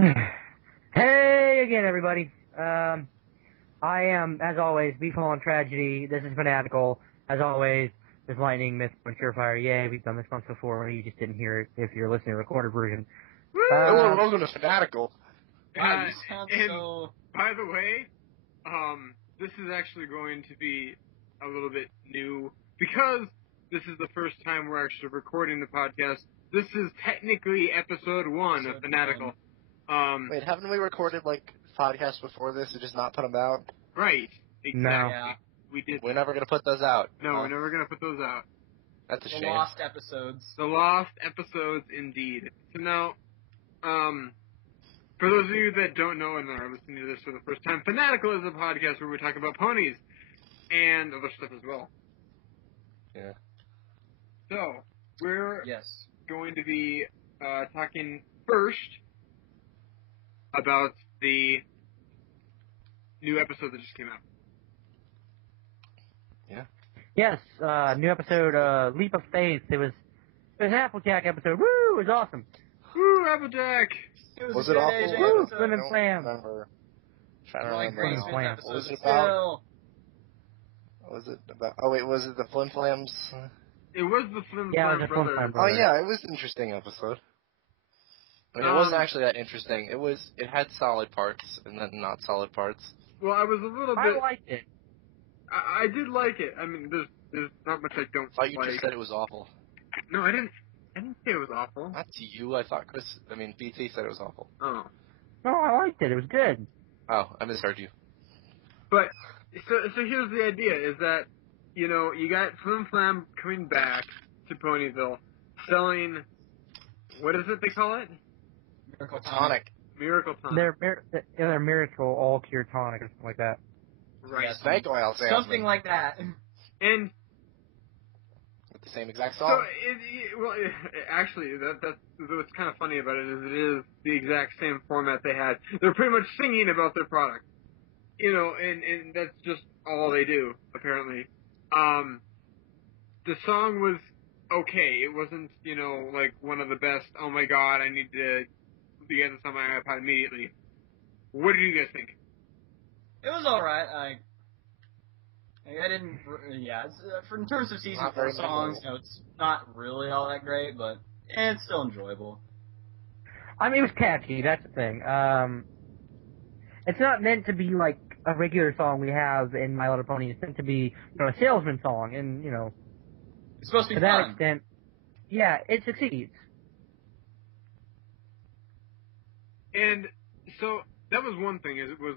Hey again, everybody. I am, as always, Beef on Tragedy. This is Fanatical. As always, this Lightning, Myth, and Surefire. Yay, we've done this once before. You just didn't hear it if you're listening to the recorded version. Welcome to Fanatical. Wow, you sound and so... by the way, this is actually going to be a little bit new because this is the first time we're actually recording the podcast. This is technically episode 1 of Fanatical. Wait, haven't we recorded, podcasts before this and just not put them out? Right. Exactly. No. Yeah. We did. We're never going to put those out. No, we're never going to put those out. That's a The shame. lost episodes. The lost episodes, indeed. So now, for those of you that don't know and are listening to this for the first time, Fanatical is a podcast where we talk about ponies and other stuff as well. Yeah. So, we're Yes. going to be talking first about the new episode that just came out. Yeah. Yes, new episode, Leap of Faith. It was an Applejack episode. Woo! It was awesome. Woo, Applejack! Was a it good awful? AJ Woo, episode. Flim and I don't Flam. remember. Trying to Really remember great now. Smith Flam. episode, What was but it about? still... What was it about? Oh, wait, was it the Flim Flams? It was the Flim Yeah, it Flam was the Flim Brothers. Flam Oh, Brothers. yeah, it was an interesting episode. I mean, it wasn't actually that interesting. It had solid parts and then not solid parts. Well, I was a little I bit... liked it. I did like it. I mean, there's not much I don't I thought you like. just said it was awful. No, I didn't say it was awful. Not to you, I thought BT said it was awful. Oh. No, I liked it. It was good. Oh, I misheard you. But, so here's the idea, is that, you know, you got Flim Flam coming back to Ponyville, selling, what is it they call it? Miracle Tonic. Miracle Tonic. They're Miracle All Cure Tonic or something like that. Right. Yes. Snake oil salesman. Something like that. And With the same exact so, song. actually, that's what's kind of funny about it is the exact same format they had. They're pretty much singing about their product. You know, and that's just all they do, apparently. The song was okay. It wasn't, you know, like one of the best, oh my god, I need to get this on my iPod immediately. What did you guys think? It was alright. I didn't... Yeah, in terms of season Not 4 very songs, memorable. you know, it's not really all that great, but it's still enjoyable. I mean, it was catchy. That's the thing. It's not meant to be like a regular song we have in My Little Pony. It's meant to be, you know, a salesman song, and you know, It's supposed to to be that fun. extent, yeah, it succeeds. And so that was one thing. Is it was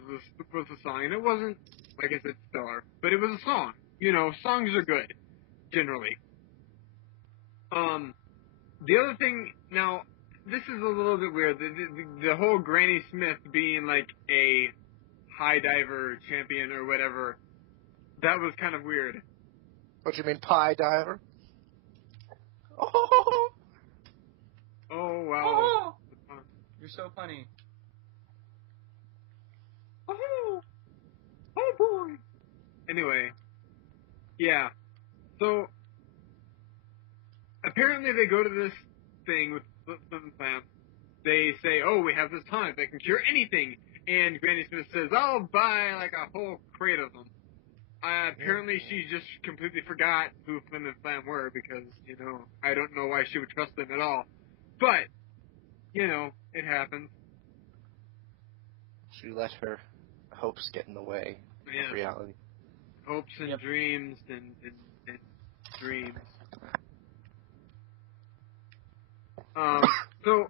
the song, and it wasn't, like I said, stellar, but it was a song. You know, songs are good generally. The other thing now, this is a little bit weird. The whole Granny Smith being like a high diver champion or whatever, that was kind of weird. What you mean, pie diver? Oh, Oh wow. Oh, you're so funny. Oh boy. Anyway, yeah. So apparently they go to this thing with Flim Flam. They say, "Oh, we have this tonic that can cure anything." And Granny Smith says, "I'll buy like a whole crate of them." Apparently she just completely forgot who Flim and Flam were because, you know, I don't know why she would trust them at all. But, you know, it happens. she let her hopes get in the way Yeah. of reality. Hopes and dreams and dreams. So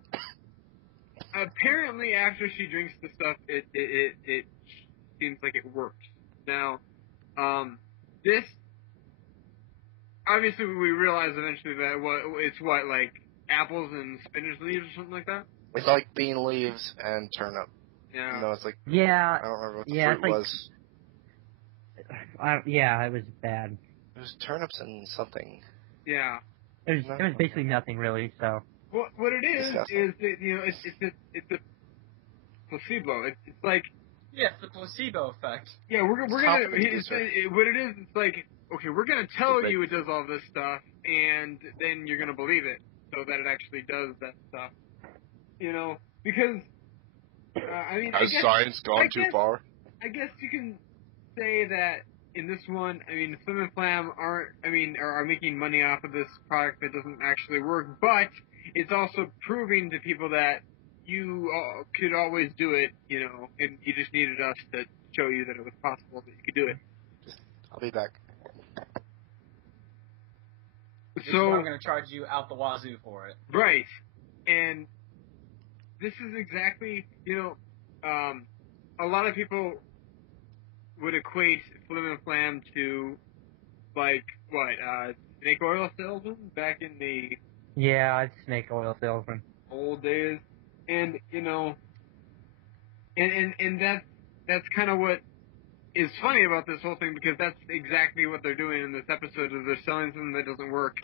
apparently after she drinks the stuff, it seems like it works. Now, this obviously we realize eventually that it's like apples and spinach leaves or something like that. It's like bean leaves and turnip. Yeah. No, it's like, Yeah, I don't remember what the yeah, fruit it's like- was. yeah, it was bad. It was turnips and something. Yeah. It was basically nothing really. So What it is Disgusting. that, you know, it's a placebo. It's like, Yeah, it's the placebo effect. yeah, we're gonna Confidence what it is. It's like, okay, we're gonna tell It's you it does all this stuff, and then you're gonna believe it, so that it actually does that stuff. You know, because I mean, Has science gone too far? I guess you can say that in this one, I mean, Flim and Flam are making money off of this product that doesn't actually work, but it's also proving to people that you could always do it, you know, and you just needed us to show you that it was possible that you could do it. I'll be back. So I'm going to charge you out the wazoo for it. Right. And this is exactly, you know, a lot of people would equate Flim and Flam to, like, snake oil salesman back in the... Yeah, it's snake oil salesman. Old days. And, you know, and that's kind of what is funny about this whole thing, because that's exactly what they're doing in this episode, is they're selling something that doesn't work.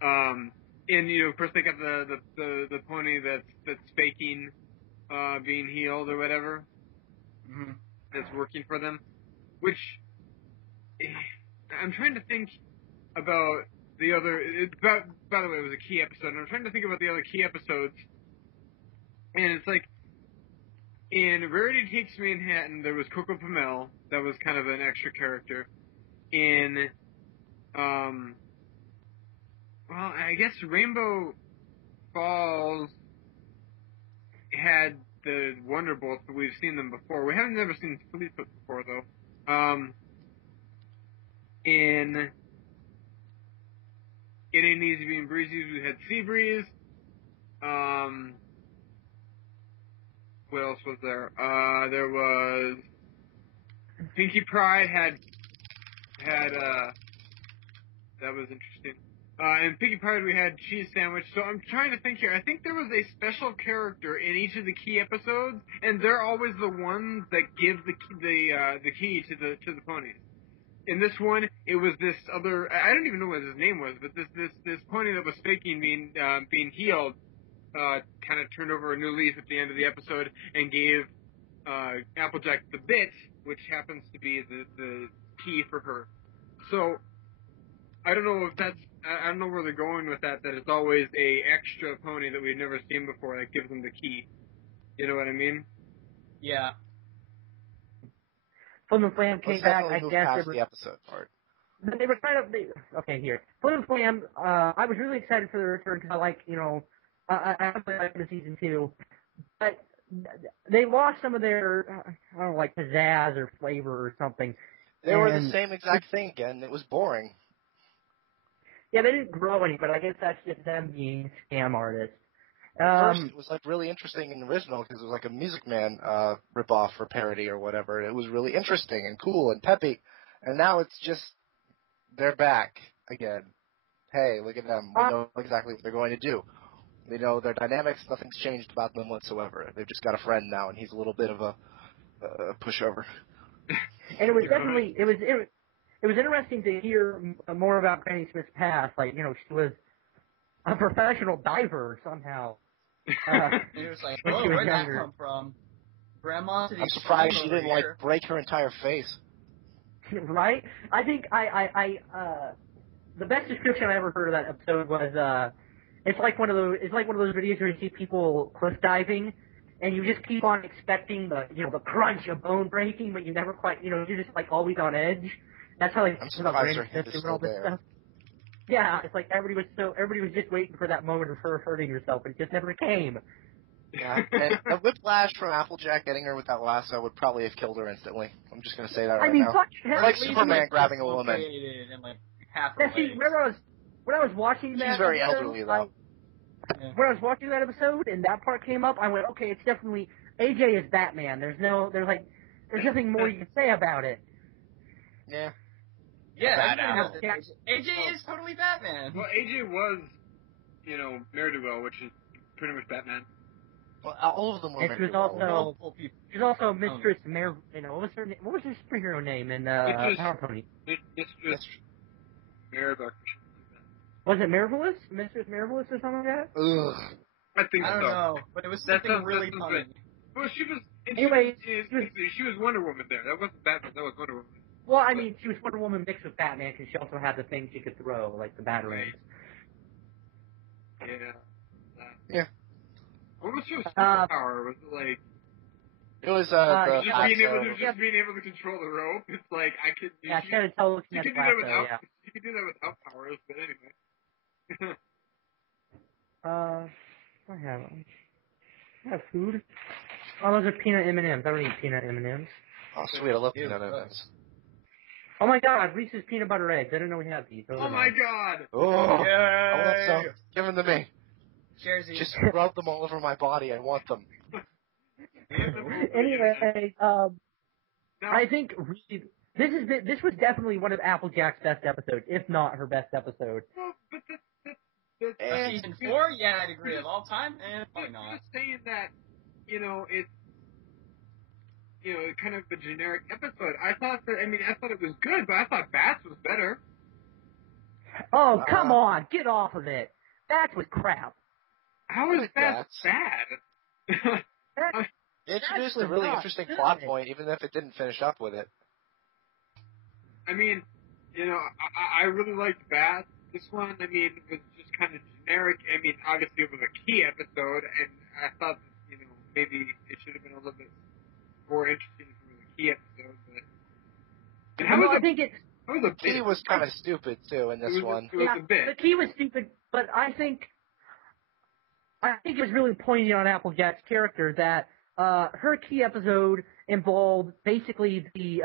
And, you know, of course they got the pony that's faking, being healed or whatever. Mm-hmm. That's working for them. Which, I'm trying to think about the other, by the way, it was a key episode, and I'm trying to think about the other key episodes, and it's like, in Rarity Takes Manhattan, there was Coco Pamel, that was kind of an extra character. In, well, I guess Rainbow Falls had the Wonderbolts, but we've seen them before. We haven't never seen Fleetfoot before, though. In It Ain't Easy Being Breezy, we had Seabreeze. What else was there? There was Pinkie Pride had that was interesting. In Pinkie Pride we had Cheese Sandwich. So I'm trying to think here. I think there was a special character in each of the key episodes, and they're always the ones that give the key to the ponies. In this one, it was this other, I don't even know what his name was, but this pony that was faking being healed, kind of turned over a new leaf at the end of the episode and gave Applejack the bit, which happens to be the key for her. So I don't know if I don't know where they're going with that it's always a extra pony that we've never seen before that gives them the key. You know what I mean? Yeah. Flim and Flam came back, I guess. Past the episode part. They were kind of, okay, here. Flim and Flam, I was really excited for their return because I like, you know, I really like the season 2, but they lost some of their, I don't know, like pizzazz or flavor or something. They were the same exact thing again. It was boring. Yeah, they didn't grow any, but I guess that's just them being scam artists. First, it was like really interesting and original because it was like a Music Man ripoff or parody or whatever. It was really interesting and cool and peppy. And now it's just, they're back again. Hey, look at them. We know exactly what they're going to do. We know their dynamics. Nothing's changed about them whatsoever. They've just got a friend now, and he's a little bit of a pushover. And it was definitely, it was interesting to hear more about Granny Smith's past. Like, you know, she was a professional diver somehow. And it was like, oh, where'd that come from? Grandma to the I'm surprised she didn't, like, break her entire face. Right? I think the best description I ever heard of that episode was, it's like one of those videos where you see people cliff diving, and you just keep on expecting the crunch of bone breaking, but you never quite, you're just like always on edge. That's how like Granny Smith doing all this stuff. Yeah, it's like everybody was just waiting for that moment of her hurting herself, and it just never came. Yeah, and a whiplash from Applejack getting her with that lasso would probably have killed her instantly. I'm just going to say that right now. Fuck like Superman grabbing a woman. And like half her see, when I was watching that She's very episode, elderly, though. When I was watching that episode and that part came up, I went, okay, it's definitely AJ is Batman. There's nothing more you can say about it. Yeah. Yeah, AJ is totally Batman. Well, AJ was, Ne'er-do-well, which is pretty much Batman. Well, all of them were Ne'er-do-well. She was also Mistress Mare. What was her superhero name in Power Pony? Mistress Maribel. Was it Marvelous? Mistress Marvelous or something like that? Ugh. I think I don't know, but it was something really funny. Well, she was. Anyway, she was Wonder Woman there. That wasn't Batman. That was Wonder Woman. Well, I mean, she was Wonder Woman mixed with Batman because she also had the things she could throw, like the batarangs. Yeah. Yeah. What was your superpower? Was it like... It was, just being able to control the rope. It's like, I could... Yeah, she had a telekinetic You could do that without... yeah. You could do that without powers, but anyway. I have food. Oh, those are peanut M&Ms. I don't eat peanut M&Ms. Oh, sweet. I love peanut M&Ms. Oh my god, Reese's peanut butter eggs. I didn't know we had these. Oh my god! Oh, Yay. I want some. Give them to me. Jersey. Just rub them all over my body. I want them. Anyway, No. I think this was definitely one of Applejack's best episodes, if not her best episode. Well, but that's Season 4, yeah, I'd agree. Of all time, probably not. Just saying that, it's, kind of a generic episode. I thought it was good, but I thought Bats was better. Oh, come on, get off of it. That was crap. How is that bad? It introduced a really interesting plot point, even if it didn't finish up with it. I mean, I really liked Bats. This one, was just kind of generic. I mean, obviously it was a key episode, and I thought, maybe it should have been a little bit more interesting if it was a key episode, but... The key was kind of stupid, too, in this one. It was a bit. The key was stupid, but I think it was really poignant on Applejack's character that her key episode involved basically the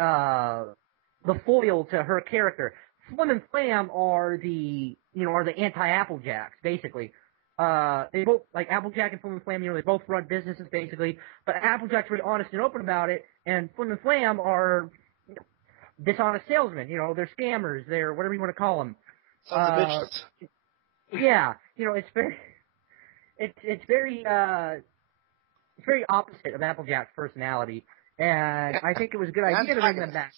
foil to her character. Flim and Flam are the anti-Applejacks, basically. They both, like Applejack and Flim and Flam, they both run businesses, basically, but Applejack's really honest and open about it, and Flim and Flam are dishonest salesmen, they're scammers, they're whatever you want to call them. Sons of bitches. Yeah, it's very opposite of Applejack's personality, and I think it was a good idea to bring them back.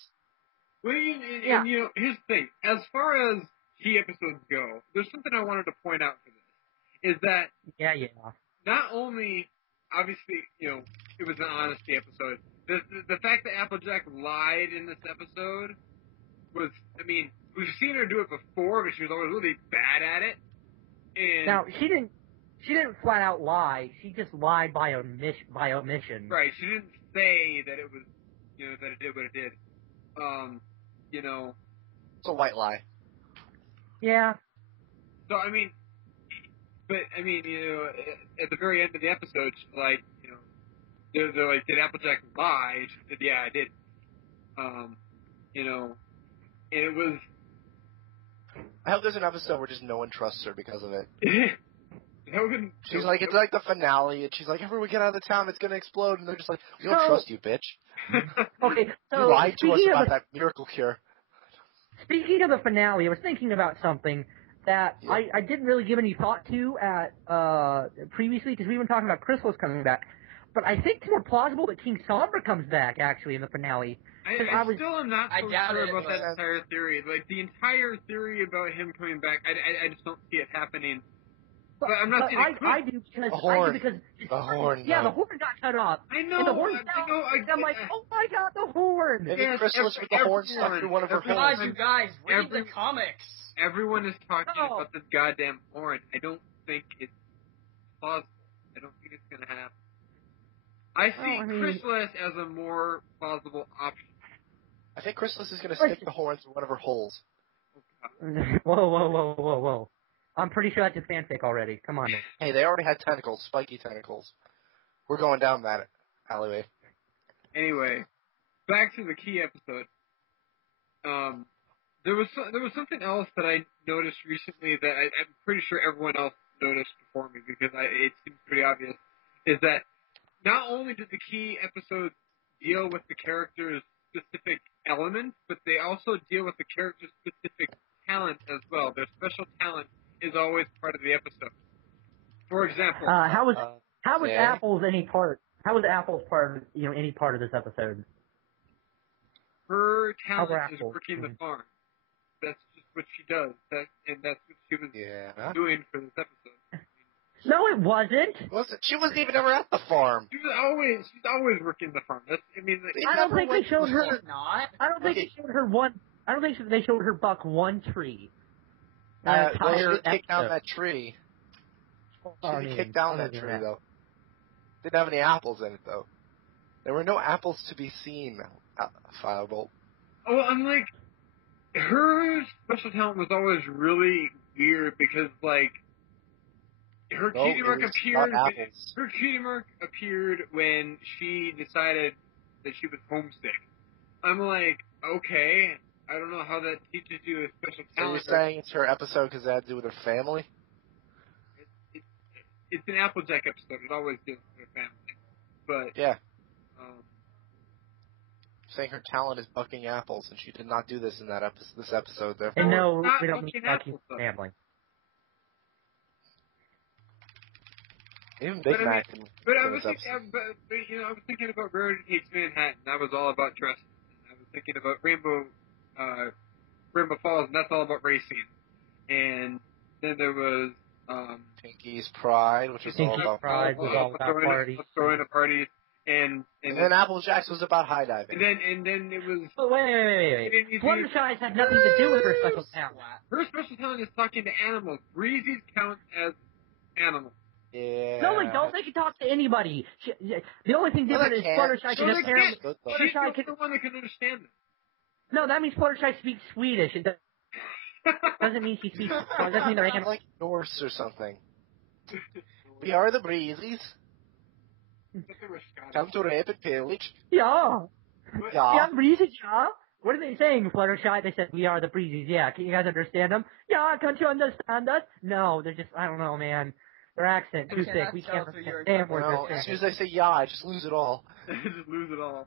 Well, and here's the thing. As far as key episodes go, there's something I wanted to point out for this. Is that... Yeah. Not only, obviously, it was an honesty episode. The fact that Applejack lied in this episode was... we've seen her do it before, but she was always really bad at it. And now, she didn't flat out lie. She just lied by omission. Right. She didn't say that it was, that it did what it did. It's a white lie. Yeah. So, at the very end of the episode, they're like, did Applejack lie? She said, yeah, I did. And it was... I hope there's an episode where just no one trusts her because of it. She's like, it's like the finale, and she's like, everyone get out of the town, it's gonna explode, and they're just like, we don't trust you, bitch. Okay, so... You lied to us about that miracle cure. Speaking of the finale, I was thinking about something that I didn't really give any thought to previously, because we've been talking about Chrysalis coming back. But I think it's more plausible that King Sombra comes back, actually, in the finale. I still am not so sure about that but... entire theory. Like, the entire theory about him coming back, I just don't see it happening. But I'm not saying it could. I do because... The horn. The horn. Yeah, the horn got cut off. I know. And the horn's down, and I'm like, oh my god, the horn! Maybe Chrysalis with the horn stuck through one of her holes. You guys, read the comics. Everyone is talking about this goddamn horn. I don't think it's plausible. I don't think it's going to happen. I see Chrysalis as a more plausible option. I think Chrysalis is going to stick the horn through one of her holes. Whoa. I'm pretty sure that's a fanfic already. Come on. Hey, they already had tentacles, spiky tentacles. We're going down that alleyway. Anyway, back to the key episode. There was something else that I noticed recently that I'm pretty sure everyone else noticed before me because it seems pretty obvious. Is that not only did the key episodes deal with the characters' specific elements, but they also deal with the characters' specific talent as well. Their special talent is always part of the episode. For example, how was Apple's any part? How was Apple's part? Any part of this episode? Her talent is working the farm. That's just what she does. That's what she was doing for this episode. No, it wasn't. She wasn't even ever at the farm. She's always working the farm. I don't think they showed her. I don't think they showed her one. I don't think they showed her buck one tree. She did kick down that tree. She did kick down that tree, though. Didn't have any apples in it, though. There were no apples to be seen, Firebolt. Oh, I'm like, her special talent was always really weird because, like, her cutie mark appeared. Her cutie mark appeared when she decided that she was homesick. I'm like, okay, I don't know how that teaches you a special talent. So you're saying it's her episode because it had to do with her family? It's an Applejack episode. It always deals with her family. But yeah. Saying her talent is bucking apples, and she did not do this in this episode. Therefore, and no, we don't mean bucking family. Even Big Mac. I was thinking about Rarity Hates Manhattan. That was all about dressing. I was thinking about Rainbow Falls, and that's all about racing. And then there was Pinky's Pride, which was all about parties. Throwing a party. And then Applejack's was about high diving. And then it was. Oh, wait. Fluttershy's had nothing to do with her special talent. Her special talent is talking to animals. Breezy's count as animals. Yeah. No, they can talk to anybody. The only thing different is Fluttershy can apparently. Fluttershy is the one that can understand them. No, that means Fluttershy speaks Swedish. It doesn't mean she speaks. It doesn't mean they're animals. Like Norse or something. We are the Breezies. Come to the epic village. Yeah, Breezies, yeah. What are they saying, Fluttershy? They said, we are the Breezies, yeah. Can you guys understand them? Yeah, can't you understand us? No, they're just, I don't know, man. Their accent too thick. We can't understand what they're saying. As soon as I say yeah, I just lose it all. Just lose it all.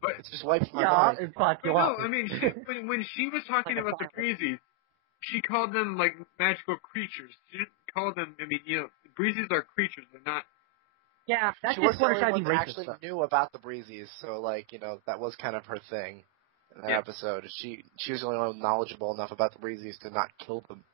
But it's just wipes my mind. And fuck you up. No, I mean, when she was talking about the Breezies, she called them, like, magical creatures. She didn't call them, I mean, Breezies are creatures. They're not. Yeah, that's she just Fluttershy being racist. Actually knew about the Breezies, so, like, that was kind of her thing in that episode. She was the only one knowledgeable enough about the Breezies to not kill them.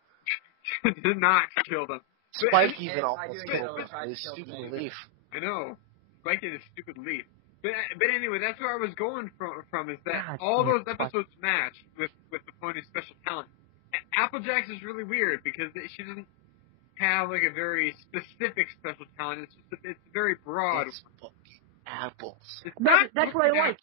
To not kill them. Spike even almost killed them. His stupid leaf. I know. Spike and his stupid leaf. But anyway, that's where I was going from is that all those episodes match with the pony's special talent. And Applejack's is really weird because she doesn't have like a very specific special talent. It's just it's very broad. It's apples. That's what I like.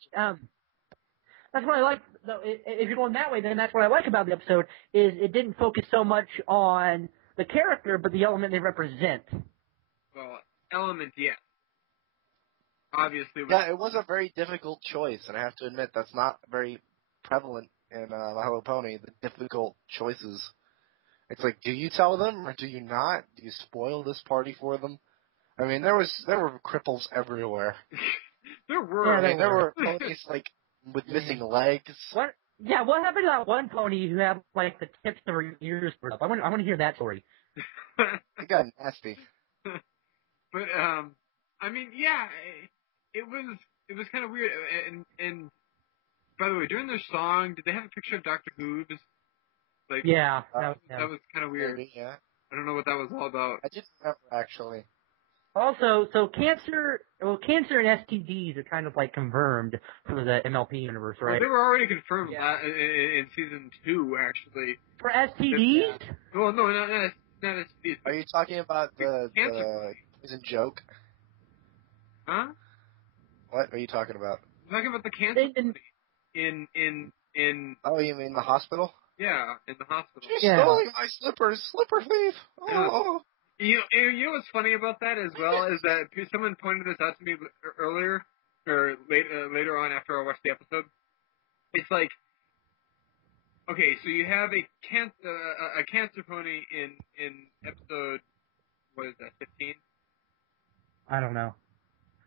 That's what I like. Though, if you're going that way, then that's what I like about the episode is it didn't focus so much on the character, but the element they represent. Well, element, yes. Obviously. Yeah, it was a very difficult choice, and I have to admit that's not very prevalent in My Little Pony. The difficult choices. It's like, do you tell them or do you not? Do you spoil this party for them? I mean, there were cripples everywhere. There were. Yeah, there were ponies like with missing legs. What? Yeah, what happened to that one pony who had like the tips of her ears split up? I want to hear that story. It got nasty. But I mean, yeah, it was kind of weird. And by the way, during their song, did they have a picture of Dr. Hooves? Like, yeah, that was kind of weird. Maybe, yeah. I don't know what that was all about. I didn't remember actually. Also, so cancer and STDs are kind of like confirmed for the MLP universe, right? Well, they were already confirmed in season 2, actually. For STDs? Well, no, not STDs. Are you talking about the poison joke? Huh? What are you talking about? I'm talking about the cancer in. Oh, you mean the hospital? Yeah, in the hospital. She's stealing my slippers, slipper thief. Oh. You know what's funny about that as well is that someone pointed this out to me earlier or later on after I watched the episode. It's like, okay, so you have a cancer pony in episode, what is that, 15? I don't know.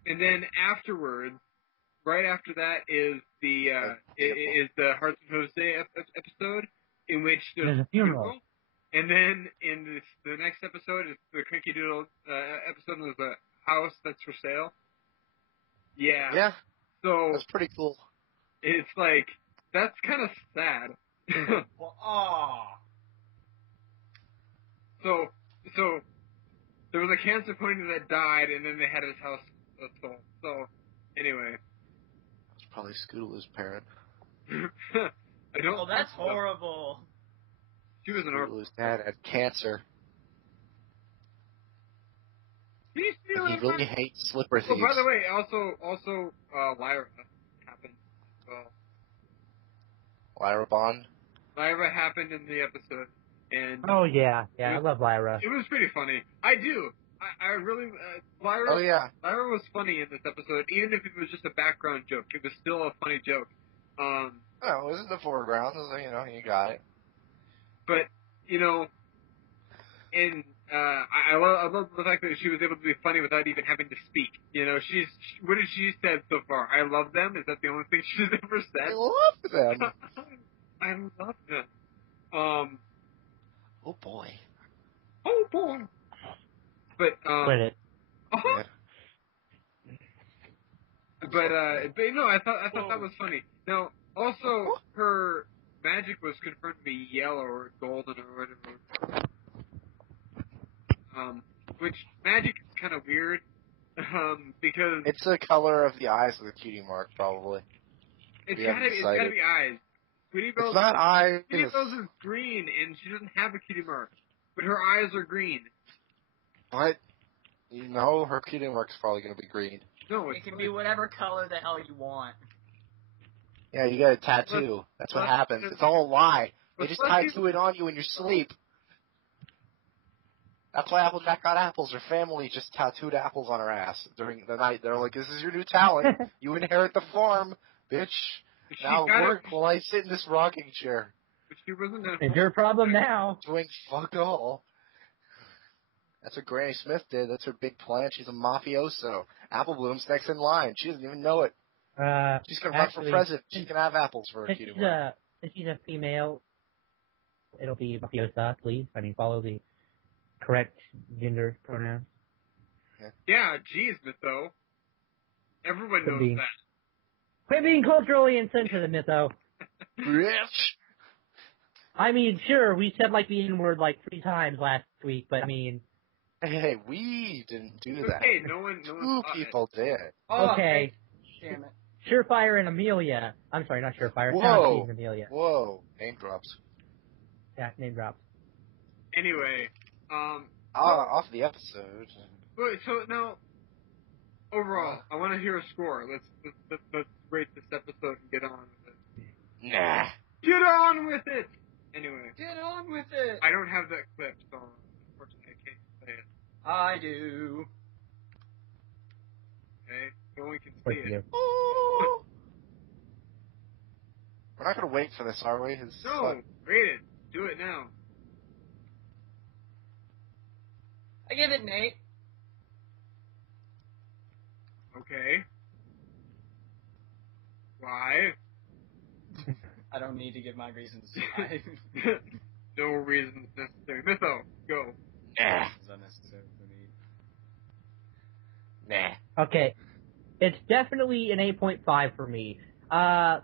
And then afterwards, right after that is the Hearts of Jose episode in which there's a funeral. And then in the next episode is the Cranky Doodle episode of the house that's for sale. Yeah. Yeah. So that's pretty cool. It's like that's kind of sad. So there was a cancer pony that died, and then they had his house sold. So anyway, it's probably Scootaloo's parent. I don't. Oh, that's horrible. She was an orphan. Scootaloo's dad had cancer. Can you steal He really hates slipper thieves. Oh, by the way, also, Lyra happened as well. Lyra Bond? Lyra happened in the episode, and... Oh, yeah. Yeah, I love Lyra. It was pretty funny. I do. I really... Lyra... Oh, yeah. Lyra was funny in this episode, even if it was just a background joke. It was still a funny joke. Oh, it was in the foreground, so, you got it. But, and I love the fact that she was able to be funny without even having to speak. What did she said so far? I love them? Is that the only thing she's ever said? I love them. I love them. Oh, boy. Oh, boy. But, Quit it. Yeah. But no, I thought that was funny. Now, also, her magic was confirmed to be yellow or golden or whatever. Which magic is kind of weird, because it's the color of the eyes of the cutie mark, probably. It's gotta be eyes. It's not eyes. Sweetie Belle's is green, and she doesn't have a cutie mark, but her eyes are green. What? Her cutie mark's probably gonna be green. No, it can be whatever color the hell you want. Yeah, you got a tattoo. That's what happens. It's all a lie. They just tattoo it on you in your sleep. That's why Applejack got apples. Her family just tattooed apples on her ass during the night. They're like, this is your new talent. You inherit the farm, bitch. Now work while I sit in this rocking chair. But she wasn't It's your problem now. Doing fuck all. That's what Granny Smith did. That's her big plan. She's a mafioso. Apple Bloom's next in line. She doesn't even know it. She's going to run for president. She can have apples for her cutie mark. Since she's a female, it'll be mafiosa, please. Follow the correct gender pronouns. Yeah, geez, Mytho. Everyone knows that. Quit being culturally insensitive, Mytho. Bitch! Sure, we said, the N-word, 3 times last week, but, Hey, we didn't do that. Hey, no one Two people did. Oh, okay. Damn it. Surefire and Amelia. I'm sorry, not Surefire. Whoa. And Amelia. Whoa. Name drops. Yeah, name drops. Anyway, off the episode. Wait, so now, overall, I want to hear a score. Let's rate this episode and get on with it. Nah. Get on with it! Anyway. Get on with it! I don't have that clip, so unfortunately I can't say it. I do. Okay? No one can see it. We're not going to wait for this, are we? No, rate it. Do it now. I give it an 8. Okay. Why? I don't need to give my reasons why. No reasons necessary. Mytho, go. Nah. It's unnecessary for me. Nah. Okay. It's definitely an 8.5 for me.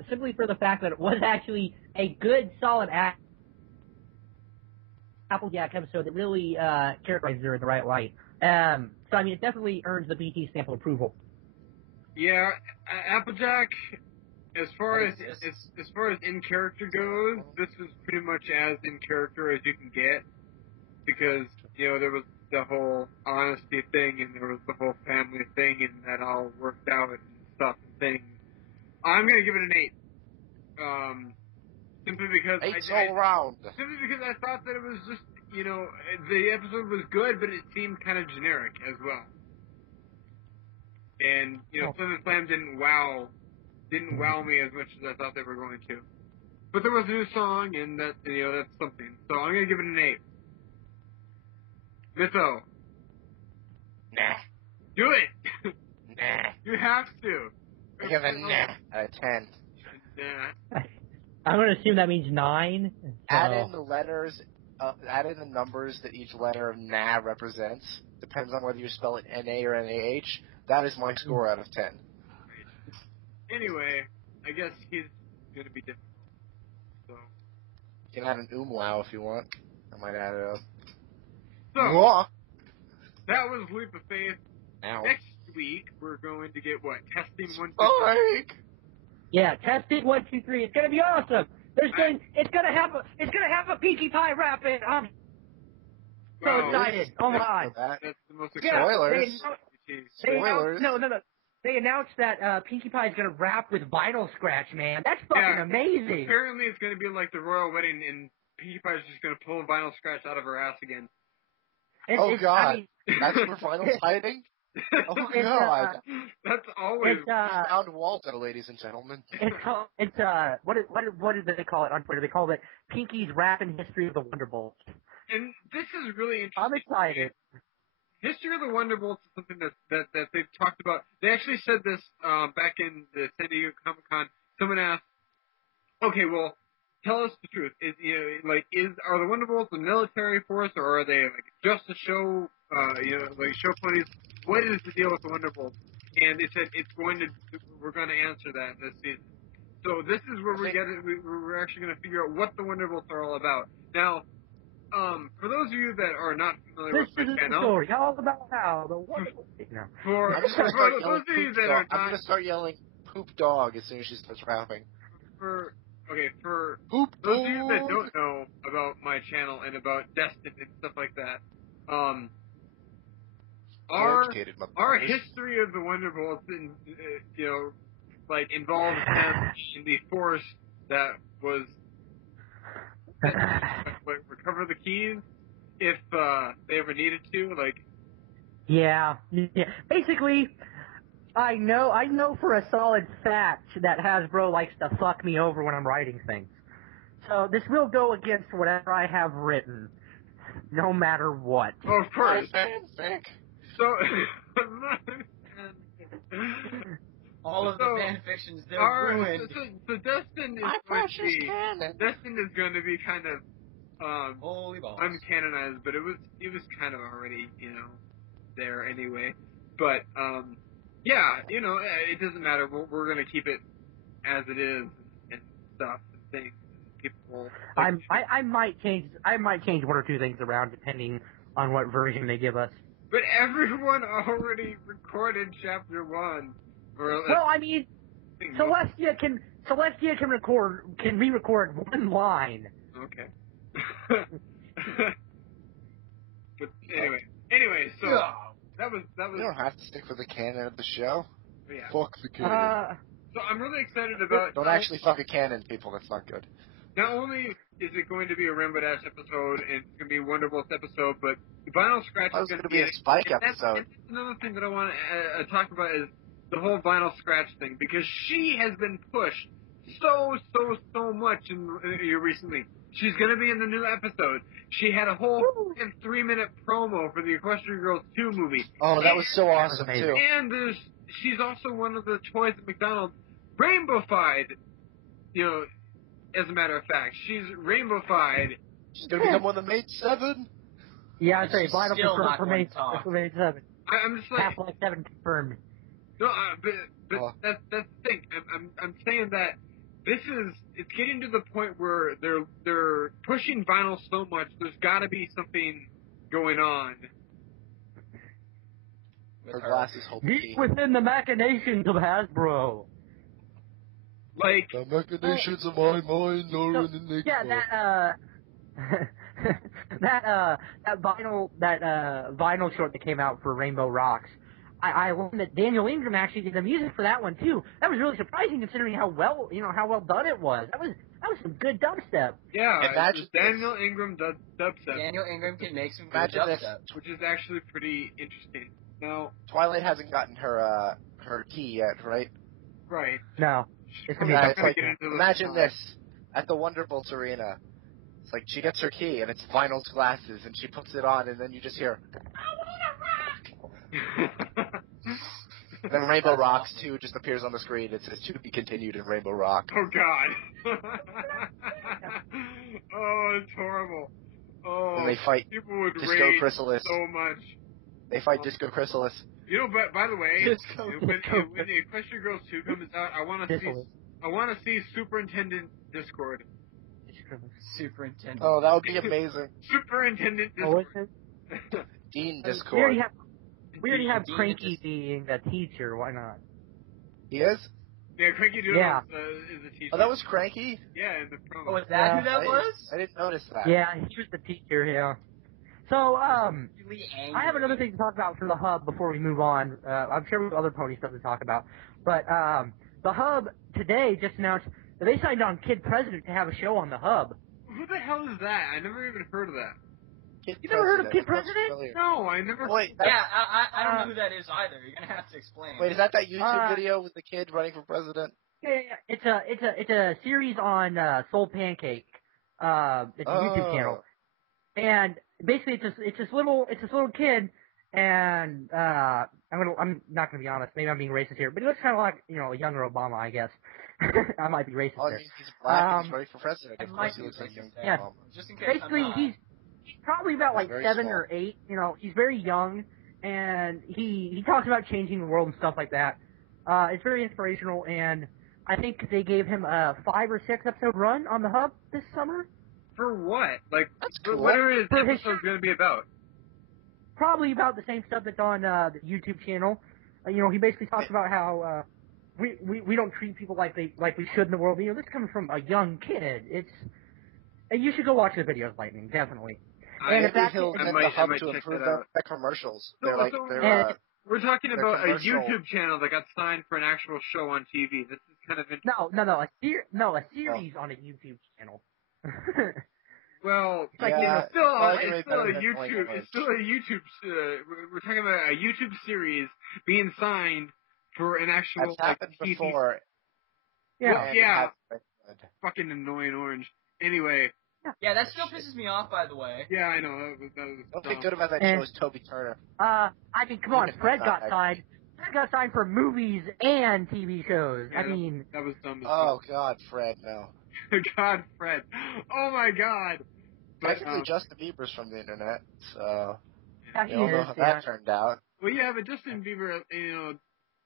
Simply for the fact that it was actually a good, solid Applejack episode that really characterized her in the right light. So, it definitely earns the BT stamp of approval. Yeah, Applejack, as far as in character goes, this was pretty much as in character as you can get, because there was the whole honesty thing and there was the whole family thing and that all worked out and stuff and things. I'm gonna give it an 8. Simply because all around. Simply because I thought that it was just the episode was good, but it seemed kind of generic as well. And Flim and Flam didn't wow me as much as I thought they were going to. But there was a new song, and that's something. So I'm gonna give it an 8. Mytho. Nah. Do it. Nah. You have to. I give it nah out of 10. Nah. I'm going to assume that means 9. So. Add in the letters, add in the numbers that each letter of nah represents. Depends on whether you spell it N-A or N-A-H. That is my score out of 10. Anyway, I guess he's going to be difficult. So. You can add an umlau if you want. I might add it up. So, Mwah. That was Leap of Faith. Ow. Next week, we're going to get what? Testing 1, 2, 3. Yeah, testing 1, 2, 3. It's gonna be awesome. It's gonna have a Peachy Pie rap in. I'm so excited. Oh my god. That's the most Spoilers. Spoilers. No. They announced that Pinkie Pie's gonna rap with Vinyl Scratch, man. That's fucking amazing. Apparently it's gonna be like the royal wedding, and Pinkie Pie's just gonna pull Vinyl Scratch out of her ass again. God. I mean, That's where Vinyl's hiding? Oh, God. That's always... We found Waldo, ladies and gentlemen. What did they call it on Twitter? They called it Pinkie's Rapping History of the Wonderbolts. And this is really interesting. I'm excited. History of the Wonderbolts is something that they've talked about. They actually said this back in the San Diego Comic-Con. Someone asked, okay, well, tell us the truth. Are the Wonderbolts a military force, or are they like just a show, show ponies? What is the deal with the Wonderbolts? And they said we're going to answer that this season. So this is where we're actually going to figure out what the Wonderbolts are all about. Now, for those of you that are not familiar with my channel, story all about how the Wonderbolts. No. I'm going to start yelling poop dog as soon as she starts rapping. For poop those dog. of you that don't know about my channel and about Destin and stuff like that, our history of the Wonderbolts, involves them in the force that was recover the keys if they ever needed to. Yeah. Basically, I know for a solid fact that Hasbro likes to fuck me over when I'm writing things. So this will go against whatever I have written, no matter what. Oh, of course. So, all of the fan fictions, they're ruined. So Destin is going to be kind of holy balls. uncanonized, but it was kind of already, there anyway. But it doesn't matter. We're going to keep it as it is and stuff and things. People. I might change one or two things around depending on what version they give us. But everyone already recorded chapter 1. Well, I mean, Celestia can re-record one line. Okay. But anyway, so that was. You don't have to stick with the canon of the show. Yeah. Fuck the canon. So I'm really excited about. Don't actually fuck a canon, people. That's not good. Not only is it going to be a Rainbow Dash episode and it's going to be a Wonderbolts episode, but Vinyl Scratch is going to be a Spike episode. That's another thing that I want to talk about is the whole Vinyl Scratch thing, because she has been pushed so much in recently. She's going to be in the new episode. She had a whole 3-minute promo for the Equestria Girls 2 movie. Oh, that was so awesome, too. And she's also one of the toys at McDonald's rainbow-fied, as a matter of fact. She's rainbow-fied. She's going to become one of the Mate 7. Yeah, I'd say Vinyl confirmed for Mate 7. I'm just like... Half-Life 7 confirmed. No, but that's the thing. I'm saying that it's getting to the point where they're pushing vinyl so much. There's got to be something going on. Her glasses hold deep within the machinations of Hasbro. Like the machinations of my mind are an enigma. Yeah, that vinyl short that came out for Rainbow Rocks. I learned that Daniel Ingram actually did the music for that one too. That was really surprising considering how well done it was. That was some good dubstep. Yeah, Daniel Ingram does dubstep. Daniel Ingram can make some good dubstep, which is actually pretty interesting. Now, Twilight hasn't gotten her key yet, right? Right. No. It's like, imagine this at the Wonderbolts arena. It's like she gets her key and it's Vinyl's glasses and she puts it on and then you just hear, then Rainbow Rocks 2 just appears on the screen. It says to be continued in Rainbow Rock. Oh God. Oh, it's horrible. Oh, and they fight people would Disco Chrysalis so much. They fight Disco Chrysalis. But by the way, when the Equestria Girls 2 comes out, I want to see Superintendent Discord. Superintendent. Oh, that would be amazing. Superintendent Discord. Dean Discord. We already have Cranky being a teacher. Why not? He is? Yeah, Cranky Doodle is a teacher. Oh, that was Cranky? Yeah, in the promo. Oh, is that who that was? I didn't notice that. Yeah, he was the teacher, yeah. So, Really angry. I have another thing to talk about for the Hub before we move on. I'm sure we have other pony stuff to talk about. But, the Hub today just announced that they signed on Kid President to have a show on the Hub. Who the hell is that? I never even heard of that. You never heard of Kid President? No, I never. Wait, Yeah, I don't know who that is either. You're gonna have to explain. Wait, is that YouTube video with the kid running for president? Yeah. It's a series on Soul Pancake. It's a YouTube channel, and basically it's this little kid, and I'm not gonna be honest. Maybe I'm being racist here, but he looks kind of like a younger Obama, I guess. I might be racist Oh, there. he's black. He's running for president. Of course, he looks like young Yeah. Obama. Just in case Basically, I'm not. he's probably about like 7 small. or 8. He's very young, and he talks about changing the world and stuff like that. It's very inspirational, and I think they gave him a 5 or 6 episode run on the Hub this summer. For what? Like, That's cool. whatever his For his episode's going to be about. Probably about the same stuff that's on the YouTube channel. He basically talks about how we don't treat people like we should in the world. This comes from a young kid. You should go watch the videos, Lightning, definitely. And in fact, he'll I get might the Hub check to that improve out. their commercials. No, They're so we're talking they're about a commercial. YouTube channel that got signed for an actual show on TV. This is kind of interesting. No, a series on a YouTube channel. Well, Like, yeah, it's still a better than YouTube. It's still a YouTube. We're talking about a YouTube series being signed for an actual That's happened TV. before. Yeah. and Yeah. it has been good. Fucking annoying orange. Anyway, Yeah, that still pisses me off, by the way. yeah, I know that was What's dumb. good about that And- show is Toby Turner. I mean, come on, Even Fred not got that signed. Fred got signed for movies and TV shows. Yeah, I mean, that was dumb as Oh God, Fred, no. fuck. God, Fred. Oh my God. But, Technically, Justin Bieber's from the internet, so yeah, you he don't know is. how Yeah. that turned out. well, yeah, but Justin Bieber,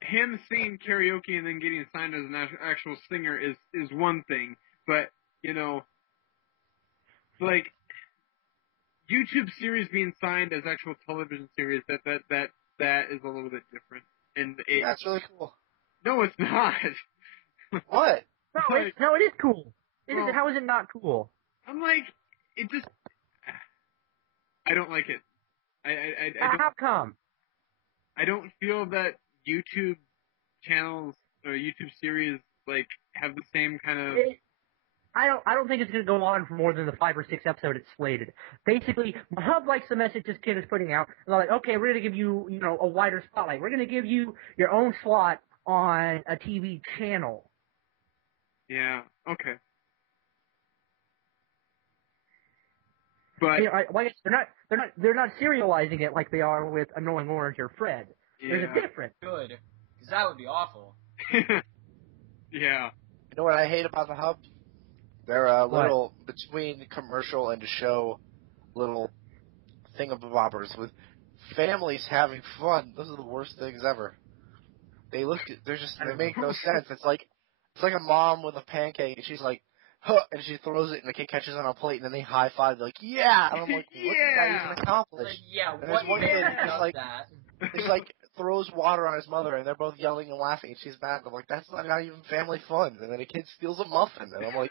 him singing karaoke and then getting signed as an actual singer is one thing, but like YouTube series being signed as actual television series, that is a little bit different. And That's really cool. no, it's not. What? No, it is cool. Well- How is it not cool? I'm like, it just, I don't like it. I How come? don't feel that YouTube channels or YouTube series have the same kind of. I don't think it's going to go on for more than the 5 or 6 episode it's slated. Basically, the Hub likes the message this kid is putting out. They're like, okay, we're going to give you, a wider spotlight. We're going to give you your own slot on a TV channel. Yeah. Okay. But They're not serializing it like they are with Annoying Orange or Fred. There's a difference. Good. Because that would be awful. yeah. You know what I hate about the Hub? They're a little between commercial and show little thingamabobbers with families having fun. Those are the worst things ever. They make no sense. It's like a mom with a pancake and she's like, huh, and she throws it and the kid catches it on a plate and then they high five. They're like, yeah, and I'm like, what did that even accomplish? Like, yeah, And what there's one man kid who does just that? He's like throws water on his mother, and they're both yelling and laughing, and she's mad. I'm like, that's not even family fun. And then a kid steals a muffin, and I'm like,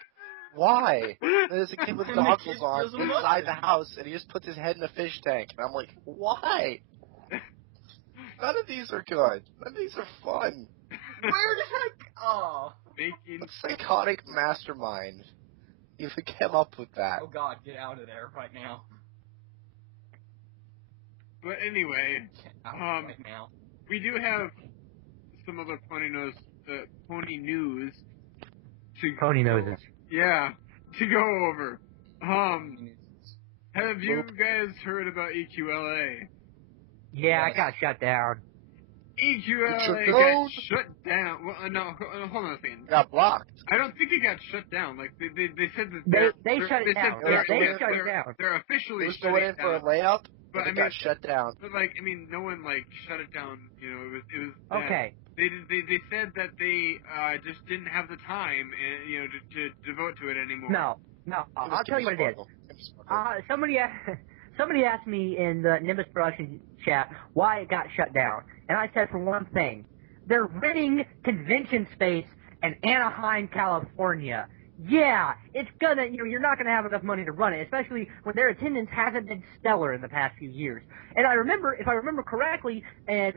why? And there's a kid with And the goggles kid on steals a inside muffin. the house, and he just puts his head in a fish tank, and I'm like, why? None of these are good. None of these are fun. Where the heck? Oh. Making. What psychotic mastermind even came up with that? Oh God, get out of there right now. But anyway, Get out right now. we do have some other pony news to Pony noses. Yeah, to go over. Have you guys heard about EQLA? Yeah, I Yes. got shut down. EQLA It got shut down. Well, no, hold on a second. Got blocked. I don't think it got shut down. Like they said that They shut it down. Yeah, they shut it down. They're It officially was shutting going in it for a down. layup, But but it got shut down. But no one shut it down. It was that Okay. They said that they just didn't have the time, to devote to it anymore. No. I'll tell you what it is. Somebody asked me in the Nimbus Production chat why it got shut down, and I said for one thing, they're renting convention space in Anaheim, California. yeah, it's gonna, you're not gonna have enough money to run it, especially when their attendance hasn't been stellar in the past few years. And I remember, if I remember correctly, and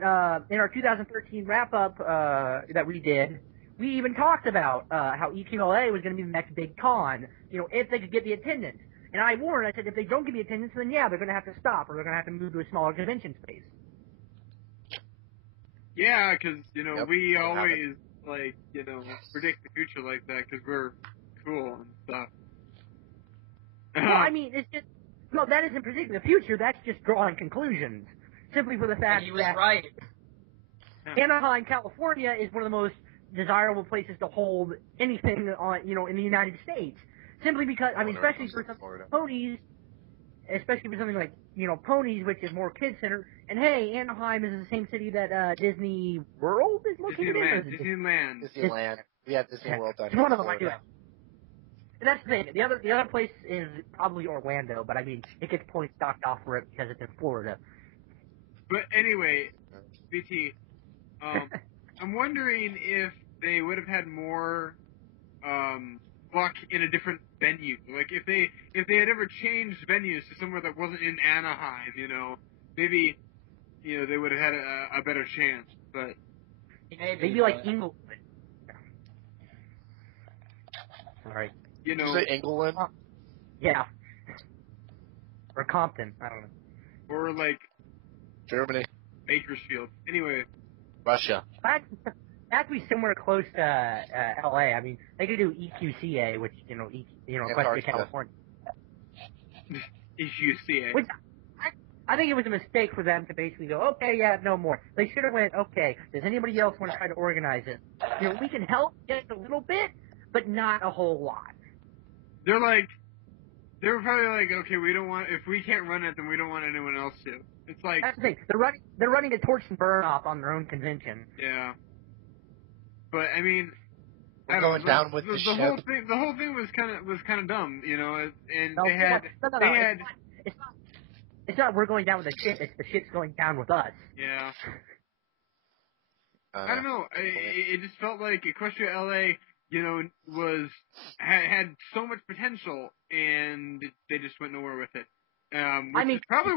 in our 2013 wrap-up that we did, we even talked about how EQLA was gonna be the next big con, if they could get the attendance. And I warned, I said, if they don't get the attendance, then yeah, they're gonna have to stop, or they're gonna have to move to a smaller convention space. Yeah, because, Yep, we that'll always, predict the future like that because we're cool and stuff. Well, I mean, it's just, no, that isn't predicting the future, that's just drawing conclusions. Simply for the fact And he was that right. Anaheim, California is one of the most desirable places to hold anything on, in the United States. Simply because, I mean, especially for something like ponies, especially for something like, ponies, which is more kid-centered. And hey, Anaheim is the same city that Disney World is located in. Disneyland. We have Disney World down It's here. one of them, I do. And that's the thing. The other place is probably Orlando, but I mean, it gets points docked off for it because it's in Florida. But anyway, BT, I'm wondering if they would have had more luck in a different venue. Like if they had ever changed venues to somewhere that wasn't in Anaheim, maybe they would have had a better chance. But maybe like Englewood. All right. Did you say Englewood? Yeah. Or Compton. I don't know. Or like Germany. Bakersfield. Anyway. Russia. That has to be somewhere close to LA. I mean, they could do EQCA, which Equestria, California. EQCA. Which I think it was a mistake for them to basically go, okay, yeah, no more. They should have went, okay, does anybody else want to try to organize it? We can help just a little bit, but not a whole lot. They were probably like, okay, if we can't run it, then we don't want anyone else to. It's like that's the thing. They're running a torch and burn off on their own convention. Yeah. But I mean, we're going down with the ship. The whole thing was kind of dumb, and no, they had. It's not we're going down with the ship. It's the ship's going down with us. Yeah. I don't know. It just felt like Equestria LA, had so much potential, and they just went nowhere with it. Which is probably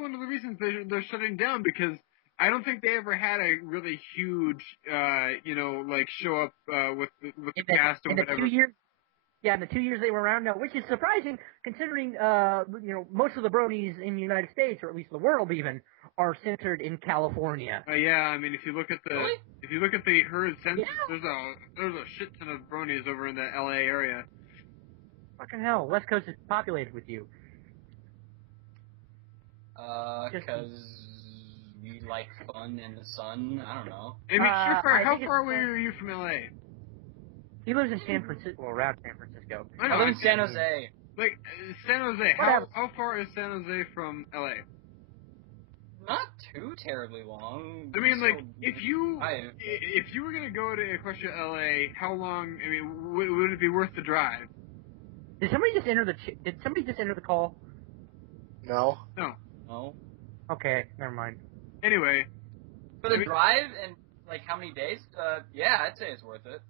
one of the reasons they're shutting down, because I don't think they ever had a really huge, show up with the cast or whatever. In the 2 years they were around now, which is surprising considering, most of the bronies in the United States, or at least the world even, are centered in California. Yeah, I mean, if you look at the herd census, there's a shit ton of bronies over in the LA area. Fucking hell, West Coast is populated with you. Because we like fun and the sun. I don't know. I mean, how far away are you from LA? He lives in San Francisco, around San Francisco. I live in San Jose. Like, San Jose, how far is San Jose from LA? Not too terribly long. I mean, like, if you were gonna go to Equestria LA, how long, I mean, would it be worth the drive? Did somebody just enter the call? No. No. Okay, never mind. Anyway. For the drive and, like, how many days? Yeah, I'd say it's worth it.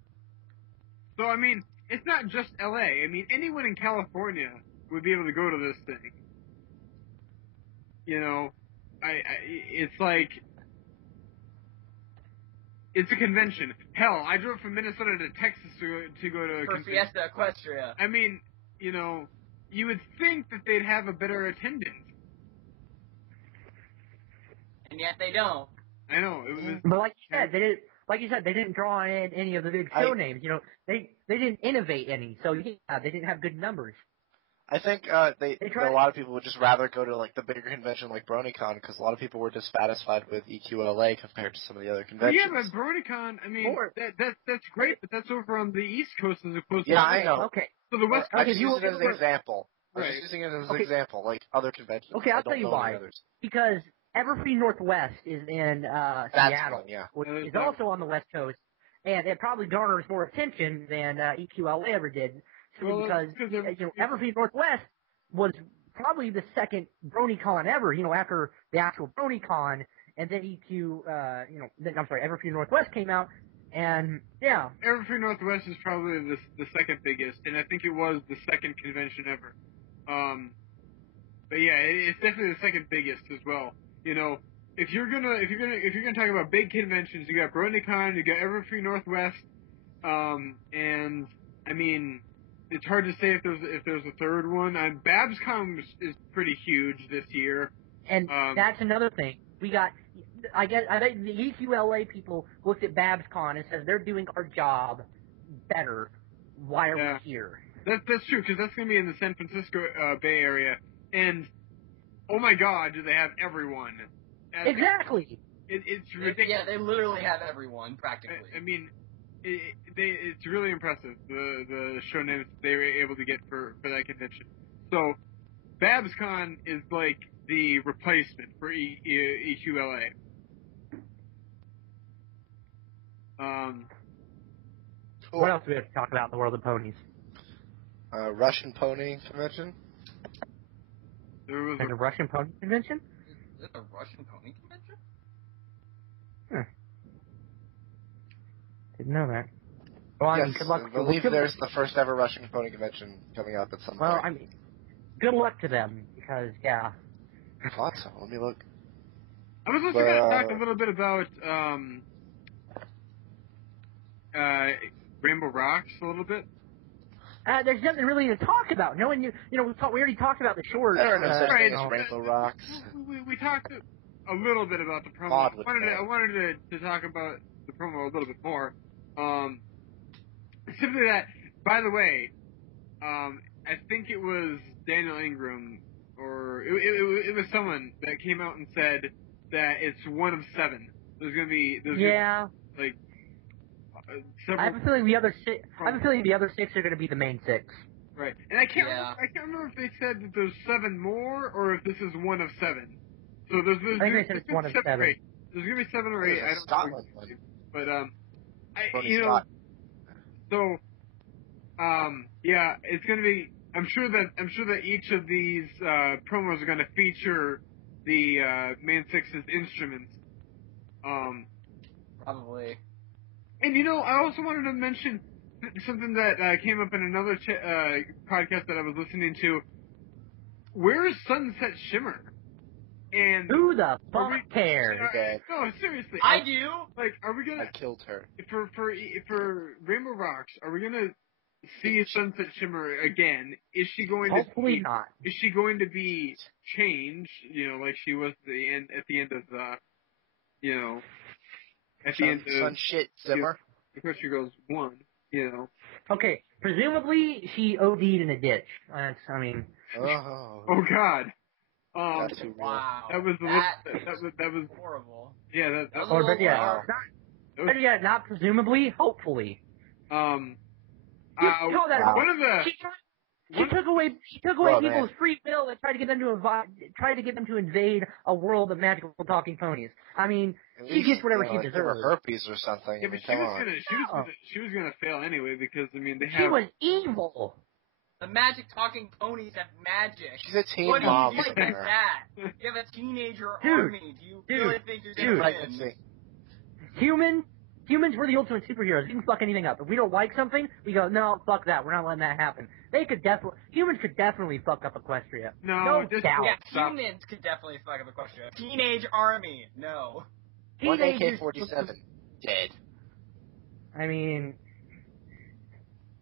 So, I mean, it's not just LA. I mean, anyone in California would be able to go to this thing. It's like, it's a convention. Hell, I drove from Minnesota to Texas to go to a convention. Fiesta Equestria. I mean, you would think that they'd have a better attendance. And yet they don't. I know. It was. But like you said, they didn't draw in any of the big show names. They didn't innovate any. So yeah, they didn't have good numbers. I think a lot of people would just rather go to like the bigger convention like BronyCon, because a lot of people were dissatisfied with EQLA compared to some of the other conventions. Yeah, but BronyCon, I mean, that's great, but that's over on the East Coast as opposed to. Yeah, I know. Okay. So the West Coast. I'm just using it as an example. Right. I'm just using it as an example, like other conventions. Okay, I'll tell you why. Because Everfree Northwest is in Seattle, which is also on the West Coast, and it probably garners more attention than EQLA ever did. Because Everfree Northwest was probably the second BronyCon ever, after the actual BronyCon, and then Everfree Northwest came out, And, yeah. Everfree Northwest is probably the second biggest, and I think it was the second convention ever. But yeah, it's definitely the second biggest as well. You know, if you're gonna talk about big conventions, you got BronyCon, you got Everfree Northwest, and I mean, it's hard to say if there's a third one. BabsCon is pretty huge this year. And that's another thing. We got, I think the EQLA people looked at BabsCon and said they're doing our job better. Why are we here? That's true, because that's going to be in the San Francisco Bay Area, and oh my God, do they have everyone? Exactly. It's ridiculous. Yeah, they literally have everyone practically. I mean, it's really impressive the show names they were able to get for that convention. So, BabsCon is like the replacement for EQLA. Cool. What else do we have to talk about in the world of ponies? Russian pony convention? There's a Russian pony convention? Is it a Russian pony convention? Huh. Didn't know that. Well, I mean, Yes, good luck. I believe there's the first ever Russian pony convention coming up at some point. Well, I mean, good luck to them, because, yeah. I thought so. Let me look. I was also going to talk a little bit about Rainbow Rocks a little bit. There's nothing really to talk about. No one knew. You know, we already talked about the short. There are no such thing right, as Rainbow Rocks. We talked a little bit about the promo. I wanted to talk about the promo a little bit more. Simply that, by the way, I think it was Daniel Ingram, or it was someone that came out and said that it's one of 7. There's gonna be like several. I have a feeling the other 6. I have a feeling the other 6 are going to be the main 6. Right, and I can't remember if they said that there's 7 more or if this is one of 7. So there's I think they said it's one of 7. There's gonna be 7 or 8. I don't Scotland know. one. But So, yeah, it's gonna be. I'm sure that each of these promos are gonna feature the main 6's instruments. Probably. And I also wanted to mention something that came up in another podcast that I was listening to. Where is Sunset Shimmer? And who the fuck cares? No, seriously. I do. Like, are we gonna? I killed her. For Rainbow Rocks, are we gonna see Sunset Shimmer again? Is she going to? Hopefully not. Is she going to be changed? Like she was at the end of the. At the end of Sun shit Simmer. Because she goes 1. Okay, presumably she OD'd in a ditch. I mean. Oh God. That's too real. Wow. That was horrible. Yeah, that was Or, but yeah, Wow. not presumably, hopefully. One of the She took away people's free will and tried to get them to invade a world of magical talking ponies. I mean, she gets whatever she deserves. Herpes or something. Yeah, but she was gonna fail anyway because she was evil. The magic talking ponies have magic. She's a teen what mom. do you think of that? You have a teenager army. Do you really think you're gonna win? Humans were the ultimate superheroes. We can fuck anything up. If we don't like something, we go, no, fuck that. We're not letting that happen. Humans could definitely fuck up Equestria. No doubt. Yeah, humans could definitely fuck up Equestria. Teenage army, no. One AK-47 dead. I mean,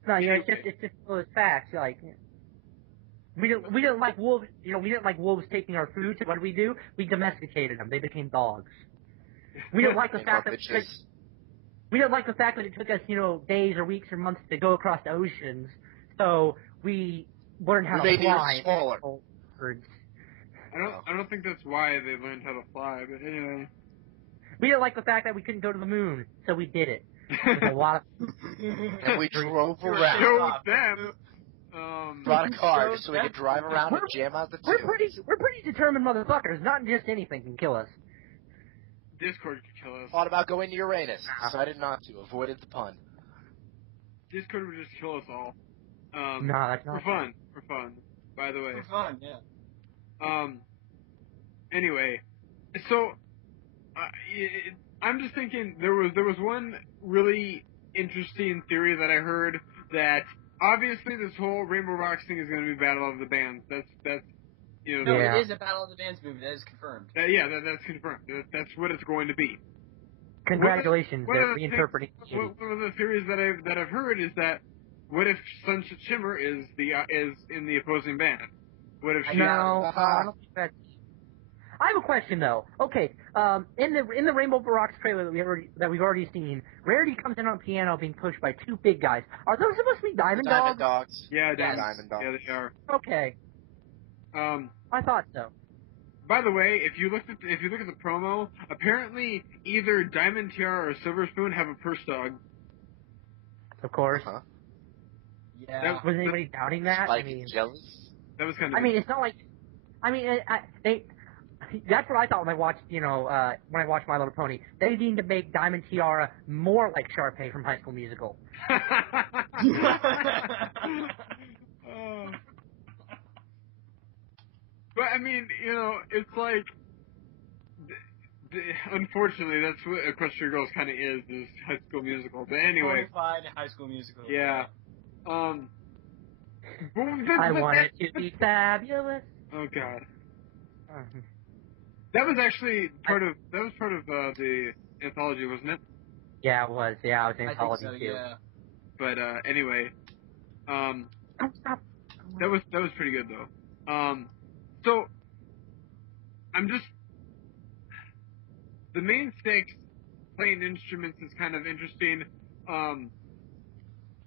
no, it's just those facts. Like, we didn't like wolves. We didn't like wolves taking our food. So what did we do? We domesticated them. They became dogs. We didn't like the fact that. We didn't like the fact that it took us, days or weeks or months to go across the oceans. So we learned how to fly. Smaller. I don't think that's why they learned how to fly, but anyway. We didn't like the fact that we couldn't go to the moon, so we did it. With a lot of and we drove around. Showed them. Brought a car just so we could drive around and jam out the tubes. We're pretty determined motherfuckers. Not just anything can kill us. Discord could kill us. Thought about going to Uranus. Decided not to. Avoided the pun. Discord would just kill us all. No, that's not For fun. By the way. For fun, yeah. Anyway, so I'm just thinking there was one really interesting theory that I heard that obviously this whole Rainbow Rocks thing is going to be Battle of the Bands. That's you know. No, Yeah. it is a Battle of the Bands movie. That is confirmed. That's confirmed. That's what it's going to be. Congratulations, One they're of the reinterpreting. one of the theories that I've heard is that what if Sunset Shimmer is in the opposing band? What if she? No, I don't think that's. I have a question though. Okay, in the Rainbow Rocks trailer that we've already seen, Rarity comes in on piano being pushed by two big guys. Are those supposed to be Diamond Dogs? Diamond Dogs. Yeah, Diamond Dogs. Yeah, they are. Okay, I thought so. By the way, if you look at the promo, apparently either Diamond Tiara or Silver Spoon have a purse dog. Of course. Uh-huh. Yeah. Was anybody doubting that? Spike is jealous. That was kind of. I mean, it's not like. I mean, that's what I thought when I watched, My Little Pony. They need to make Diamond Tiara more like Sharpay from High School Musical. But I mean, it's like, unfortunately, that's what Equestria Girls kind of is High School Musical. But anyway, Fine High School Musical. Yeah. I want it to be fabulous. Oh God. That was actually part of the anthology, wasn't it? Yeah, it was. Yeah, it was I anthology think so, too. yeah. But anyway, Stop. that was pretty good though. So I'm just the main stakes playing instruments is kind of interesting.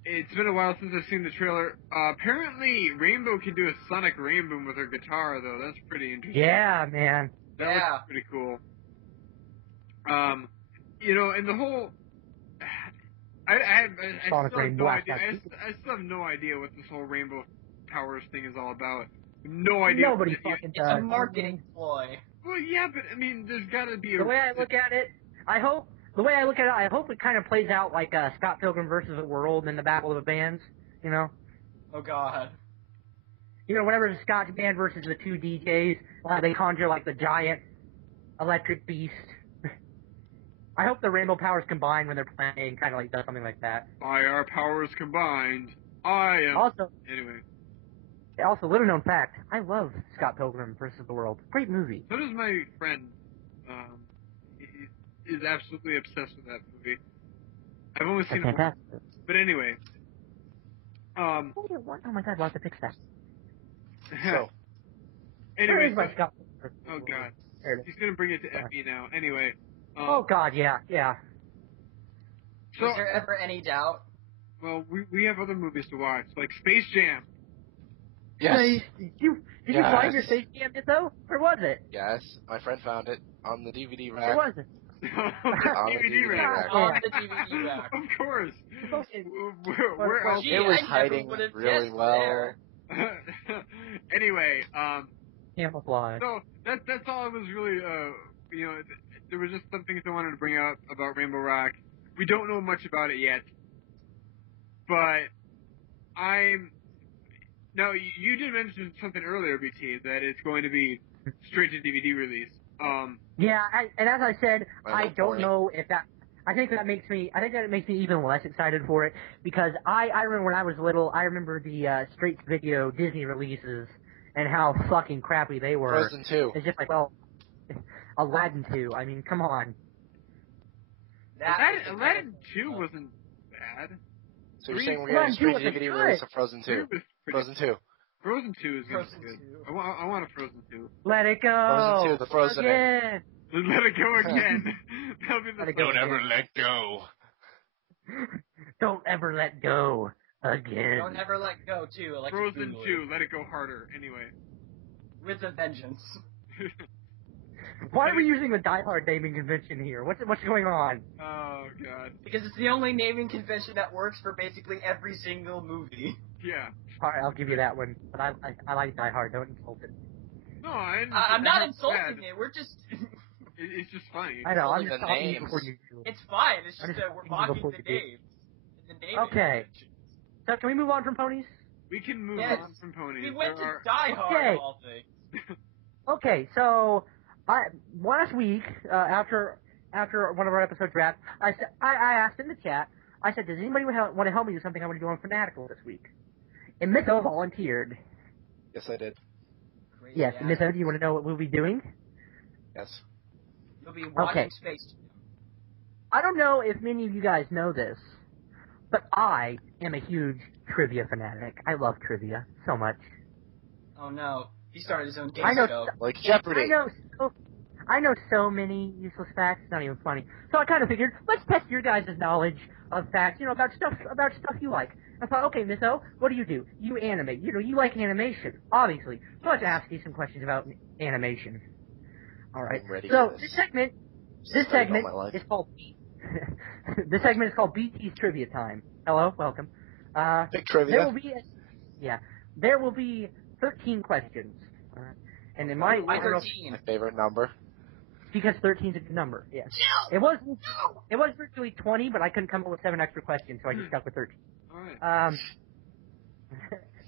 It's been a while since I've seen the trailer. Apparently, Rainbow can do a sonic rainbow with her guitar, though. That's pretty interesting. Yeah, man. That looks pretty cool. And the whole... I still have no idea what this whole Rainbow Powers thing is all about. No idea. Nobody fucking does. It's a marketing ploy. Well, yeah, but, I mean, there's gotta be a... The way I look at it, I hope it kind of plays out like Scott Pilgrim versus the World in the Battle of the Bands, Oh, God. Whenever the Scotch band versus the two DJs, they conjure like the giant electric beast. I hope the Rainbow Powers combine when they're playing, kind of like does something like that. By our powers combined, I am... Anyway. Also, little known fact, I love Scott Pilgrim versus the World. Great movie. So does my friend. He is absolutely obsessed with that movie. I've only seen it once. But anyway. Oh my God, we'll have to fix that. So. Anyway. Where is my Scott Pilgrim? Oh God. He's gonna bring it to FE now. Anyway. Oh God, yeah. So, is there ever any doubt? Well, we have other movies to watch, like Space Jam. Yes. Did you find your Space Jam yet, though? Where was it? Yes, my friend found it on the DVD rack. Where was it? On the DVD rack. On the DVD rack. Of course. Where else? It was hiding really well. Anyway, Camouflage. So that's all. It was really, there was just some things I wanted to bring up about Rainbow Rock. We don't know much about it yet, but now you did mention something earlier, BT, that it's going to be straight to DVD release. Yeah, and as I said, I don't know if that. I think that makes me even less excited for it because I remember when I was little. I remember the straight to video Disney releases and how fucking crappy they were. Frozen 2. It's just like, well, Aladdin 2. I mean, come on. Aladdin 2 wasn't bad. So you're saying we're getting a straight DVD release of Frozen 2? Frozen 2. Frozen 2 is going to be good. I want a Frozen 2. Let it go. Frozen 2, the Frozen again. Let it go again. That'll be the Don't ever let go. Don't ever let go again. Don't ever let go, too. Frozen 2, let it go harder. Anyway. With a vengeance. Why are we using the Die Hard naming convention here? What's going on? Oh, God. Because it's the only naming convention that works for basically every single movie. Yeah. Alright, I'll give you that one. But I like Die Hard. Don't insult it. No, I'm not insulting it. We're just... It's just funny. I know. I'm just the talking names. before you do it. It's fine. It's just that we're mocking the names. Okay. So can we move on from ponies? We can move on from ponies. We went to Die Hard, of all things. Okay, so last week, after after one of our episodes wrapped, I asked in the chat, I said, does anybody want to help me do something I want to do on Fanatical this week? And Mytho volunteered. Yes, I did. Great, Yes, yeah. Mytho, do you want to know what we'll be doing? Yes. You'll be watching Okay. Space. I don't know if many of you guys know this, but I am a huge trivia fanatic. I love trivia so much. Oh no, he started his own game I know. show. Like Jeopardy. I know so many useless facts. It's not even funny. So I kind of figured, let's test your guys' knowledge of facts. About stuff you like. I thought, okay, Mytho, what do? You animate. You like animation, obviously. So let's ask you some questions about animation. All right. I'm ready So for this Studied segment all my life. is called. This segment is called BT's Trivia Time. Hello, welcome. Big trivia. There will be 13 questions. All right. And in my Why 13? My favorite number. Because 13 is a good number. Yes. It was virtually 20, but I couldn't come up with 7 extra questions, so I just stuck with 13. All right.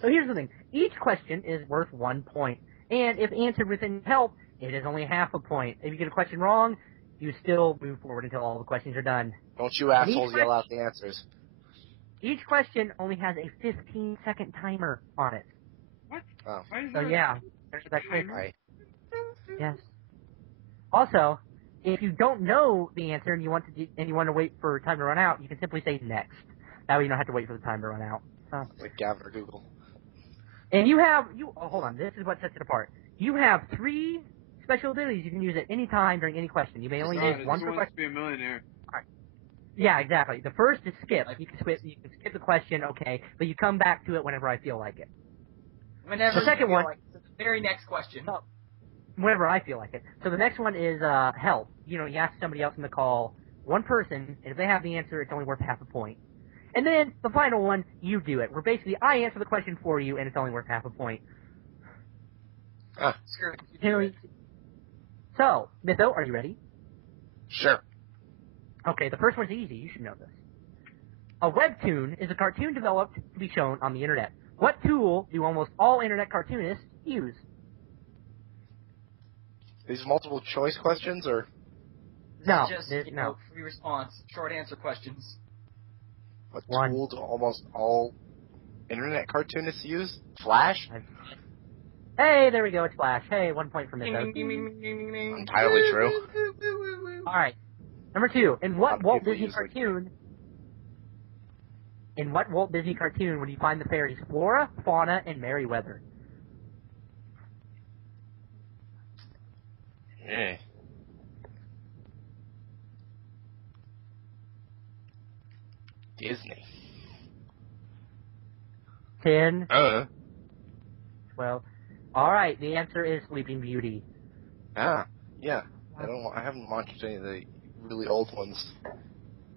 So here's the thing. Each question is worth 1 point. And if answered within help, it is only half a point. If you get a question wrong, you still move forward until all the questions are done. Don't you assholes yell out the answers. Each question only has a 15-second timer on it. What? Oh. Why is So there yeah, there's that quick. Right. Yes. Also, if you don't know the answer and you want to wait for time to run out, you can simply say next. That way you don't have to wait for the time to run out. So. Like Gavin or Google. And hold on, this is what sets it apart. You have 3 special abilities you can use at any time during any question. You may only use one per wants question. to be a millionaire. Yeah, exactly. The first is skip. You can skip the question, okay, but you come back to it whenever I feel like it. Whenever the second you feel one, like it. The very next question. Whenever I feel like it. So the next one is help. You ask somebody else in the call, one person, and if they have the answer, it's only worth half a point. And then the final one, you do it. Where basically I answer the question for you, and it's only worth half a point. Screw it. You do it. So, Mytho, are you ready? Sure. Okay, the first one's easy. You should know this. A webtoon is a cartoon developed to be shown on the internet. What tool do almost all internet cartoonists use? These multiple choice questions, or? No. Just, No. free response. Short answer questions. What One. tool do almost all internet cartoonists use? Flash? Hey, there we go. It's Flash. Hey, 1 point for Mytho. Entirely true. All right. Number 2. In what Walt Disney use, cartoon? In what Walt Disney cartoon would you find the fairies Flora, Fauna, and Merryweather? Yeah. Disney. 10, 12. All right, the answer is Sleeping Beauty. Yeah. I haven't watched any of the really old ones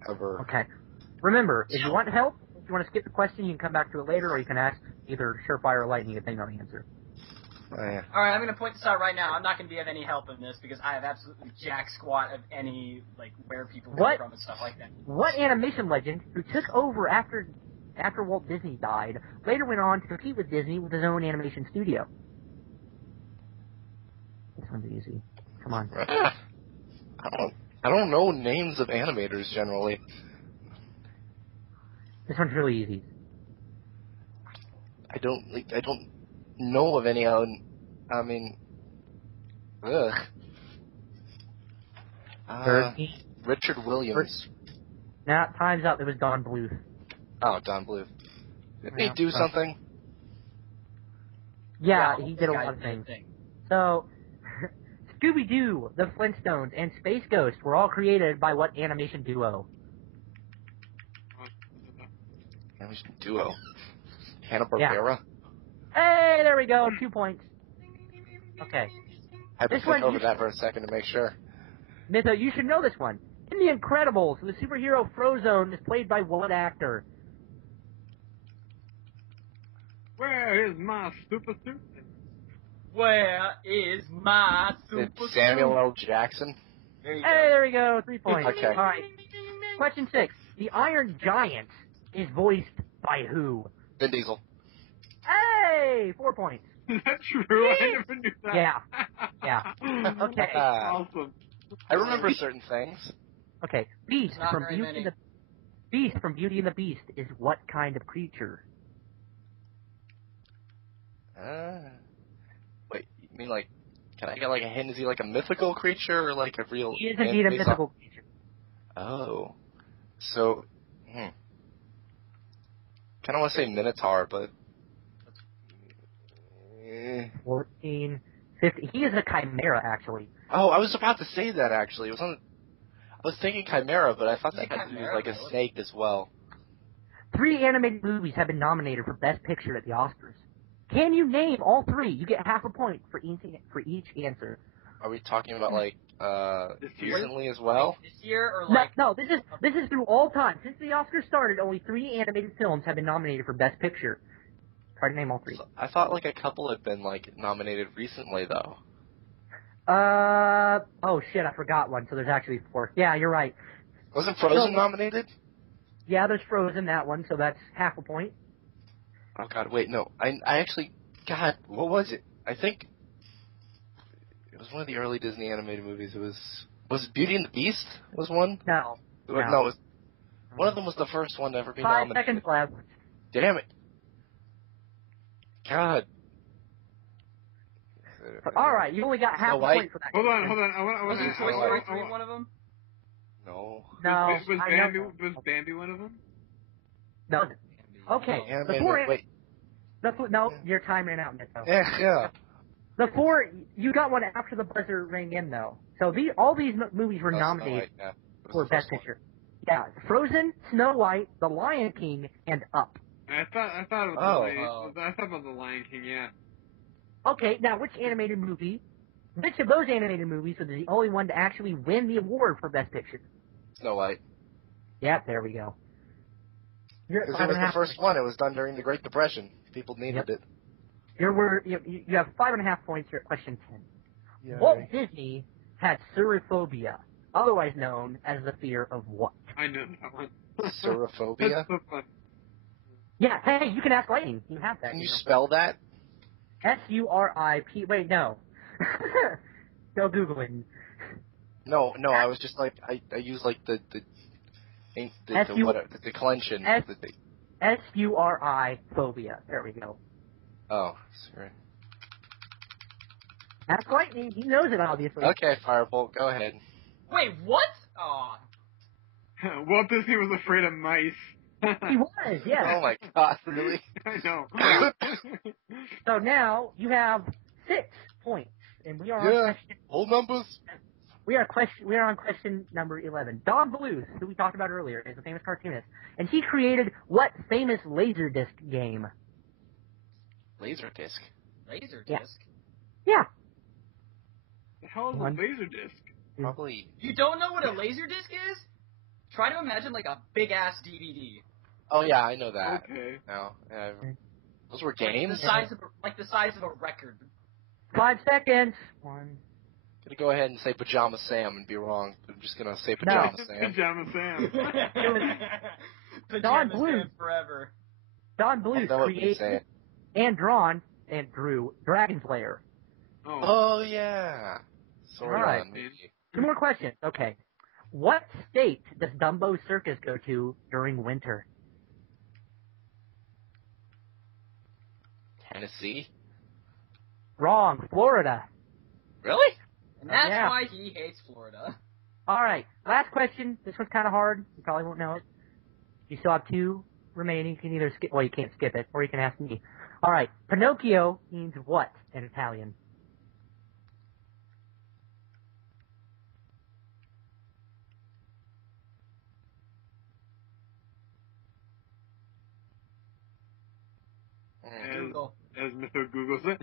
ever. Okay. Remember, if you want help, if you want to skip the question, you can come back to it later, or you can ask either Surefire or Lightning if they know the answer. Oh, yeah. Alright, I'm going to point this out right now. I'm not going to be of any help in this because I have absolutely jack squat of any, where people come from and stuff like that. What animation legend who took over after Walt Disney died later went on to compete with Disney with his own animation studio? This one's easy. Come on. I don't know names of animators generally. This one's really easy. I don't know of any. Ugh. Richard Williams. Now, time's up. It was Don Bluth. Oh, Don Bluth. Didn't he do something? Yeah, he did a lot of things. So, Scooby-Doo, The Flintstones, and Space Ghost were all created by what animation duo? Animation duo. Hanna-Barbera? Hey, there we go. 2 points. Okay. I had to think over that for a second to make sure. Mytho, you should know this one. In The Incredibles, the superhero Frozone is played by what actor? Where is my super suit? Where is my super It's Samuel L. Jackson. There we go. 3 points. Okay. All right. Question 6. The Iron Giant is voiced by who? Vin Diesel. Hey! 4 points. Is that true? I never knew that. Yeah. Okay. Awesome. I remember certain things. Okay, Beast Not from very Beauty many. and the Beast from Beauty and the Beast is what kind of creature? Wait, you mean like, can I get like a hint? Is he like a mythical creature or like a real? He is indeed a mythical creature. Oh, so, kind of want to say Minotaur, but 14, 15. He is a chimera, actually. Oh, I was about to say that actually. It was on. I was thinking chimera, but I thought that had to do with like a snake as well. 3 animated movies have been nominated for Best Picture at the Oscars. Can you name all 3? You get half a point for each answer. Are we talking about like recently as well? This year or like? No. This is through all time. Since the Oscars started, only 3 animated films have been nominated for Best Picture. Try to name all 3. So, I thought like a couple had been like nominated recently though. Oh shit, I forgot one. So there's actually 4. Yeah, you're right. Wasn't Frozen nominated? Yeah, there's Frozen, that one. So that's half a point. Oh god, wait, no. I actually, God, what was it? I think it was one of the early Disney animated movies. Was it Beauty and the Beast? Was one? No. No, it was, one of them was the first one to ever be 5 nominated. seconds left. Damn it. God. All right, you only got half a point for that. Hold on. Wasn't Toy Story 3 one of them? No. No. Was Bambi one of them? No. Okay. No, your time ran out, Mitto. Yeah. The 4, you got one after the buzzer rang in, though. So all these movies were nominated for Best Picture. Yeah, Frozen, Snow White, The Lion King, and Up. I thought it was I thought about The Lion King, yeah. Okay, now which of those animated movies was the only one to actually win the award for Best Picture? Snow White. Yep, there we go. Because it was the first one. It was done during the Great Depression. People needed it. You have 5.5 points here at question 10. Yay. Walt Disney had saurophobia, otherwise known as the fear of what? I know that one. Saurophobia? That's so fun. Yeah, hey, you can ask Lightning. You have that. Can you spell that? S-U-R-I-P... Wait, no. Go Google it. No, I was just like, I use like the declension. S-U-R-I phobia. There we go. Oh, sorry. Ask Lightning. He knows it, obviously. Okay, Firebolt, go ahead. Wait, what? Aw. Walt Disney was afraid of mice. He was, yeah. Oh my god, really? I know. So now you have 6 points, and we are on question. Whole numbers. We are on question number 11. Don Bluth, who we talked about earlier, is a famous cartoonist, and he created what famous Laserdisc game? Laserdisc. Laserdisc? Yeah. The hell is a Laserdisc? Probably. You don't know what a Laserdisc is? Try to imagine like a big ass DVD. Oh yeah, I know that. Okay. No, those were games. Like the size of a record. 5 seconds. 1. Gonna go ahead and say Pajama Sam and be wrong. I'm just gonna say Pajama Sam. Pajama Sam. Don Pajama Bluth. Sam forever. Don Bluth created and drew Dragon Slayer. Oh yeah. Right. 2 more questions. Okay. What state does Dumbo's circus go to during winter? Tennessee? Wrong. Florida. Really? And that's why he hates Florida. All right. Last question. This one's kind of hard. You probably won't know it. You still have 2 remaining. You can either skip. Well, you can't skip it, or you can ask me. All right. Pinocchio means what in Italian? As Mr. Googles it.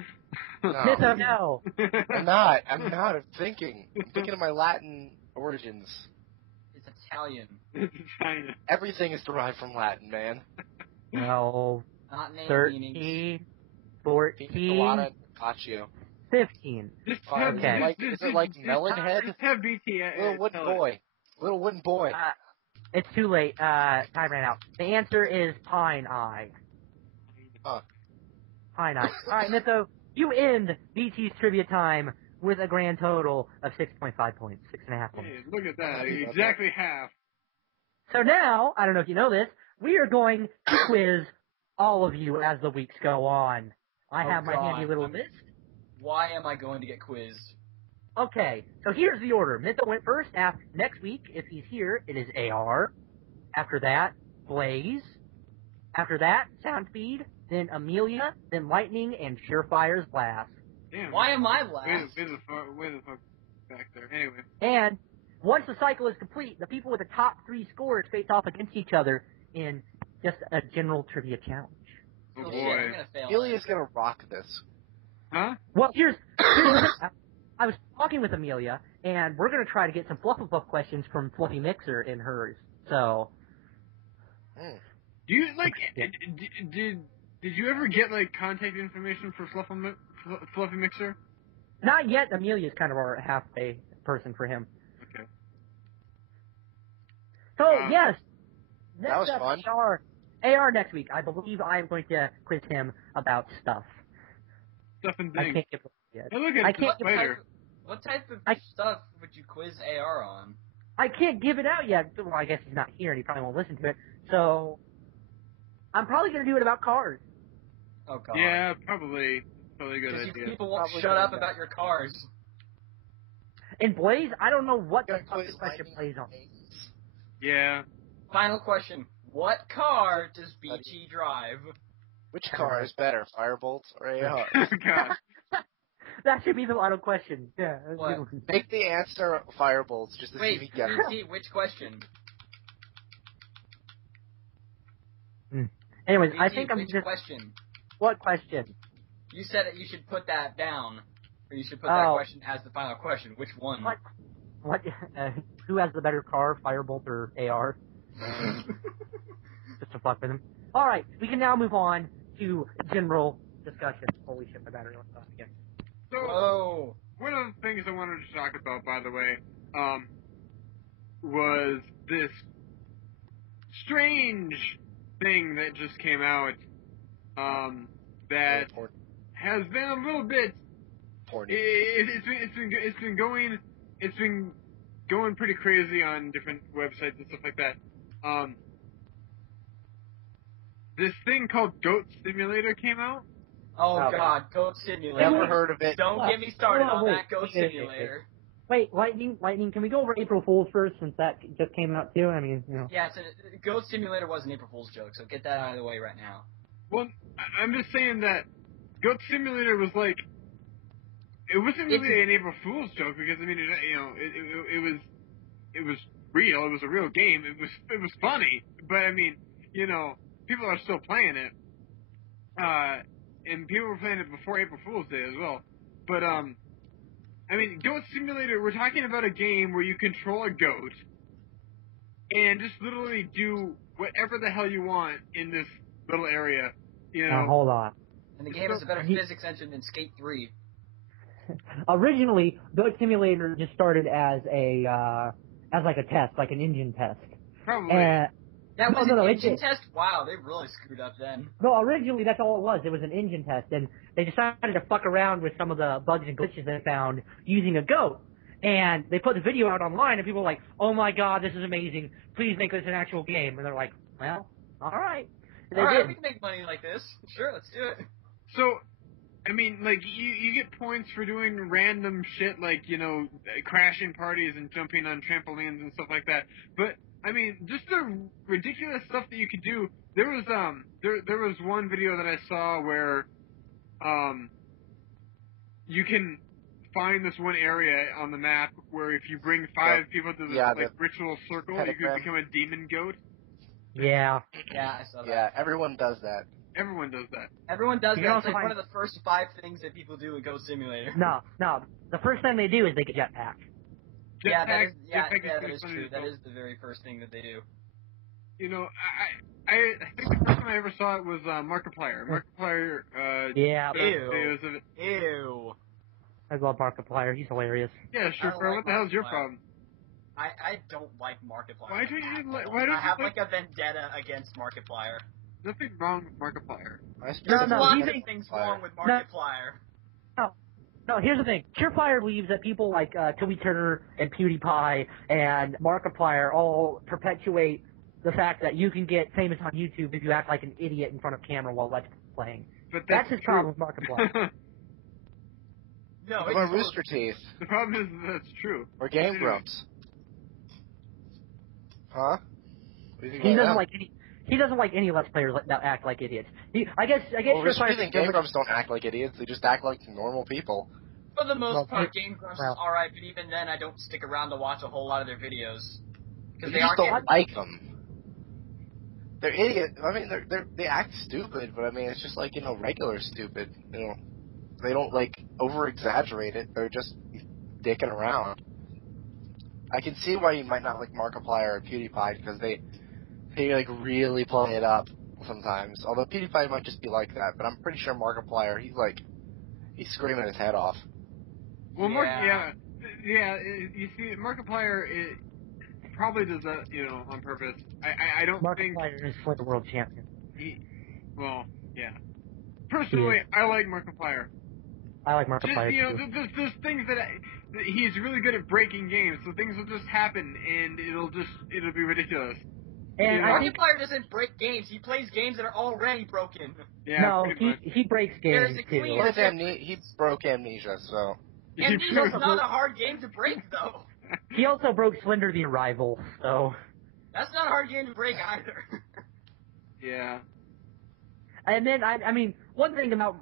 Mr. No. I'm not. I'm thinking. I'm thinking of my Latin origins. It's Italian. It's Italian. Everything is derived from Latin, man. No. Not name 13, 14, 15. Okay. Is it like melon head? Just have BTS. Little wooden boy. It's too late. Time ran out. The answer is Pine Eye. Huh. Pine Eye. All right, Mytho, you end BT's trivia time with a grand total of 6.5 points, 6.5 points. Hey, look at that. Exactly half. So now, I don't know if you know this, we are going to quiz all of you as the weeks go on. I have my handy little list. Why am I going to get quizzed? Okay, so here's the order. Mytho went first. Next week, if he's here, it is AR. After that, Blaze. After that, Soundfeed. Then Amelia. Then Lightning, and Surefire's last. Damn. Why am I last? Way the fuck back there. Anyway. And once the cycle is complete, the people with the top 3 scores face off against each other in just a general trivia challenge. Oh I'm boy. gonna fail. Amelia's gonna rock this. Huh? Well, here's I was talking with Amelia, and we're going to try to get some Flufflepuff questions from Fluffy Mixer in hers. So, Do you did you ever get like contact information for Fluffy Mixer? not yet. Amelia's kind of our halfway person for him. Okay. So yes, next that was up, fun. AR next week. I believe I am going to quiz him about stuff. Stuff and I things. can't give it yet. Hey, look at I this can't- later. What type of stuff would you quiz AR on? I can't give it out yet. Well, I guess he's not here, and he probably won't listen to it. So, I'm probably going to do it about cars. Oh god. Yeah, probably a good Because idea. people won't Probably shut up good, about your cars. In Blaze, I don't know what the Gonna fuck quiz this question Lightning. plays on. Yeah. Final question. What car does BT drive? Which car is better, Firebolt or AR? God. That should be the final question. Yeah. that's a What? good one. Make the answer Firebolts just to see if Wait, he gets it. BT, which question? Anyways, BT, I think I'm which just. question? What question? You said that you should put that down. Or you should put that question as the final question. Which one? What? Who has the better car, Firebolt or AR? Just to fuck with him. All right, we can now move on to general discussion. Holy shit, my battery went off again. So, Whoa. one of the things I wanted to talk about, by the way, was this strange thing that just came out, that has been a little bit. It's been going pretty crazy on different websites and stuff like that. This thing called Goat Simulator came out. Oh god, Goat Simulator. Never heard of it. Don't get me started on wait, that Goat wait, Simulator. Wait, Lightning, can we go over April Fool's first, since that just came out too? I mean, you know. Yeah, so Goat Simulator was an April Fool's joke, so get that out of the way right now. Well, I'm just saying that Goat Simulator was like, it wasn't really an April Fool's joke, because I mean, it was real. It was a real game. It was funny, but I mean, you know, people are still playing it, and people were playing it before April Fool's Day as well. But I mean, Goat Simulator. We're talking about a game where you control a goat and just literally do whatever the hell you want in this little area. You know. Now, hold on. And the game has a better physics engine than Skate 3. Originally, Goat Simulator just started as like a test, like an engine test. Probably. That was an engine it, test? Wow, they really screwed up then. No, originally that's all it was. It was an engine test, and they decided to fuck around with some of the bugs and glitches they found using a goat. And they put the video out online, and people were like, "Oh my god, this is amazing! Please make this an actual game." And they're like, "Well, all right." All right, we can make money like this. Sure, let's do it. So, I mean, like, you get points for doing random shit, like, you know, crashing parties and jumping on trampolines and stuff like that. But, I mean, just the ridiculous stuff that you could do. There was, there was one video that I saw where, you can find this one area on the map where if you bring 5 people to this, ritual circle, you could become a demon goat. Yeah. Yeah, I saw that. Yeah, everyone does that. Everyone does that. Everyone does You that. can It's also like one find- of the first 5 things that people do in Goat Simulator. No. The first thing they do is they get jetpack. Yeah, that is, Jetpack that is funny true. as That well. is the very first thing that they do. You know, I think the first time I ever saw it was Markiplier. Markiplier, Yeah. videos of it. Ew. I love Markiplier. He's hilarious. Yeah, sure. I don't What like the hell's your Markiplier. problem? I don't like Markiplier. Why don't you like? I have like a vendetta against Markiplier. Nothing wrong with Markiplier. There's no, lots he's of things wrong with Markiplier. No, here's the thing. Surefire believes that people like Toby Turner and PewDiePie and Markiplier all perpetuate the fact that you can get famous on YouTube if you act like an idiot in front of camera while Let's playing. But that's his problem with Markiplier. No, what about Rooster Teeth? The problem is that's true. Or Game Grumps? Huh? He doesn't like any Let's Players that act like idiots. I guess. Well, Rooster Teeth and Game Grumps don't act like idiots. They just act like normal people. For the most part, Game Grumps is alright, but even then, I don't stick around to watch a whole lot of their videos. Because they just don't like them. They're idiots. I mean, they act stupid, but I mean, it's just like, regular stupid. They don't, over-exaggerate it. They're just dicking around. I can see why you might not like Markiplier or PewDiePie, because they really play it up sometimes. Although PewDiePie might just be like that, but I'm pretty sure Markiplier, he's screaming his head off. Well, you see, Markiplier probably does that, on purpose. I don't think Markiplier is for the world champion. Personally, I like Markiplier. I like Markiplier too. There's things that he's really good at breaking games, so things will just happen, and it'll be ridiculous. And Markiplier doesn't break games. He plays games that are already broken. Yeah, no, he breaks games too. He broke Amnesia, so. Amnesia's not a hard game to break, though. He also broke Slender the Arrival, so. That's not a hard game to break either. Yeah. And then, I mean, one thing about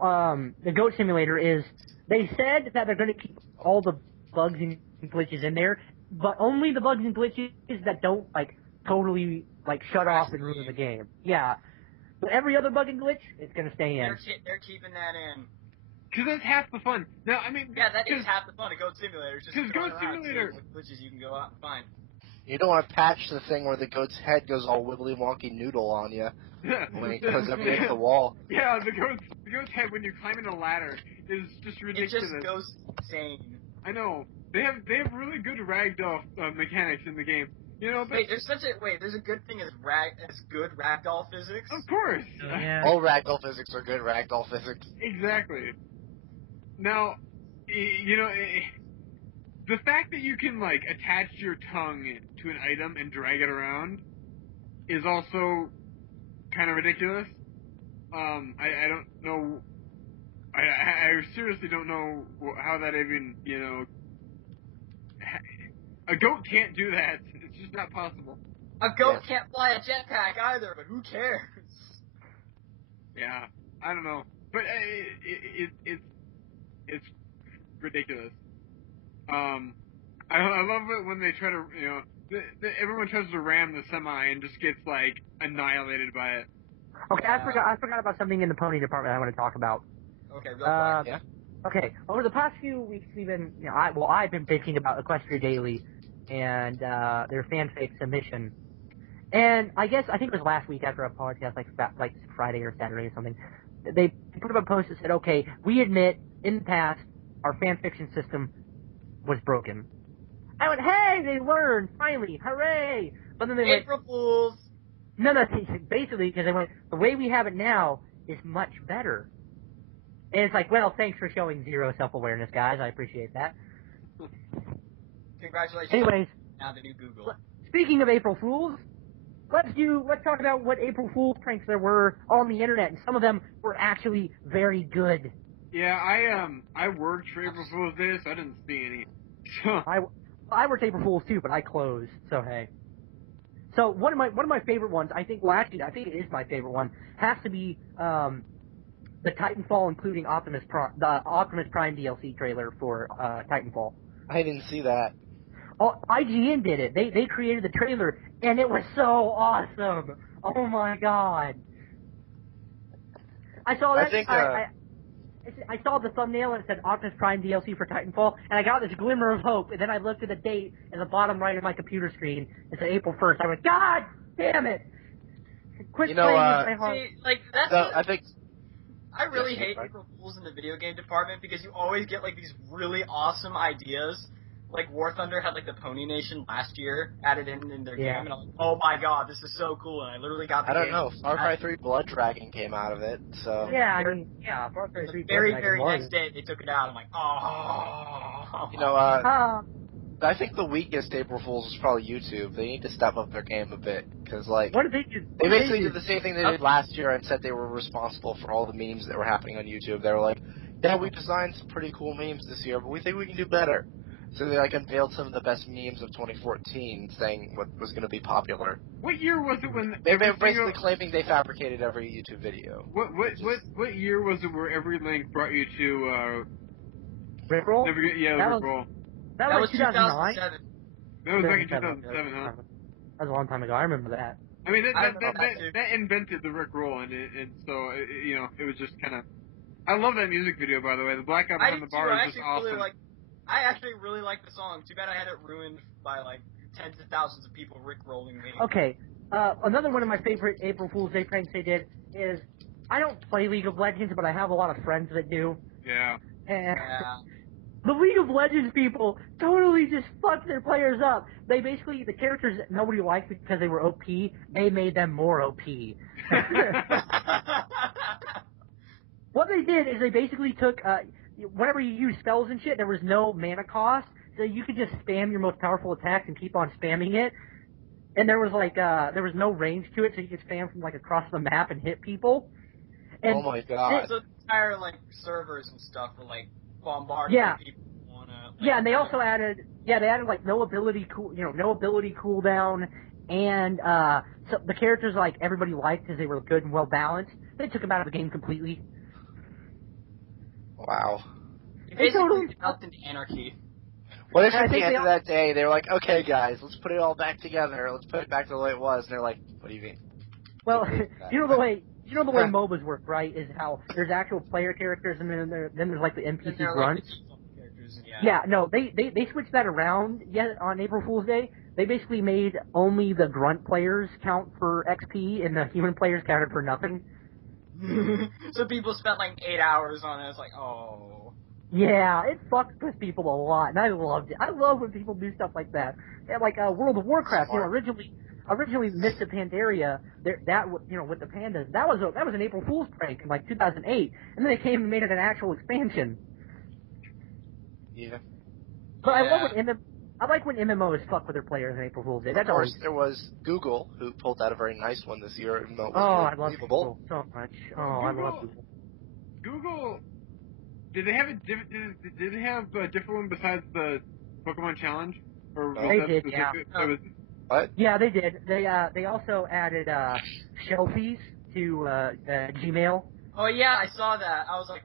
the Goat Simulator is they said that they're going to keep all the bugs and glitches in there, but only the bugs and glitches that don't, totally, shut off and ruin the game. Yeah. But every other bug and glitch, it's going to stay in. They're keeping that in. Because that's half the fun. Now, I mean... Yeah, that is half the fun of Goat Simulator. Because Goat Simulator... With glitches, you can go out and find. You don't want to patch the thing where the goat's head goes all wibbly wonky noodle on you when it goes up against the wall. Yeah, the goat's head when you're climbing a ladder is just ridiculous. It just goes insane. I know. They have really good ragdoll mechanics in the game. But there's a good thing as good ragdoll physics. Of course. Yeah. All ragdoll physics are good ragdoll physics. Exactly. Now, the fact that you can, attach your tongue to an item and drag it around is also kind of ridiculous. I don't know... I seriously don't know how that even, A goat can't do that. It's just not possible. A goat can't fly a jetpack either, but who cares? Yeah, I don't know. But it's ridiculous. I love it when they try to, everyone tries to ram the semi and just gets, annihilated by it. Okay, I forgot about something in the pony department I want to talk about. Okay, real quick. Yeah. Okay, over the past few weeks, we've been, I've been thinking about Equestria Daily and their fanfic submission. And I think it was last week after a podcast, like Friday or Saturday or something, they put up a post that said, okay, we admit, in the past, our fanfiction system was broken. I went, hey, they learned, finally, hooray! But then they went, April Fools! No, basically, because they went, the way we have it now is much better. And it's like, well, thanks for showing zero self-awareness, guys. I appreciate that. Congratulations. Anyways, now the new Google. Speaking of April Fools, let's talk about what April Fools pranks there were on the internet, and some of them were actually very good. Yeah, I worked for April Fool's Day, so I didn't see any. So. I worked April Fools too, but I closed, so hey. So one of my favorite ones, I think it is my favorite one, has to be the Titanfall, including the Optimus Prime DLC trailer for Titanfall. I didn't see that. Oh, IGN did it. They created the trailer, and it was so awesome. Oh my god! I saw that. I saw the thumbnail and it said Optimus Prime DLC for Titanfall, and I got this glimmer of hope, and then I looked at the date in the bottom right of my computer screen. It said April 1st. I went, God damn it! Quit playing my heart. See, I really hate April Fools in the video game department because you always get these really awesome ideas, like War Thunder had like the Pony Nation last year added in their game, and I'm like, oh my god, this is so cool, and I literally got the game. I don't know. Far Cry 3 Blood Dragon came out of it, so... Yeah, I mean, Far Cry 3 The very next day they took it out. I'm like, oh. You know, I think the weakest April Fools is probably YouTube. They need to step up their game a bit, because, like... What did they do? They basically did the same thing they did last year and said they were responsible for all the memes that were happening on YouTube. They were like, yeah, we designed some pretty cool memes this year, but we think we can do better. So they, like, unveiled some of the best memes of 2014, saying what was going to be popular. What year was it when... They were basically claiming they fabricated every YouTube video. What year was it where every link brought you to, Rickroll? Rickroll. That was 2009? That was back in 2007, huh? That was a long time ago. I remember that. I mean, that invented the Rickroll, and so, it was just kind of... I love that music video, by the way. The black guy behind the bar is just awesome. I actually really like the song. Too bad I had it ruined by, like, tens of thousands of people rickrolling me. Okay. Another one of my favorite April Fool's Day pranks they did is, I don't play League of Legends, but I have a lot of friends that do. Yeah. And the League of Legends people totally just fucked their players up. They basically, the characters that nobody liked because they were OP, they made them more OP. What they did is they basically took, whenever you use spells and shit, there was no mana cost, so you could just spam your most powerful attacks and keep on spamming it. And there was there was no range to it, so you could spam from, like, across the map and hit people. And oh my god. So the entire, like, servers and stuff were, like, bombarding people who wanna... Like, and they also added, they added, like, no ability cooldown, and, so the characters, like, everybody liked because they were good and well balanced. They took them out of the game completely. Wow. It basically developed into anarchy. What if at the end of that day, they were like, okay, guys, let's put it all back together. Let's put it back to the way it was. And they're like, what do you mean? Well, you know the way MOBAs work, right? Is how there's actual player characters, and then there's like the NPC grunts. They switched that around. On April Fool's Day, they basically made only the grunt players count for XP, and the human players counted for nothing. So people spent like 8 hours on it. It's like, oh. Yeah, it fucked with people a lot, and I loved it. I love when people do stuff like that. And like World of Warcraft, originally Mist of Pandaria, with the pandas, that was an April Fool's prank in like 2008, and then they came and made it an actual expansion. Yeah. But I like when MMOs fuck with their players in April Fool's Day. Of course, there was Google, who pulled out a very nice one this year. Even though it was I love Google so much. I love Google. Google, did they have a different one besides the Pokemon Challenge? Or was they that did, specific? yeah. What? Yeah, they did. They also added shelfies to Gmail. Oh yeah, I saw that. I was like,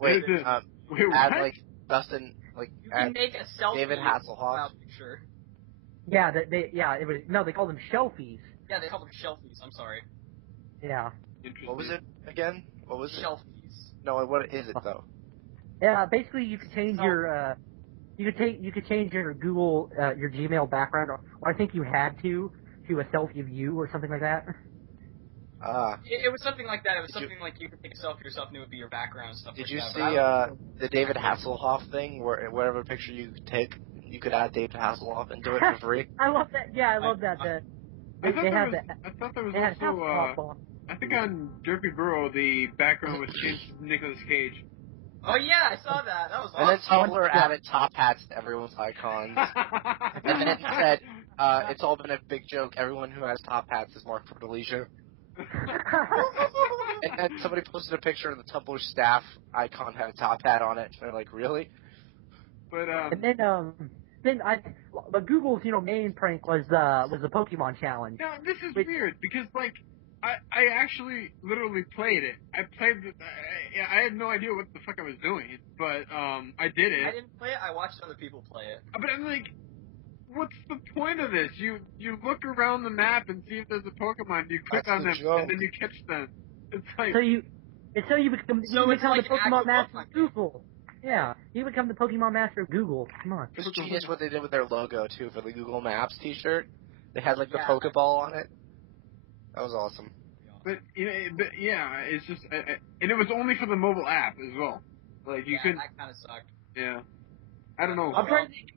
wait, what? add like Dustin. Like, you can make a selfie. David Hasselhoff. Picture. Yeah, they called them shelfies. Yeah, they called them shelfies. I'm sorry. Yeah. What was it again? What was it? Shelfies. No, what is it though? Yeah, basically you could change your you could change your Google your Gmail background, or I think you had to a selfie of you or something like that. It was something like that. It was something like you could take a selfie of yourself and it would be your background and stuff. Did you see the David Hasselhoff thing, where whatever picture you could take, you could add David Hasselhoff into it for free? I love that. Yeah, I love that. I thought there was also I think on Derpy Burrow the background was changed to Nicolas Cage. Oh yeah, I saw that. That was awesome. And then Tumblr added top hats to everyone's icons. And then it said, it's all been a big joke. Everyone who has top hats is marked for deletion. And then somebody posted a picture of the Tumblr staff icon had a top hat on it. And they're like, really? But but Google's main prank was the Pokemon challenge. Now this is weird because like I actually literally played it. I played I had no idea what the fuck I was doing, but I did it. I didn't play it. I watched other people play it. But I'm like, what's the point of this? You look around the map and see if there's a Pokemon. You click on them and then you catch them. It's like so you become the Pokemon master of Google. Yeah, you become the Pokemon master of Google. Come on. It's genius what they did with their logo too for the Google Maps T-shirt. They had like the Pokeball on it. That was awesome. But yeah, it's just and it was only for the mobile app as well. Like you couldn't. That kind of sucked. Yeah. I don't know. I'm trying to think.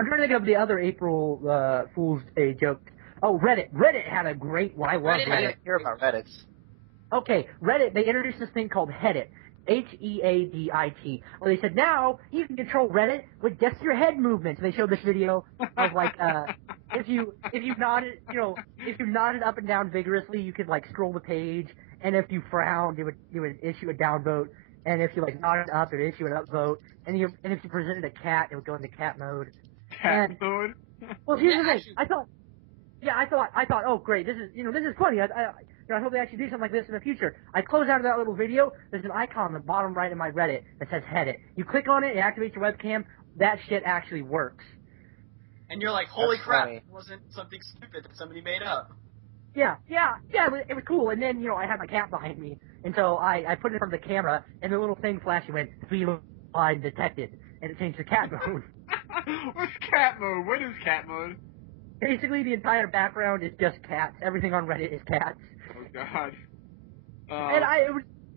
I'm trying to think of the other April Fool's Day joke. Oh, Reddit. Reddit had a great one. I love Reddit. I didn't hear about Reddits. Okay, Reddit, they introduced this thing called Headit. Headit. Well, they said, now you can control Reddit with just your head movements. And they showed this video of, like, if you nodded, if you nodded up and down vigorously, you could, like, scroll the page. And if you frowned, it would issue a down vote. And if you, like, nodded up, it would issue an up vote. And if you presented a cat, it would go into cat mode. Cat mode? Well, here's the thing. I thought, oh, great, this is funny. I hope they actually do something like this in the future. I close out of that little video. There's an icon on the bottom right of my Reddit that says Headit. You click on it, it activates your webcam. That shit actually works. And you're like, holy That's crap, funny. it wasn't something stupid that somebody made up. Yeah, it was cool. And then, I had my cat behind me. And so I put it in front of the camera, and the little thing flashed and went, feline detected. And it changed to cat mode. What's cat mode? What is cat mode? Basically, the entire background is just cats. Everything on Reddit is cats. Oh, God. And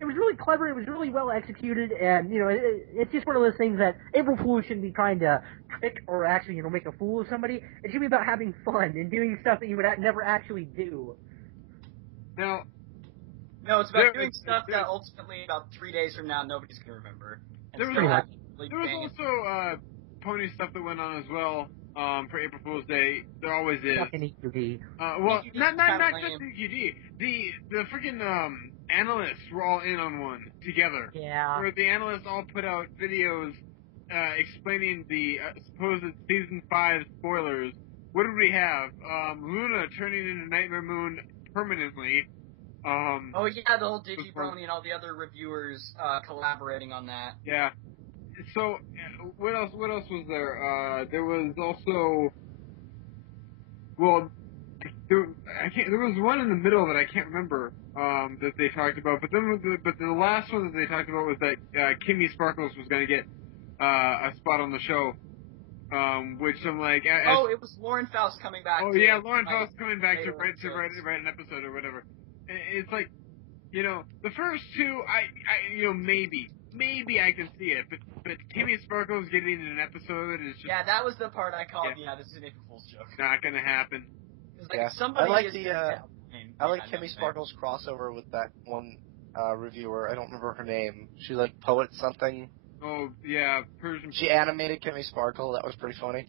it was really clever. It was really well executed, and it's just one of those things that April Fools shouldn't be trying to trick or actually make a fool of somebody. It should be about having fun and doing stuff that you would never actually do. Now, no, it's about doing stuff that ultimately about 3 days from now nobody's gonna remember. There was also pony stuff that went on as well. For April Fool's Day, there always is. Fucking EQD. Well, not just EQD. The freaking analysts were all in on one together. Yeah. Where the analysts all put out videos explaining the supposed season 5 spoilers. What did we have? Luna turning into Nightmare Moon permanently. Oh yeah, the whole Digibrony and all the other reviewers collaborating on that. Yeah. So, what else was there? There was also, well, there was one in the middle that I can't remember, that they talked about, but the last one that they talked about was that, Kimmy Sparkles was gonna get, a spot on the show, which I'm like, it was Lauren Faust coming back. Oh yeah, Lauren Faust coming back to write an episode or whatever. And it's like, the first two, maybe I can see it, but Kimmy Sparkles getting in an episode is just... Yeah, that was the part I called, this is an April Fool's joke. Not gonna happen. Somebody I like Kimmy Sparkles' crossover with that one reviewer. I don't remember her name. She's like Poet something. Oh, yeah, Persian... She animated Kimmy Sparkle. That was pretty funny.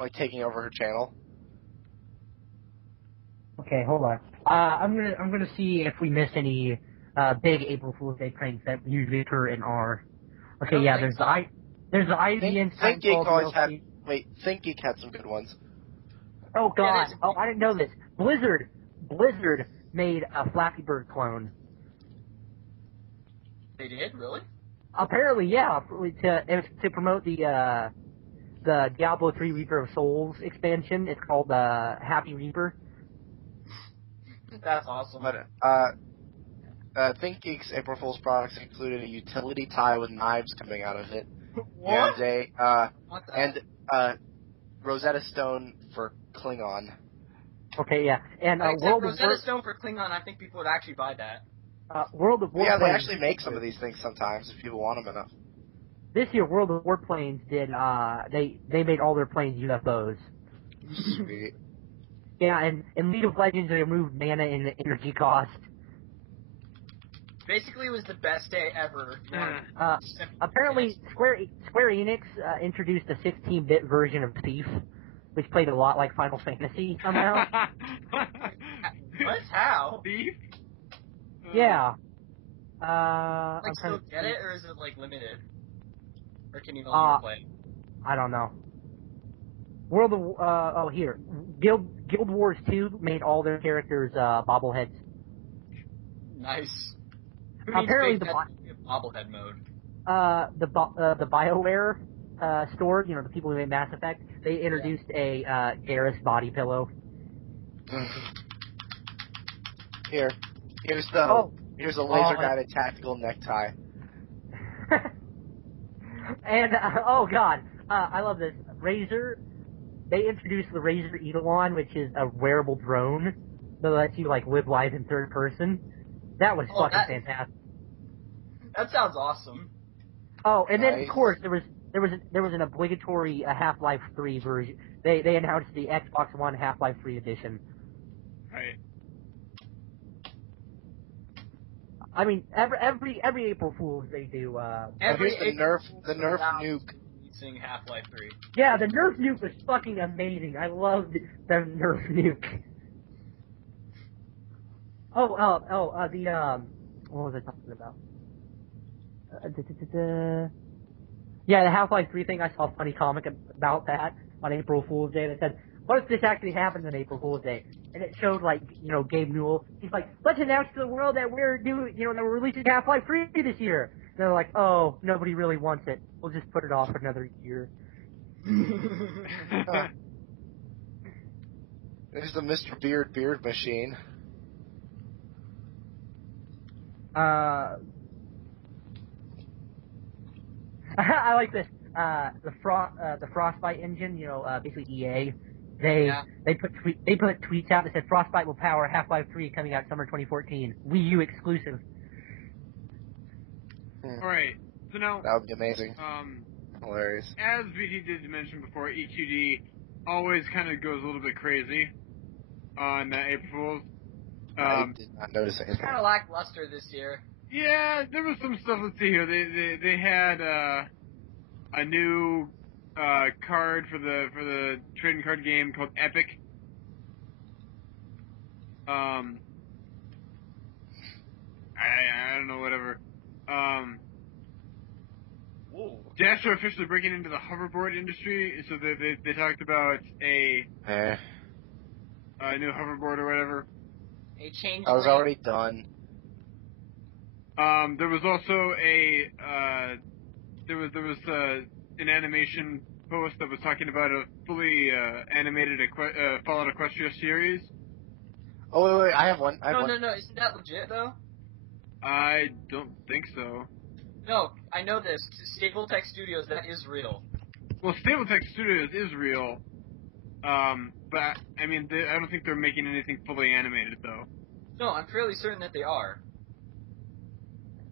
Like, taking over her channel. Okay, hold on. I'm gonna see if we missed any big April Fool's Day pranks that usually occur in R. Okay, yeah, there's the IVN ThinkGeek always had. Wait, ThinkGeek had some good ones. Oh God! Oh, I didn't know this. Blizzard made a Flappy Bird clone. They did, really? Apparently, yeah. To promote the Diablo 3 Reaper of Souls expansion. It's called Happy Reaper. That's awesome. But ThinkGeek's April Fool's products included a utility tie with knives coming out of it, what? and Rosetta Stone for Klingon. Okay, yeah, and Rosetta Stone for Klingon. I think people would actually buy that. World of Warplanes. Yeah, they actually make some of these things sometimes if people want them enough. This year, World of Warplanes did. They made all their planes UFOs. Sweet. Yeah, and in League of Legends, they removed mana and energy cost. Basically, it was the best day ever. Apparently, Square Enix introduced a 16-bit version of Thief, which played a lot like Final Fantasy somehow. What? How? Thief? Yeah. Still get it, or is it like limited? Or can you no longer play it? I don't know. Guild Wars 2 made all their characters bobbleheads. Nice. Apparently the bobblehead mode. The BioWare store, the people who made Mass Effect, they introduced a Garrus body pillow. Here's a laser-guided tactical necktie. And oh God, I love this. Razer, they introduced the Razer Eidolon, which is a wearable drone that lets you live life in third person. That was fucking fantastic. That sounds awesome. Oh, and then of course there there was an obligatory Half-Life 3 version. They announced the Xbox One Half-Life 3 edition. Right. I mean, every April Fool's they do. Here's the Nerf nuke. Releasing Half-Life 3. Yeah, the Nerf nuke was fucking amazing. I loved the Nerf nuke. What was I talking about? Yeah, the Half-Life 3 thing. I saw a funny comic about that on April Fool's Day that said, "What if this actually happens on April Fool's Day?" And it showed, like, Gabe Newell. He's like, "Let's announce to the world that we're doing, that we're releasing Half-Life 3 this year." And they're like, "Oh, nobody really wants it. We'll just put it off another year." There's the Mr. Beard machine. I like this. The Frostbite engine, basically EA. They put tweets out that said Frostbite will power Half-Life 3 coming out summer 2014. Wii U exclusive. Alright, so now... That would be amazing. Hilarious. As VT did mention before, EQD always kind of goes a little bit crazy on April Fool's. I did not notice anything. Kind of lackluster this year. Yeah, there was some stuff. Let's see here. They had a new card for the trading card game called Epic. I don't know, whatever. Dash are officially breaking into the hoverboard industry, so they talked about a new hoverboard or whatever. A change. I was already done. There was also an animation post that was talking about a fully animated Fallout Equestria series. Oh wait, I have one. No, isn't that legit though? I don't think so. No, I know this. Stable Tech Studios, that is real. Well, Stable Tech Studios is real, but I mean, I don't think they're making anything fully animated though. No, I'm fairly certain that they are.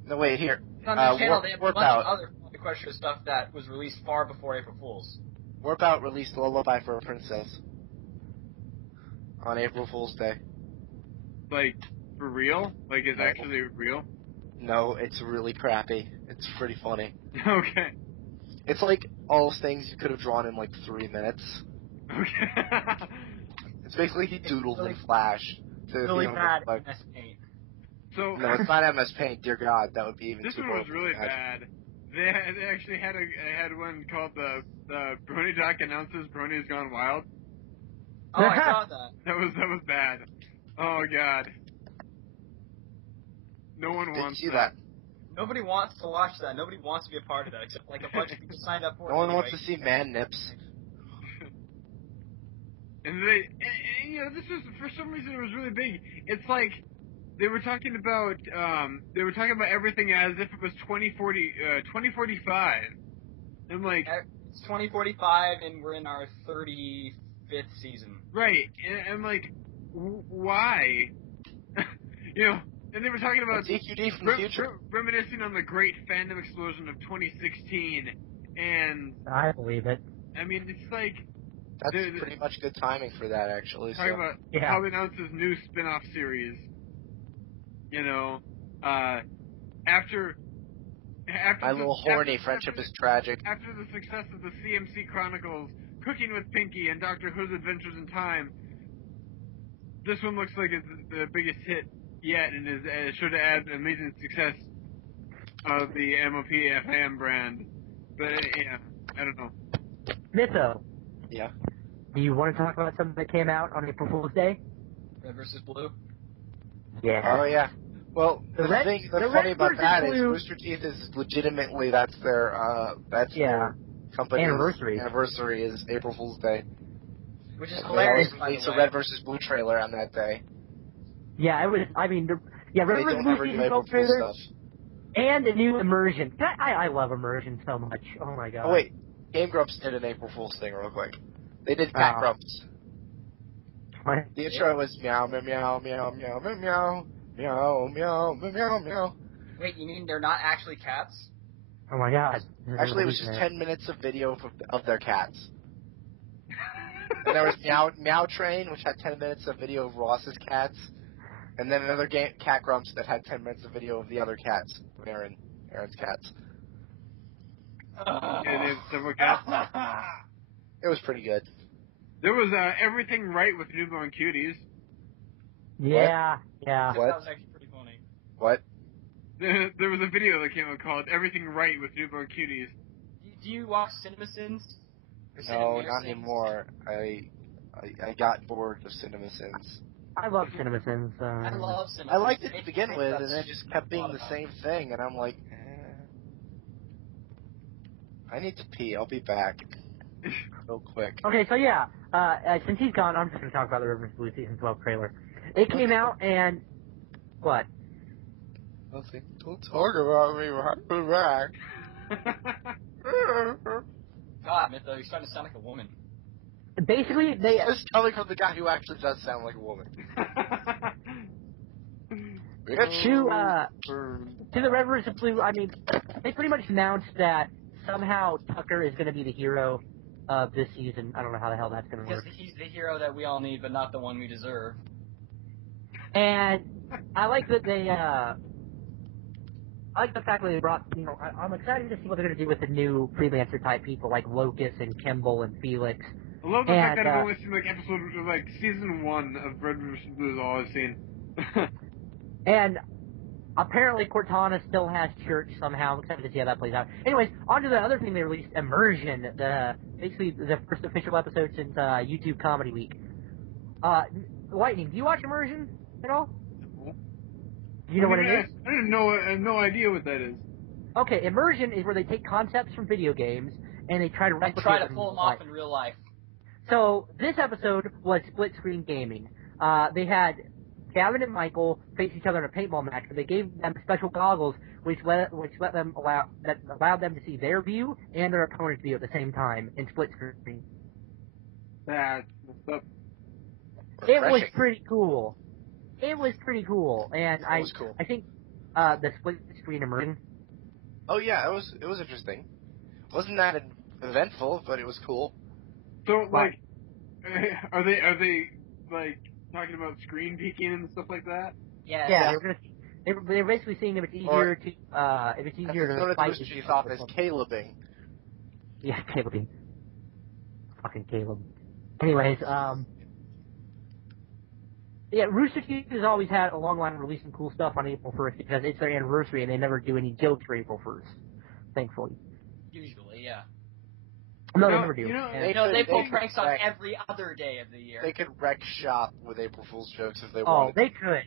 No, wait, here. On their channel, they have a bunch of other Equestria stuff that was released far before April Fool's. Warp Out released Lullaby for a Princess on April Fool's Day. Like, for real? Like, it's actually real? No, it's really crappy. It's pretty funny. Okay. It's like all those things you could have drawn in like 3 minutes. Okay. It's basically he doodled in Flash. Really bad MS Paint. So, no, it's not MS Paint. Dear God, that would be even. This too one was really bad. They actually had one called the Brony Doc announces Brony's Gone Wild. Oh, I saw that. That was bad. Oh God. No one wants that. Nobody wants to watch that. Nobody wants to be a part of that, except like a bunch of people signed up for it. No one wants to see man nips. And this was, for some reason, it was really big. It's like they were talking about everything as if it was 2045. I'm like, it's 2045, and we're in our 35th season. Right, and I'm like, why? And they were talking about DQD from the future, reminiscing on the great fandom explosion of 2016, and I believe it. I mean, it's like that's pretty much good timing for that, actually. Talking about how they announced this new spin-off series. After My little horny friendship is tragic. After the success of the CMC Chronicles, Cooking with Pinky, and Doctor Who's Adventures in Time, this one looks like it's the biggest hit yet, and is sure to add amazing success of the MOP FM brand. But yeah, I don't know. Mytho. Yeah. Do you want to talk about something that came out on April Fool's Day? Red vs. Blue? Yeah. Oh, yeah. Well, the thing that's funny about that is Rooster Teeth is legitimately, that's their company's anniversary is April Fool's Day. Which is hilarious, by the way. It's a Red vs. Blue trailer on that day. Yeah, it was, Red vs. Blue season 12 trailer. And a new Immersion. I love Immersion so much. Oh my god. Oh wait, Game Grumps did an April Fool's thing real quick. They did Cat Grumps. What? The intro was meow meow meow meow meow meow meow meow meow meow meow. Wait, you mean they're not actually cats? Oh my god. Actually, it was just 10 minutes of video of their cats. And there was Meow Train, which had 10 minutes of video of Ross's cats. And then another Cat Grumps that had 10 minutes of video of the other cats, of Aaron's cats. Yeah, they have several cats. It was pretty good. There was Everything Right with Newborn Cuties. Yeah, yeah. What? That was actually pretty funny. What? There was a video that came out called Everything Right with Newborn Cuties. Do you watch CinemaSins? No, not anymore. I got bored of CinemaSins. I love CinemaSins. I love CinemaSins. I liked it to begin with, and then it just kept being the same thing, and I'm like, I need to pee. I'll be back. Real quick. Okay, so yeah, since he's gone, I'm just going to talk about the Rivers Blue Season 12 trailer. It came out, and what? Nothing. Don't talk about me. We're back. God, Mytho, you're starting to sound like a woman. Basically, they... This is coming from the guy who actually does sound like a woman. To the Rivers of Blue, I mean, they pretty much announced that somehow Tucker is going to be the hero of this season. I don't know how the hell that's going to work. Because he's the hero that we all need, but not the one we deserve. And I like that they, I like the fact that they brought, I'm excited to see what they're going to do with the new freelancer type people like Locust and Kimball and Felix. I love the fact that I've only seen season 1 of Red River Blue is all I've seen. And apparently Cortana still has church somehow. I'm excited to see how that plays out. Anyways, on to the other thing they released, Immersion, basically the first official episode since YouTube Comedy Week. Lightning, do you watch Immersion at all? Do you know what it is? I didn't know. I have no idea what that is. Okay, Immersion is where they take concepts from video games and they try to replicate them pull them off in real life. So this episode was split screen gaming. They had Gavin and Michael face each other in a paintball match, but they gave them special goggles which allowed them to see their view and their opponent's view at the same time in split screen. That's what's up. It was pretty cool. It was pretty cool, and I think the split screen immersion. Oh yeah, it was interesting. Wasn't that eventful, but it was cool. So like, are they like talking about screen peeking and stuff like that? Yeah. Yeah, they're basically saying if it's easier to fight. Chief Office Calebing. Yeah, Calebing. Fucking Caleb. Anyways, yeah, Rooster Teeth has always had a long line of releasing cool stuff on April 1st because it's their anniversary and they never do any jokes for April 1st, thankfully. Usually, yeah. No, they never do. They pull pranks on every other day of the year. They could wreck shop with April Fool's jokes if they Oh, wanted. they could,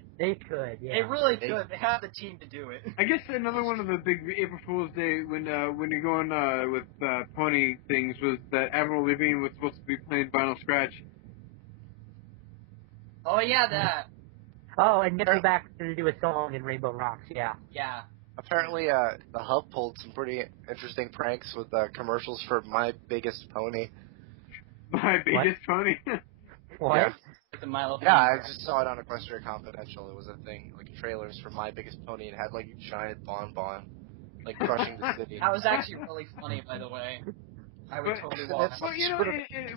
yeah. They really could. They have the team to do it. I guess another one of the big April Fool's Day when you're going with pony things was that Avril Lavigne was supposed to be playing Vinyl Scratch. Oh yeah, that. Oh, and Nickelback was going to do a song in Rainbow Rocks, yeah. Yeah. Apparently, the Hub pulled some pretty interesting pranks with commercials for My Biggest Pony. My Biggest Pony? What? Yeah. The Milo I just saw it on Equestria Confidential. It was a thing, like trailers for My Biggest Pony. It had like a giant bonbon, like crushing the city. That was actually really funny, by the way. I would totally watch it.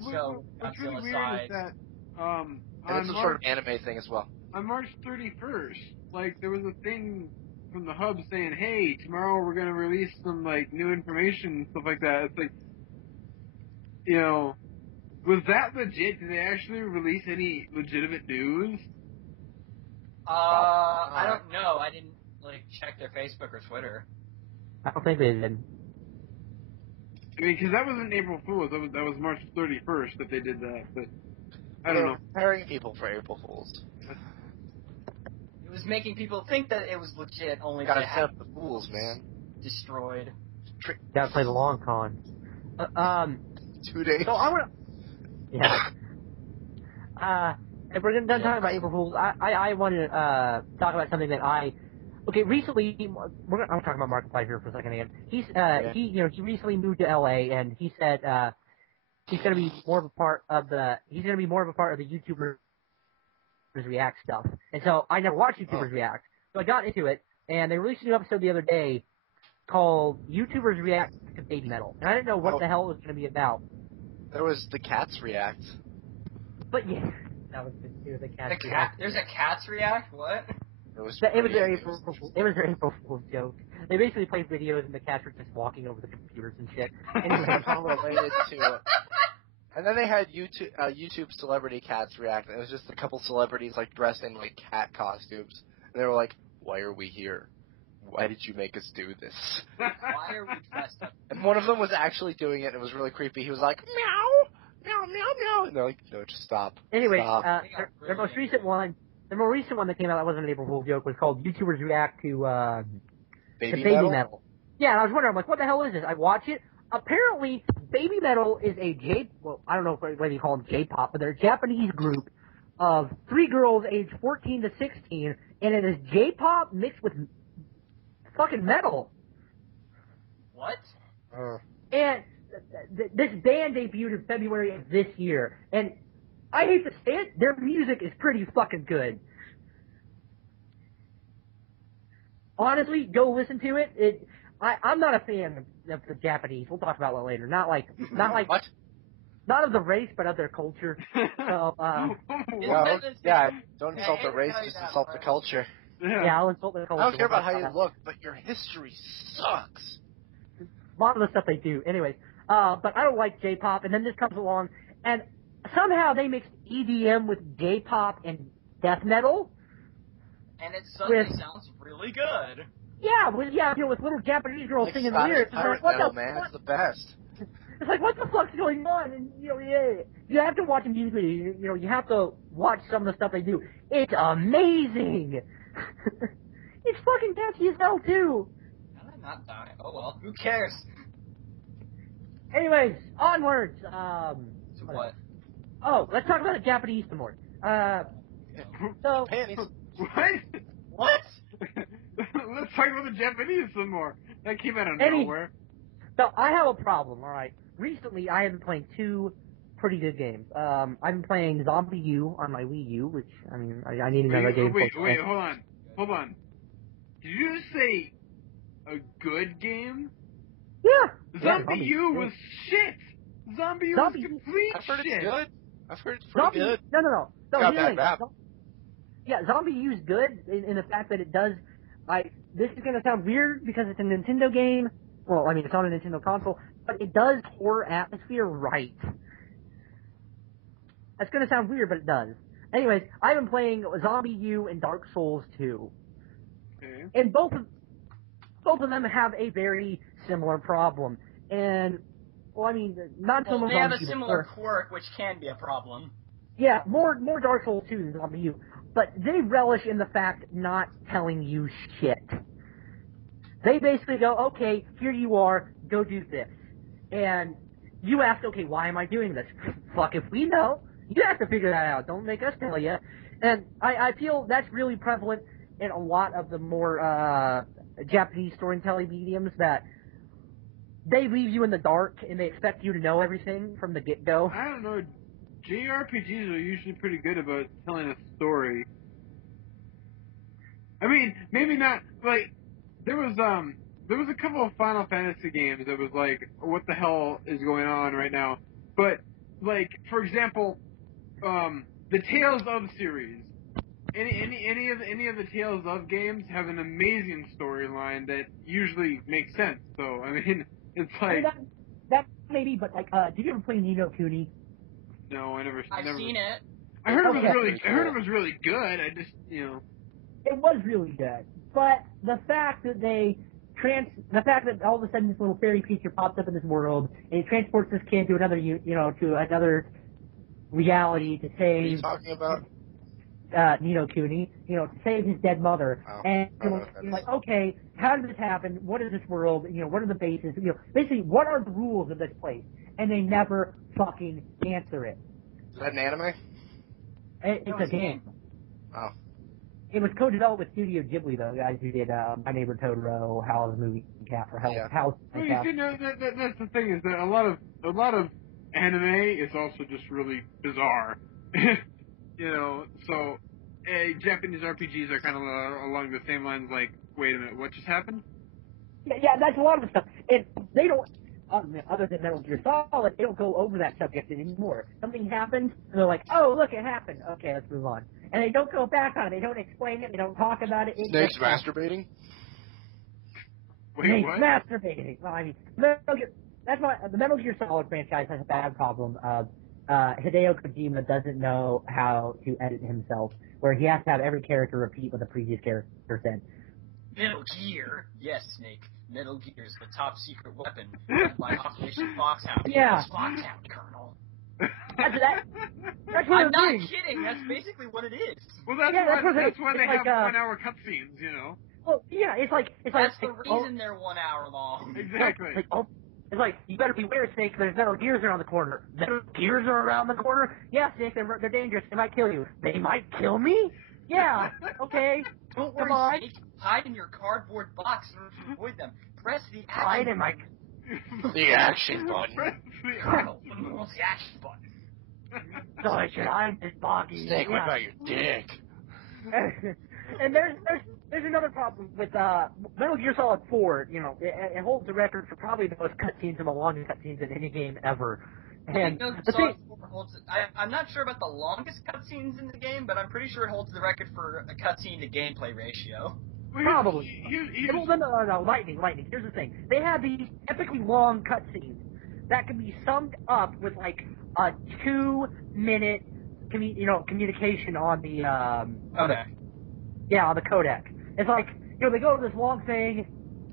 Well, what's really weird is that, and it's some sort of anime thing as well. On March 31st, like, there was a thing from the Hub saying, hey, tomorrow we're going to release some, like, new information and stuff like that. It's like, was that legit? Did they actually release any legitimate news? I don't know. I didn't, check their Facebook or Twitter. I don't think they did. I mean, because that wasn't April Fool's. That was March 31st that they did that, but I don't know. Preparing people for April Fools. It was making people think that it was legit, only Gotta to set have up the fools, man. destroyed. Gotta play the long con. 2 days. So I wanna... Yeah. If we're done talking about April Fools, I want to talk about something that Okay, recently, I'm talking about Markiplier here for a second again. He recently moved to LA, and he said he's going to be more of a part of the YouTubers React stuff. And so I never watched YouTubers React, so I got into it, and they released a new episode the other day called YouTubers React to Baby Metal. And I didn't know what the hell it was going to be about. There was the Cats React. But yeah, that was the Cats React. There's a Cats React? What? It was their April Fool's joke. They basically played videos and the cats were just walking over the computers and shit. Anyway, somehow related to it. And then they had YouTube Celebrity Cats React, and it was just a couple celebrities like dressed in like cat costumes. And they were like, "Why are we here? Why did you make us do this?" Why are we dressed up? And one of them was actually doing it, and it was really creepy. He was like, "Meow, meow, meow, meow," and they're like, "No, just stop." Anyway, stop. Their most recent one that came out that wasn't an April Fool's joke was called YouTubers React to Baby Metal. Yeah, and I was wondering, I'm like, what the hell is this? I watch it. Apparently, Baby Metal is I don't know whether you call them J-pop, but they're a Japanese group of 3 girls aged 14 to 16, and it is J-pop mixed with fucking metal. What? And this band debuted in February of this year, and I hate to say it, their music is pretty fucking good. Honestly, go listen to it. I'm not a fan of the Japanese. We'll talk about that later. Not like what? Not of the race, but of their culture. So, don't insult the race, just insult the culture. Yeah, I'll insult the culture. I don't care about how you look, but your history sucks. A lot of the stuff they do. Anyways, but I don't like J-pop, and then this comes along, and somehow they mixed EDM with J-pop and death metal. And it suddenly sounds really good. Yeah, with little Japanese girls singing lyrics. It's like, what metal, the man, fuck? it's the best. It's like, what the fuck's going on? And, you have to watch a music video. You have to watch some of the stuff they do. It's amazing. It's fucking catchy as hell, too. How did I not die? Oh, well, who cares? Anyways, onwards. So what? Oh, let's talk about the Japanese some more. So... Panties. What? Let's talk about the Japanese some more. That came out of nowhere. So, I have a problem, alright. Recently, I have been playing 2 pretty good games. I've been playing Zombie U on my Wii U, which, I mean, I need another game. Wait, hold on. Did you just say a good game? Yeah. Zombie U was shit. Zombie U was complete I've heard shit. It's good. I've heard it's pretty good. No. Got bad rap. Yeah, Zombie U is good in the fact that it does. This is gonna sound weird because it's a Nintendo game. Well, I mean, it's on a Nintendo console, but it does horror atmosphere right. That's gonna sound weird, but it does. Anyways, I've been playing Zombie U and Dark Souls 2. Okay. And both of them have a very similar problem. And, well, I mean, not so much. They have a similar quirk, which can be a problem. Yeah, more Dark Souls 2 than Zombie U. But they relish in the fact not telling you shit. They basically go, okay, here you are, go do this. And you ask, okay, why am I doing this? Fuck if we know. You have to figure that out. Don't make us tell you. And I feel that's really prevalent in a lot of the more Japanese storytelling mediums, that they leave you in the dark and they expect you to know everything from the get-go. I don't know. JRPGs are usually pretty good about telling a story. I mean, maybe not, like, there was a couple of Final Fantasy games that was like, what the hell is going on right now? But, like, for example, the Tales of series. Any of the Tales of games have an amazing storyline that usually makes sense. So, I mean, it's like... That maybe, but, like, did you ever play Ni no Kuni? No, I've seen it. I heard it was really good. I just, It was really good, but the fact that all of a sudden this little fairy creature pops up in this world and it transports this kid to another, to another reality to save. What are you talking about? Ni no Kuni, to save his dead mother. Oh. And you're like, okay, how did this happen? What is this world? What are the bases? Basically, what are the rules of this place? And they never fucking answer it. Is that an anime? It's a game. Oh. It was co-developed with Studio Ghibli, though, guys who did My Neighbor Totoro, Howl's Moving Castle, Howl's Well, you see, that's the thing, is that a lot of anime is also just really bizarre. So Japanese RPGs are kind of along the same lines. Like, wait a minute, what just happened? Yeah, that's a lot of the stuff. And they don't, other than Metal Gear Solid, they don't go over that subject anymore. Something happens, and they're like, oh, look, it happened. Okay, let's move on. And they don't go back on it. They don't explain it. They don't talk about it. Snake's masturbating? Wait, Snake's what? masturbating. Well, I mean, that's why the Metal Gear Solid franchise has a bad problem. Hideo Kojima doesn't know how to edit himself, where he has to have every character repeat what the previous character said. Metal Gear, yes, Snake. Metal Gear is the top secret weapon by Operation Foxhound. Yeah. It's Foxhound, Colonel. That's what I'm not it is. kidding. That's basically what it is. Well, that's why they have 1 hour cutscenes, you know. Well, yeah, it's like That's the reason they're 1 hour long. Exactly. It's like, you better beware, Snake, there's Metal Gears around the corner. Metal Gears are around the corner? Yeah, Snake, they're dangerous. They might kill you. They might kill me? Yeah, okay. Don't Come worry, on. Snake. Hide in your cardboard box in order to avoid them. Press the Hide action in my... The action button. Colonel, what's the action button? So I should hide this boggy. Snake, what about your dick? And there's another problem with Metal Gear Solid 4. You know, it holds the record for probably the most cutscenes and the longest cutscenes in any game ever. And the thing, I'm not sure about the longest cutscenes in the game, but I'm pretty sure it holds the record for a cutscene to gameplay ratio. probably. No, lightning. Here's the thing: they have these epically long cutscenes that can be summed up with like a 2-minute, communication on the Okay. on the codec. It's like, they go to this long thing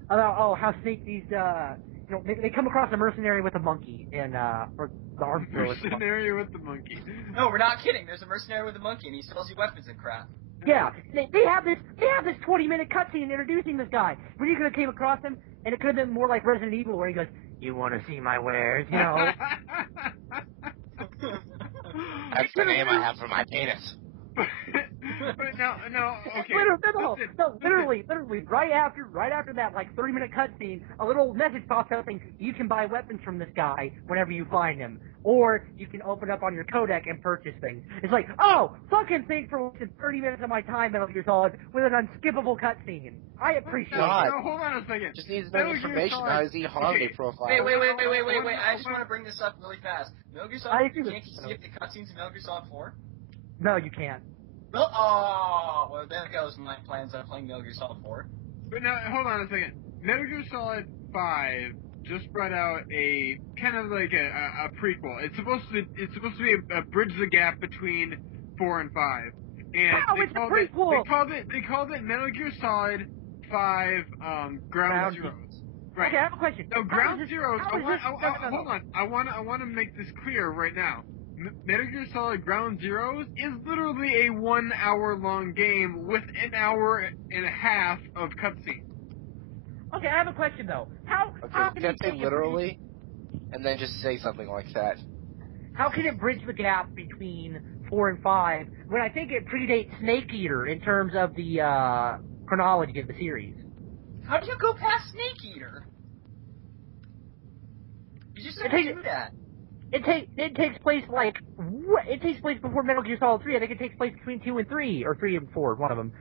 about, how Snake these, they come across a mercenary with a monkey in, or the arms dealer. Mercenary with the monkey. No, we're not kidding. There's a mercenary with a monkey, and he sells you weapons and crap. Yeah, they have this 20-minute cutscene introducing this guy. When you could have came across him, and it could have been more like Resident Evil, where he goes, "You want to see my wares?" That's the name I have for my penis. But no, okay. Literally, right after that, like 30-minute cutscene, a little message pops up saying you can buy weapons from this guy whenever you find him, or you can open up on your codec and purchase things. It's like, oh, fucking thanks for wasting 30 minutes of my time, Metal Gear Solid, with an unskippable cutscene. I appreciate God. it. No, hold on a second. Just needs no information. How is he holiday profile? Wait. I just want to bring this up really fast. Metal Gear Solid, you can't skip the cutscenes in Metal Gear Solid 4? No, you can't. Well, there goes my plans on playing Metal Gear Solid 4. But now, hold on a second. Metal Gear Solid 5 just brought out a kind of like a prequel. It's supposed to be a bridge the gap between 4 and 5. And it's a prequel. They called it Metal Gear Solid 5 Ground Zeroes. Right. Okay, I have a question. No, Ground Zeroes. Hold on. I want to make this clear right now. Metal Gear Solid Ground Zeroes is literally a 1 hour long game with an hour and a half of cutscenes. Okay, I have a question though. How can you say literally, and then just say something like that? How can it bridge the gap between 4 and 5 when I think it predates Snake Eater in terms of the chronology of the series? How do you go past Snake Eater? You just don't do that. It takes place before Metal Gear Solid 3. I think it takes place between 2 and 3, or 3 and 4, one of them.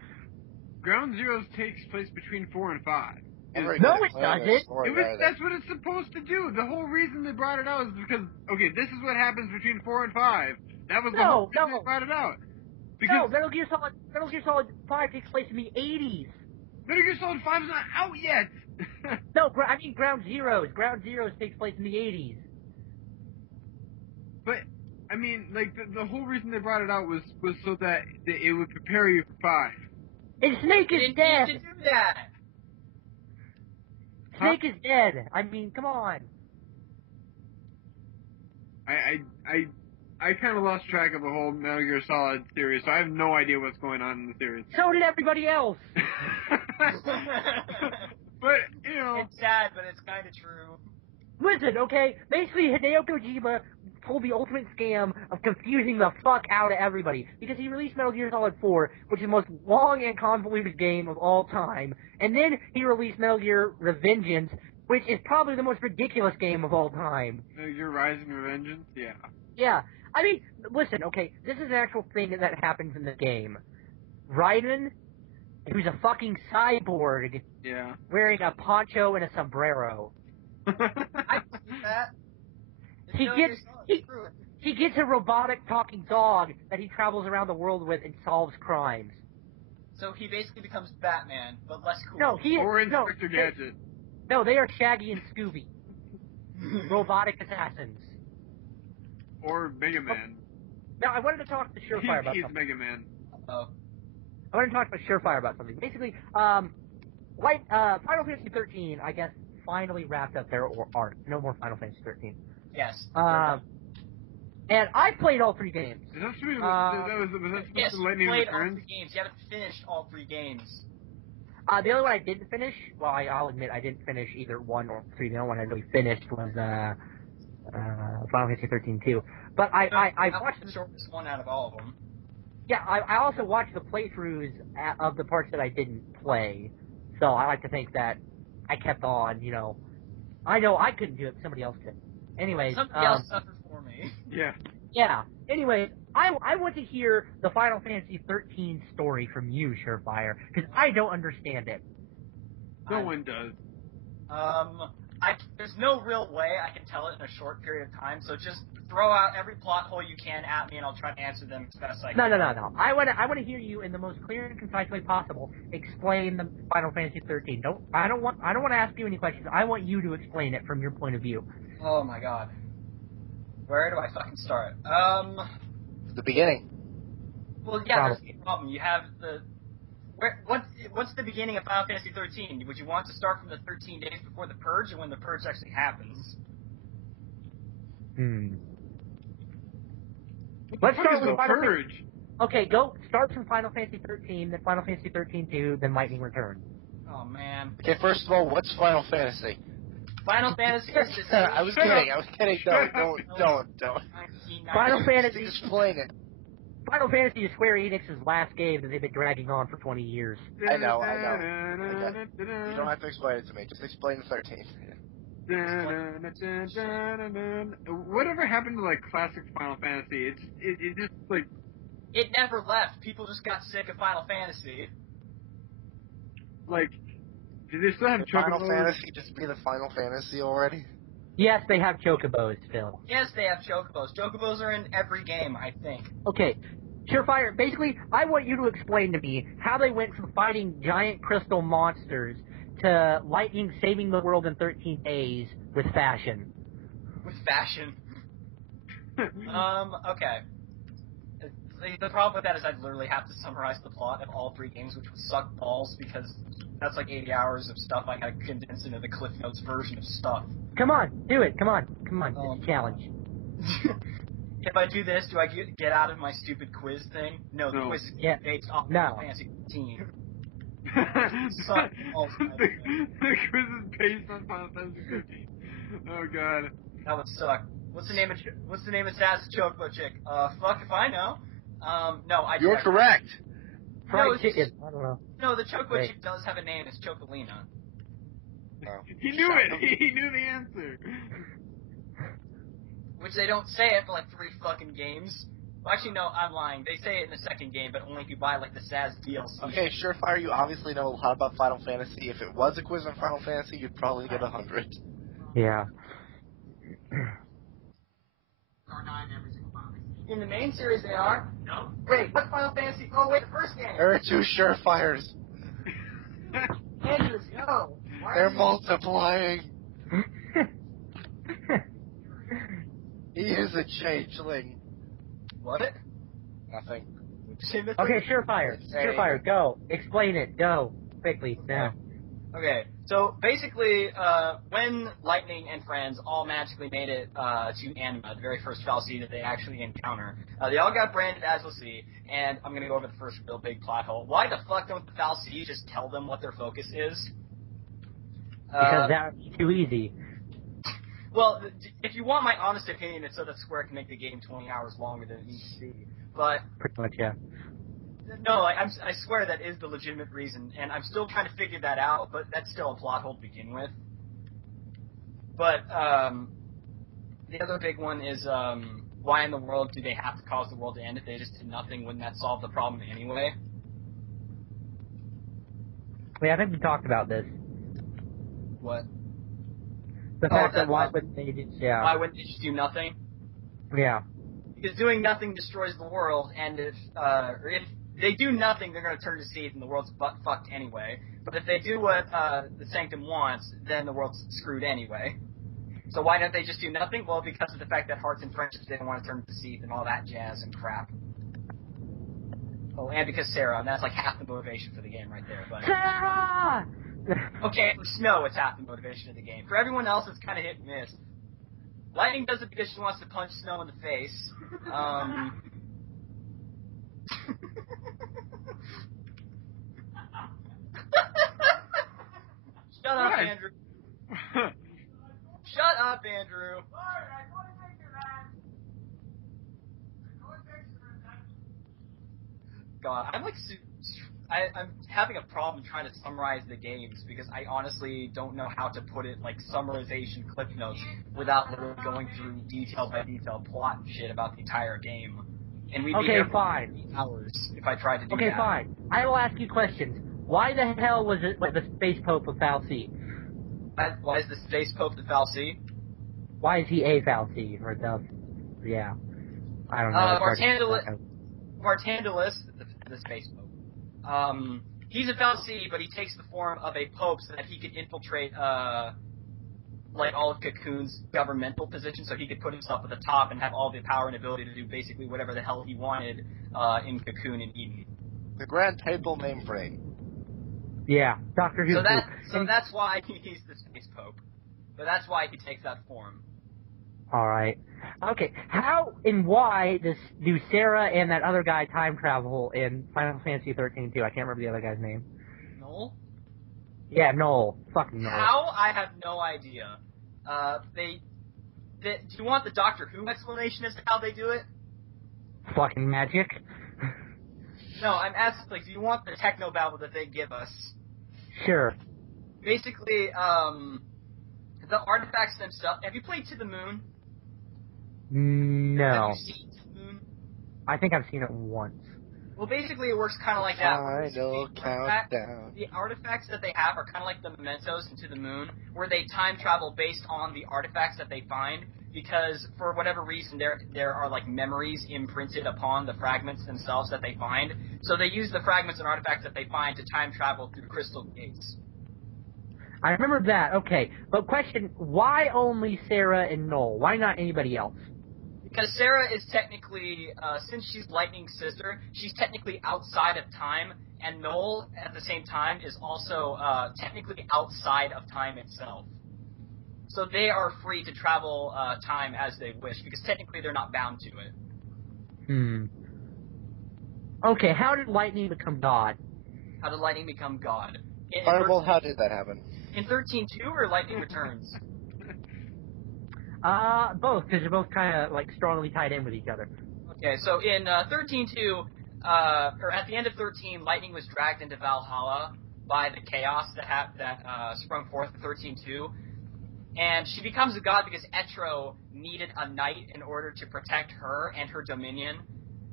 Ground Zeroes takes place between 4 and 5. No, it doesn't. That's what it's supposed to do. The whole reason they brought it out is because, this is what happens between 4 and 5. That was the whole reason they brought it out. Because Metal Gear Solid 5 takes place in the 80s. Metal Gear Solid 5 is not out yet. No, I mean Ground Zeroes. Ground Zeroes takes place in the 80s. But, I mean, like, the whole reason they brought it out was so that it would prepare you for 5. And Snake is dead! You didn't do that! Snake is dead! I mean, come on. I kind of lost track of the whole Metal Gear Solid series, so I have no idea what's going on in the series. So did everybody else! But, It's sad, but it's kind of true. Listen, okay? Basically, Hideo Kojima pulled the ultimate scam of confusing the fuck out of everybody. Because he released Metal Gear Solid 4, which is the most long and convoluted game of all time. And then he released Metal Gear Revengeance, which is probably the most ridiculous game of all time. Metal Gear Rising Revengeance? Yeah. Yeah. I mean, listen, okay, this is an actual thing that happens in the game. Raiden He was a fucking cyborg. Yeah. Wearing a poncho and a sombrero. I see that. He gets a robotic talking dog that he travels around the world with and solves crimes. So he basically becomes Batman, but less cool. Or Inspector Gadget. No, they are Shaggy and Scooby. Robotic assassins. Or Mega Man. Now, I wanted to talk to Surefire about He's something. Mega Man. Oh. I wanted to talk to Surefire about something. Basically, Final Fantasy 13, I guess, finally wrapped up their arc. No more Final Fantasy 13. Yes. And I played all 3 games. Is that supposed Yes, to you Lightning played all Returns? 3 games. You haven't finished all 3 games. The only one I didn't finish, well, I'll admit I didn't finish either 1 or 3. The only one I really finished was Final Fantasy 13 2. But I watched the shortest one out of all of them. Yeah, I also watched the playthroughs of the parts that I didn't play. So I like to think that I kept on, I know I couldn't do it, but somebody else could. Anyways. Somebody else suffered for me. Yeah. Yeah. Anyways, I want to hear the Final Fantasy 13 story from you, Surefire, because I don't understand it. No one does. There's no real way I can tell it in a short period of time, so just throw out every plot hole you can at me, and I'll try to answer them as best I can. No. I want to hear you in the most clear and concise way possible explain the Final Fantasy 13. I don't want to ask you any questions. I want you to explain it from your point of view. Oh my god. Where do I fucking start? The beginning. Well, yeah, there's the problem. You have what's the beginning of Final Fantasy 13? Would you want to start from the 13 days before the Purge, or when the Purge actually happens? Let's start with Final Purge. Fantasy. Okay, go start from Final Fantasy 13, then Final Fantasy 13 2, then Lightning Return. Oh man. Okay, first of all, what's Final Fantasy? Final Fantasy is the I was kidding. Don't. Final Fantasy. Just explain it. Final Fantasy is Square Enix's last game that they've been dragging on for 20 years. I know. You don't have to explain it to me. Just explain the 13. Whatever happened to classic Final Fantasy? It just it never left. People just got sick of Final Fantasy. Do they still have chocobos? Final Fantasy just be the Final Fantasy already? Yes, they have chocobos still. Yes, they have chocobos. Chocobos are in every game, I think. Okay. Surefire, basically, I want you to explain to me how they went from fighting giant crystal monsters to Lightning saving the world in 13 days with fashion. With fashion. Okay. The problem with that is I'd literally have to summarize the plot of all 3 games, which would suck balls, because that's 80 hours of stuff I gotta condense into the Cliff Notes version of stuff. Come on, do it. Come on. It's a challenge. If I do this, do I get out of my stupid quiz thing? No, the quiz is based off Final Fantasy 15. The quiz is based on Final Fantasy 15. Oh god. That would suck. What's the name of Saz's Chocobo chick? Fuck if I know. No, I. You're correct. Fried chicken. I don't know. No, the Chocobo chick does have a name. It's Chocolina. Oh. He knew it. He knew the answer. Which they don't say it for 3 fucking games. Well, actually, no, I'm lying. They say it in the second game, but only if you buy the Saz DLC. Okay, Surefire, you obviously know a lot about Final Fantasy. If it was a quiz on Final Fantasy, you'd probably get 100. Yeah. In the main series, they are. No. Wait, what Final Fantasy? Oh, wait, the first game. There are 2 Surefires. Andrews, no. They're multiplying. He is a changeling. What? Nothing. Okay, Surefire, go. Explain it, go. Quickly, now. Okay, so basically, when Lightning and friends all magically made it to Anima, the very first Fal'Cie that they actually encounter, they all got branded as Fal'Cie, and I'm going to go over the first real big plot hole. Why the fuck don't the Fal'Cie just tell them what their focus is? Because that would be too easy. Well, if you want my honest opinion, it's so that Square can make the game 20 hours longer than it needs to be. But pretty much, yeah. No, I swear that is the legitimate reason, and I'm still trying to figure that out, but that's still a plot hole to begin with. But the other big one is why in the world do they have to cause the world to end if they just did nothing? Wouldn't that solve the problem anyway? Wait, I think we talked about this. What? The fact that why wouldn't they just, Why wouldn't they just do nothing? Yeah. Because doing nothing destroys the world, and if they do nothing, they're going to turn to seed, and the world's fucked anyway. But if they do what the Sanctum wants, then the world's screwed anyway. So why don't they just do nothing? Well, because of the fact that hearts and friendships didn't want to turn to seed and all that jazz and crap. Oh, and because Sarah, and that's like half the motivation for the game right there. But Sarah! okay, for Snow, it's half the motivation of the game. For everyone else, it's kind of hit and miss. Lightning does it because she wants to punch Snow in the face. Shut up, Andrew. Shut up, Andrew. God, I'm having a problem trying to summarize the games because I honestly don't know how to put it like summarization clip notes without literally going through detail by detail plot and shit about the entire game. And we'd be here for hours if I tried to do that. Okay, fine. I will ask you questions. Why the hell was it the Space Pope of Fal'Cie? Why is the Space Pope the Fal'Cie? Why is he a Fal'Cie? Or the... Yeah. I don't know. Martandulus, the Space Pope. He's a Fal'Cie, but he takes the form of a Pope so that he could infiltrate, like, all of Cocoon's governmental positions, so he could put himself at the top and have all the power and ability to do basically whatever the hell he wanted, in Cocoon and Eden. The Grand Papal Mainframe. Yeah, Doctor Who. So that's why he's the Space Pope. But that's why he takes that form. Alright. Okay, how and why do Sarah and that other guy time travel in Final Fantasy 13 too? I can't remember the other guy's name. Noel? Yeah, Noel. Fucking Noel. How? I have no idea. Do you want the Doctor Who explanation as to how they do it? Fucking magic. No, I'm asking, like, do you want the technobabble that they give us? Sure. Basically, the artifacts themselves... Have you played To the Moon? No. Have you seen To the Moon? I think I've seen it once. Well, basically, it works kind of like that. Final countdown. The artifacts that they have are kind of like the mementos in To the Moon, where they time travel based on the artifacts that they find, because for whatever reason, there are like memories imprinted upon the fragments themselves that they find. So they use the fragments and artifacts that they find to time travel through crystal gates. I remember that, okay. But question, why only Sarah and Noel? Why not anybody else? Because Sarah is technically, since she's Lightning's sister, she's technically outside of time, and Noel, at the same time, is also technically outside of time itself. So they are free to travel time as they wish, because technically they're not bound to it. Okay, how did Lightning become God? How did Lightning become God? Fireball, how did that happen? In 13.2 or Lightning Returns? Both, because they're both kind of, like, strongly tied in with each other. Okay, so in 13.2, or at the end of 13, Lightning was dragged into Valhalla by the chaos that sprung forth in 13.2, and she becomes a god because Etro needed a knight in order to protect her and her dominion,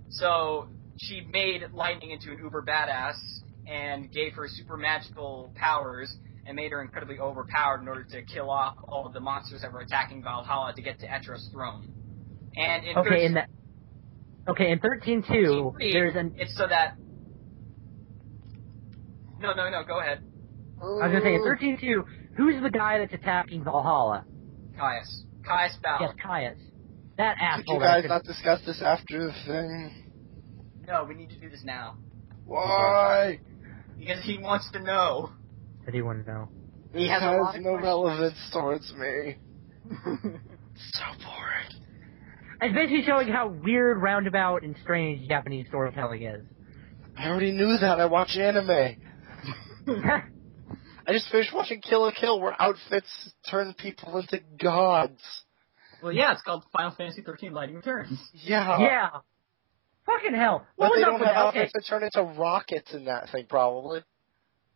so she made Lightning into an uber badass and gave her super magical powers, and made her incredibly overpowered in order to kill off all of the monsters that were attacking Valhalla to get to Etro's throne. And in in 13.2, there's an... It's so that... No, go ahead. I was gonna say, in 13.2, who's the guy that's attacking Valhalla? Caius. Caius Bal. Yes, Caius. That asshole. Did you guys not discuss this after the thing? No, we need to do this now. Why? Because he wants to know. Does he want to know? He has no relevance towards me. So boring. It's basically showing how weird, roundabout, and strange Japanese storytelling is. I already knew that. I watch anime. I just finished watching Kill la Kill, where outfits turn people into gods. Well, yeah, it's called Final Fantasy 13 Lightning Returns. Yeah. Yeah. Fucking hell. But they don't have outfits that turn into rockets in that thing, probably.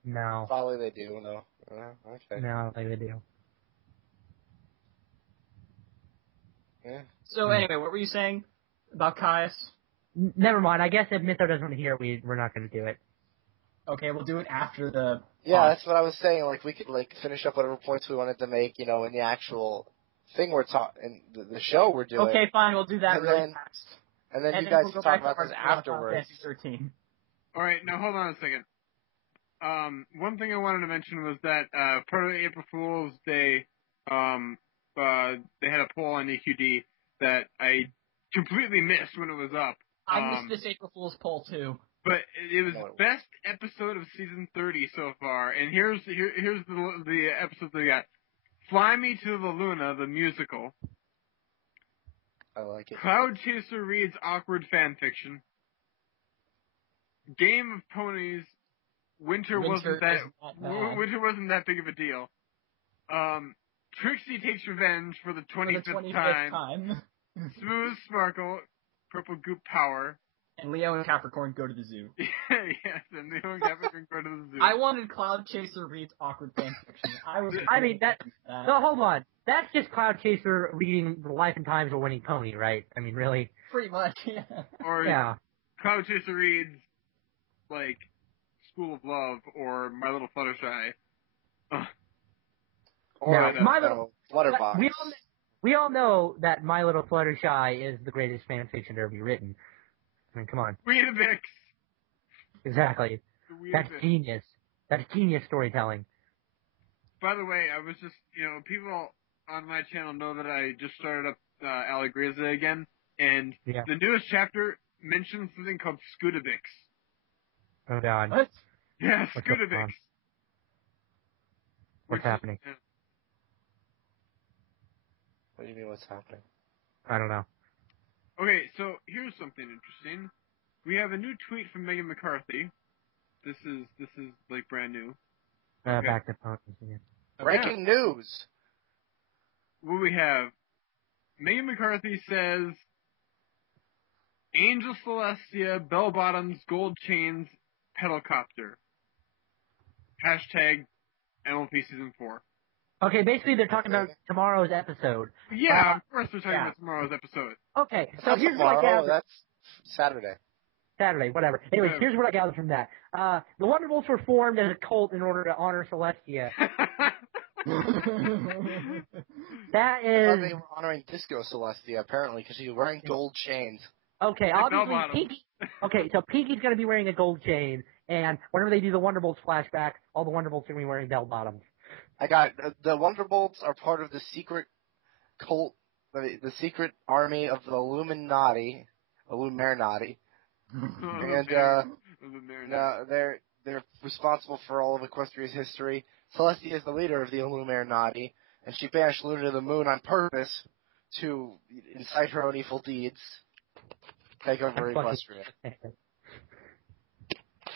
No. Probably they do, no. Okay. No, I don't think they do. Yeah. So anyway, what were you saying about Caius? Never mind. I guess if Mytho doesn't want to hear it, we're not going to do it. Okay, we'll do it after the... Yeah, that's what I was saying. Like, we could, like, finish up whatever points we wanted to make, you know, in the actual thing we're talking, in the show we're doing. Okay, fine, we'll do that And really then- fast. And then And you then guys we'll can go talk back to about our this Final afterwards. Fantasy 13. Alright, now hold on a second. One thing I wanted to mention was that, part of the April Fool's Day, they had a poll on EQD that I completely missed when it was up. I missed this April Fool's poll, too. But it was best episode of season 30 so far, and here's the episodes they got. Fly Me to the Luna, the musical. I like it. Cloud Chaser reads awkward fan fiction. Game of Ponies. Winter wasn't that big of a deal. Trixie Takes Revenge for the 25th time. Smooth Sparkle. Purple Goop Power. And Leo and Capricorn go to the zoo. Yes, and Leo and Capricorn go to the zoo. I wanted Cloud Chaser reads awkward fan fiction. No, hold on. That's just Cloud Chaser reading The Life and Times of a Winning Pony, right? I mean, really? Pretty much, yeah. Or yeah. Cloud Chaser reads, like, School of Love or My Little Fluttershy. Or My Little Flutterbox. We all know that My Little Fluttershy is the greatest fan fiction to ever be written. I mean, come on. Weetabix. Exactly. That's genius. That's genius storytelling. By the way, I was just, people on my channel know that I just started up Alicorn again, and the newest chapter mentions something called Scootabix. Oh, God. What? Yeah, Scootabix. What's happening? What do you mean, what's happening? I don't know. Okay, so here's something interesting. We have a new tweet from Megan McCarthy. This is like brand new. Okay. Back to ponies again. Breaking news! What we have? Megan McCarthy says, Angel Celestia, bell bottoms, gold chains, pedalcopter. Hashtag MLP Season 4. Okay, basically they're talking about tomorrow's episode. Yeah, of course they're talking about tomorrow's episode. Okay, so That's here's what I gathered. That's Saturday. Saturday, whatever. Anyways, here's what I gathered from that. The Wonderbolts were formed as a cult in order to honor Celestia. That is... They were honoring Disco Celestia, apparently, because she was wearing gold chains. Okay, obviously Pinky... Okay, so Pinky's going to be wearing a gold chain, and whenever they do the Wonderbolts flashback, all the Wonderbolts are going to be wearing bell-bottoms. I got... The Wonderbolts are part of the secret cult, the secret army of the Illuminati, and they're responsible for all of Equestria's history. Celestia is the leader of the Illuminati, and she banished Luna to the moon on purpose to incite her own evil deeds. Take over Equestria.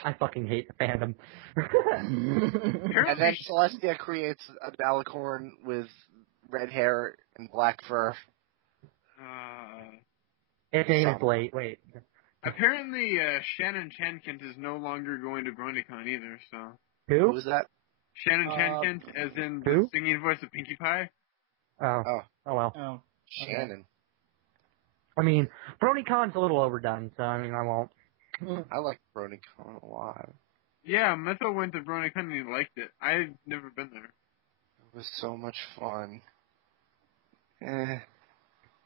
I fucking hate the fandom. And then Celestia creates an Alicorn with red hair and black fur. His name is late. Wait. Apparently, Shannon Chankent is no longer going to BronyCon either, so... Who was that? Shannon Chankent, as in the singing voice of Pinkie Pie. Oh well. Oh. Shannon. I mean, BronyCon's a little overdone, so I mean, I won't. I like BronyCon a lot. Yeah, Metho went to BronyCon and he liked it. I've never been there. It was so much fun.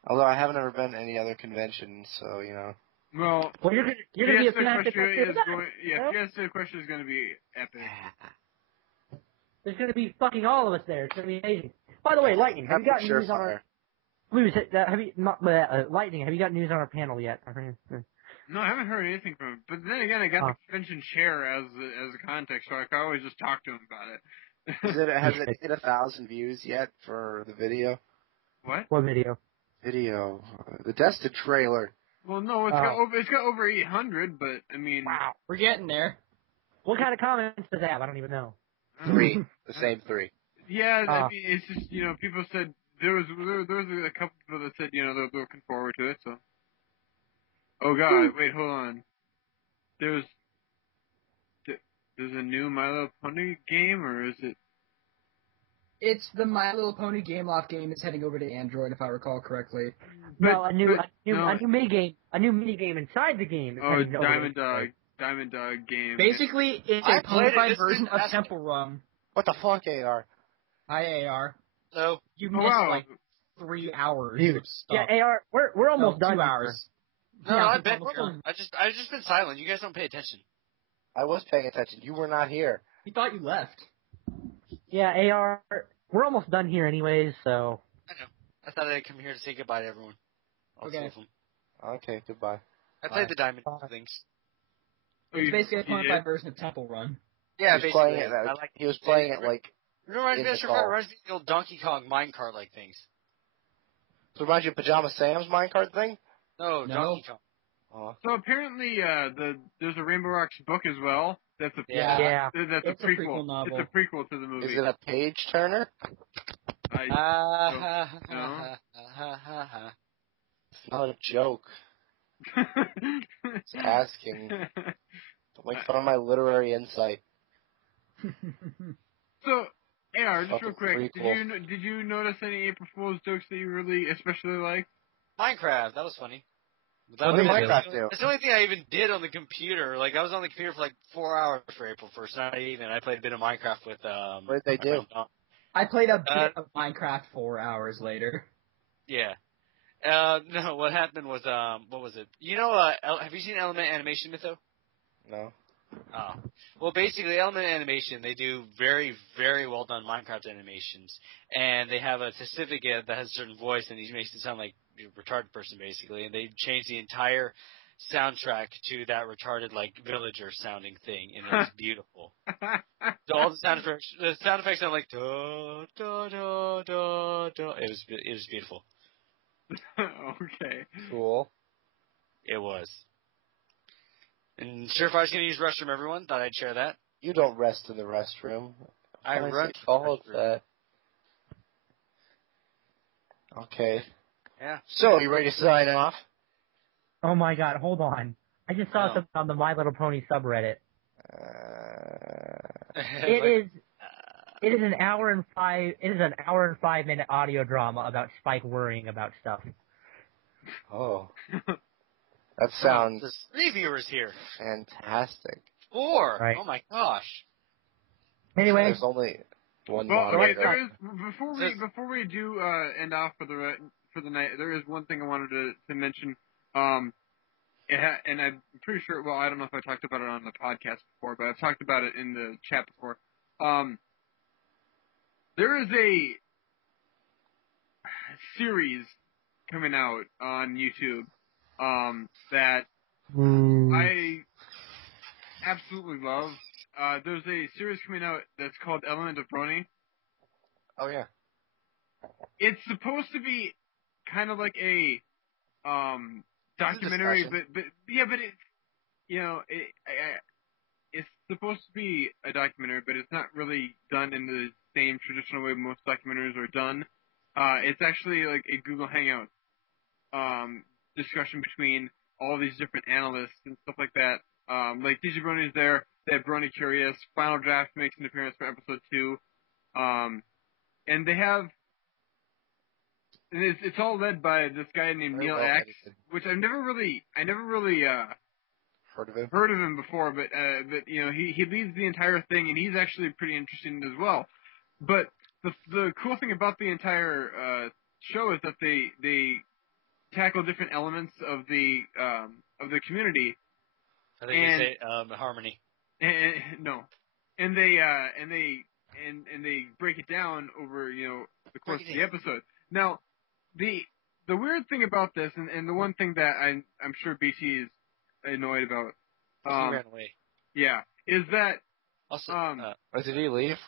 Although I haven't ever been to any other convention, so, you know. Well, you're gonna be a fanatic. Fiesta Equestria is going to be epic. There's going to be fucking all of us there. It's going to be amazing. By the way, Lightning, have you got news on our... Lightning, have you got news on our panel yet? No, I haven't heard anything from him. But then again, I got the convention chair as a context, so I can always just talk to him about it. Has it hit 1,000 views yet for the video? What? What video? The Destin trailer. Well, no, it's got over 800, but I mean, wow, we're getting there. What kind of comments does it have? I don't even know. 3, the same 3. Yeah, I mean, it's just people said there was a couple people that said they're looking forward to it. So, oh god, wait, hold on. There's a new My Little Pony game, or is it? It's the My Little Pony Game Loft game is heading over to Android, if I recall correctly. No, a new mini game inside the game. Oh, Diamond Dog. Diamond Dog game. Basically, it's a ponified version of Temple Run. What the fuck, AR? Hi, AR. So You missed 3 hours of stuff. Yeah, AR, we're almost done. 2 hours. No, Yeah, I've been here. I just been silent. You guys don't pay attention. I was paying attention. You were not here. He thought you left. Yeah, AR, we're almost done here anyways, so. I know. I thought I'd come here to say goodbye to everyone. Okay. Okay, goodbye. I played the Diamond things. It's basically a ponified version of Temple Run. Yeah, he was basically. He was playing it like. You know, reminds me of the old Donkey Kong minecart like things. So it reminds you of Pajama Sam's minecart thing? No, Donkey Kong. Oh. So apparently, there's a Rainbow Rocks book as well. That's a That's it's a prequel. Novel. It's a prequel to the movie. Is it a page turner? No. It's not a joke. It's asking. Don't make fun of my literary insight. So, AR, just Fucking real quick, prequel. did you notice any April Fool's jokes that you really especially liked? Minecraft, that was funny. What did Minecraft do? That's the only thing I even did on the computer. Like, I was on the computer for 4 hours for April 1st, not even. I played a bit of Minecraft with, What did they do? I played a bit of Minecraft 4 hours later. Yeah. No, what happened was, what was it? You know, have you seen Element Animation, Mytho? No. Oh. Well, basically, Element Animation, they do very, very well done Minecraft animations. And they have a certificate that has a certain voice, and he makes it sound like a retarded person, basically. And they changed the entire soundtrack to that retarded, like, villager sounding thing, and it was beautiful. So all the sound effects sound like, da, da, da, da, da. It was beautiful. Okay. Cool. It was. And Surefire's going to use restroom, everyone. Thought I'd share that. You don't rest in the restroom. I run all of that. Okay. Yeah. So, you ready to sign off? Oh my god, hold on. I just saw something on the My Little Pony subreddit. It is an hour and 5 minute audio drama about Spike worrying about stuff. Oh. That sounds There's 3 viewers here. fantastic. 4. Right. Oh my gosh. Anyway, There's only one Well, okay, moderator. there is before we do end off for the night. There is one thing I wanted to mention. And I'm pretty sure. Well, I don't know if I talked about it on the podcast before, but I've talked about it in the chat before. There is a series coming out on YouTube that I absolutely love. There's a series coming out that's called Element of Brony. Oh, yeah. It's supposed to be kind of like a documentary, but it's supposed to be a documentary, but it's not really done in the same traditional way most documentaries are done. It's actually like a Google Hangout discussion between all these different analysts and stuff like that. Like DJ Brony's there. They have Brony Curious. Final Draft makes an appearance for episode 2. And they have, and it's all led by this guy named Neil X, which I never really heard of him before, but he leads the entire thing, and he's actually pretty interesting as well. But the cool thing about the entire show is that they tackle different elements of the community. I think you say harmony. No, and they break it down over the course of the episode. Now, the weird thing about this, and the one thing that I'm sure BT is annoyed about, he ran away. Yeah, is that also Did he leave?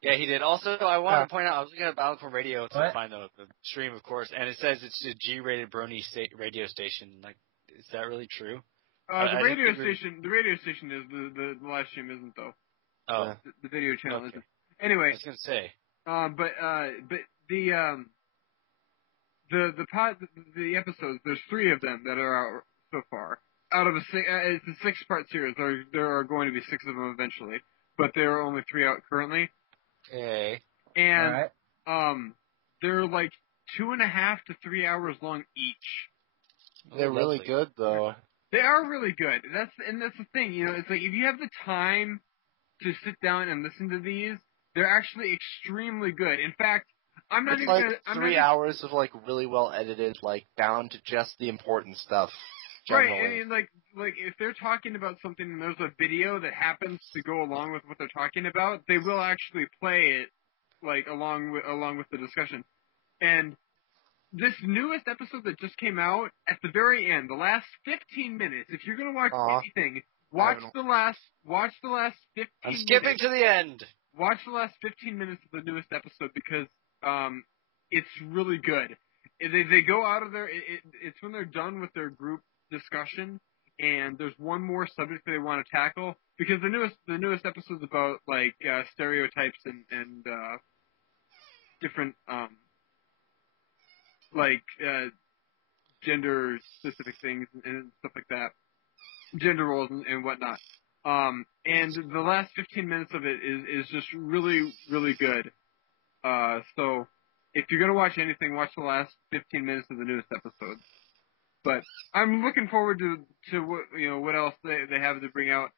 Yeah, he did. Also, I wanted to point out, I was looking at Alicorn Radio to find the stream, of course, and it says it's a G-rated Brony radio station. Like, is that really true? The radio station is the live stream isn't though. Oh, yeah. The video channel isn't. Anyway, I was gonna say. But the episodes, there's 3 of them that are out so far. Out of it's a 6-part series. There are going to be 6 of them eventually, but there are only 3 out currently. Okay. And they're like 2.5 to 3 hours long each. They're really good though. They are really good. That's the thing. You know, it's like if you have the time to sit down and listen to these, they're actually extremely good. In fact, I'm not It's even like gonna, 3 hours of like really well edited, like down to just the important stuff. Right, Generally. I mean, like if they're talking about something and there's a video that happens to go along with what they're talking about, they will actually play it, like along with the discussion. And this newest episode that just came out, at the very end, the last 15 minutes, if you're gonna watch anything, watch the last 15 I'm minutes. skipping to the end. Watch the last 15 minutes of the newest episode because it's really good. They go out of there. It's when they're done with their group discussion, and there's one more subject that they want to tackle because the newest episode's about like stereotypes and different like gender specific things and stuff like that, gender roles and whatnot. And the last 15 minutes of it is just really, really good. So if you're gonna watch anything, watch the last 15 minutes of the newest episode. But I'm looking forward to what else they have to bring out,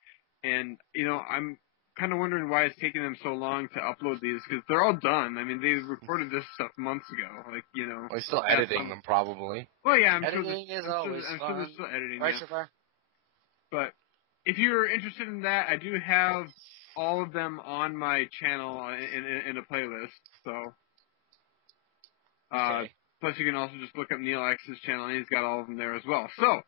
and I'm kind of wondering why it's taking them so long to upload these because they're all done. I mean, they recorded this stuff months ago, like Well, they're still editing them probably. Well, yeah, I'm Editing sure is always I'm fun. sure they're still editing. Right, Yeah. so far? But if you're interested in that, I do have all of them on my channel in a playlist. So, Okay. plus you can also just look up Neil X's channel, and he's got all of them there as well. So,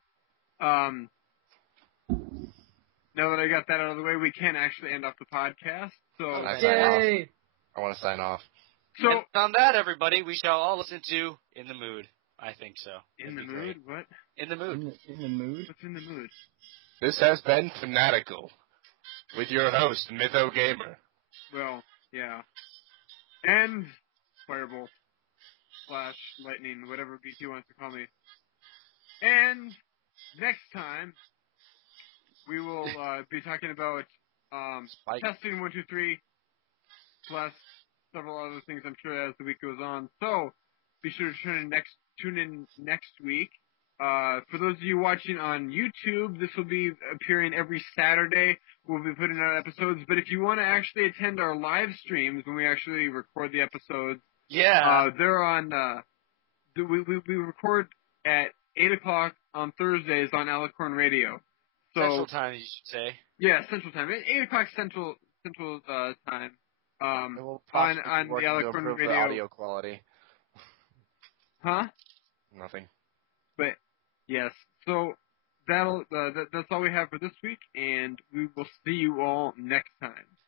now that I got that out of the way, we can actually end off the podcast. So, Yay! I want to sign off. So And on that, everybody, we shall all listen to In the Mood. I think so. in That'd the be great. mood, what? In the Mood. In the mood? What's in the mood? This has been Fanatical with your host, Mytho Gamer. Well, yeah. And Firebolt / Lightning, whatever BT wants to call me. And next time, we will be talking about Spike. testing 1, 2, 3, plus several other things I'm sure as the week goes on. So be sure to tune in next week. For those of you watching on YouTube, this will be appearing every Saturday. We'll be putting out episodes. But if you want to actually attend our live streams when we actually record the episodes, Yeah. they're on. We record at 8 o'clock on Thursdays on Alicorn Radio. So, Central Time, you should say. Yeah, Central Time. 8 o'clock Central time. It will on possibly the be working to Alicorn improve the Radio. audio quality. Huh? Nothing. But yes, so that's all we have for this week, and we will see you all next time.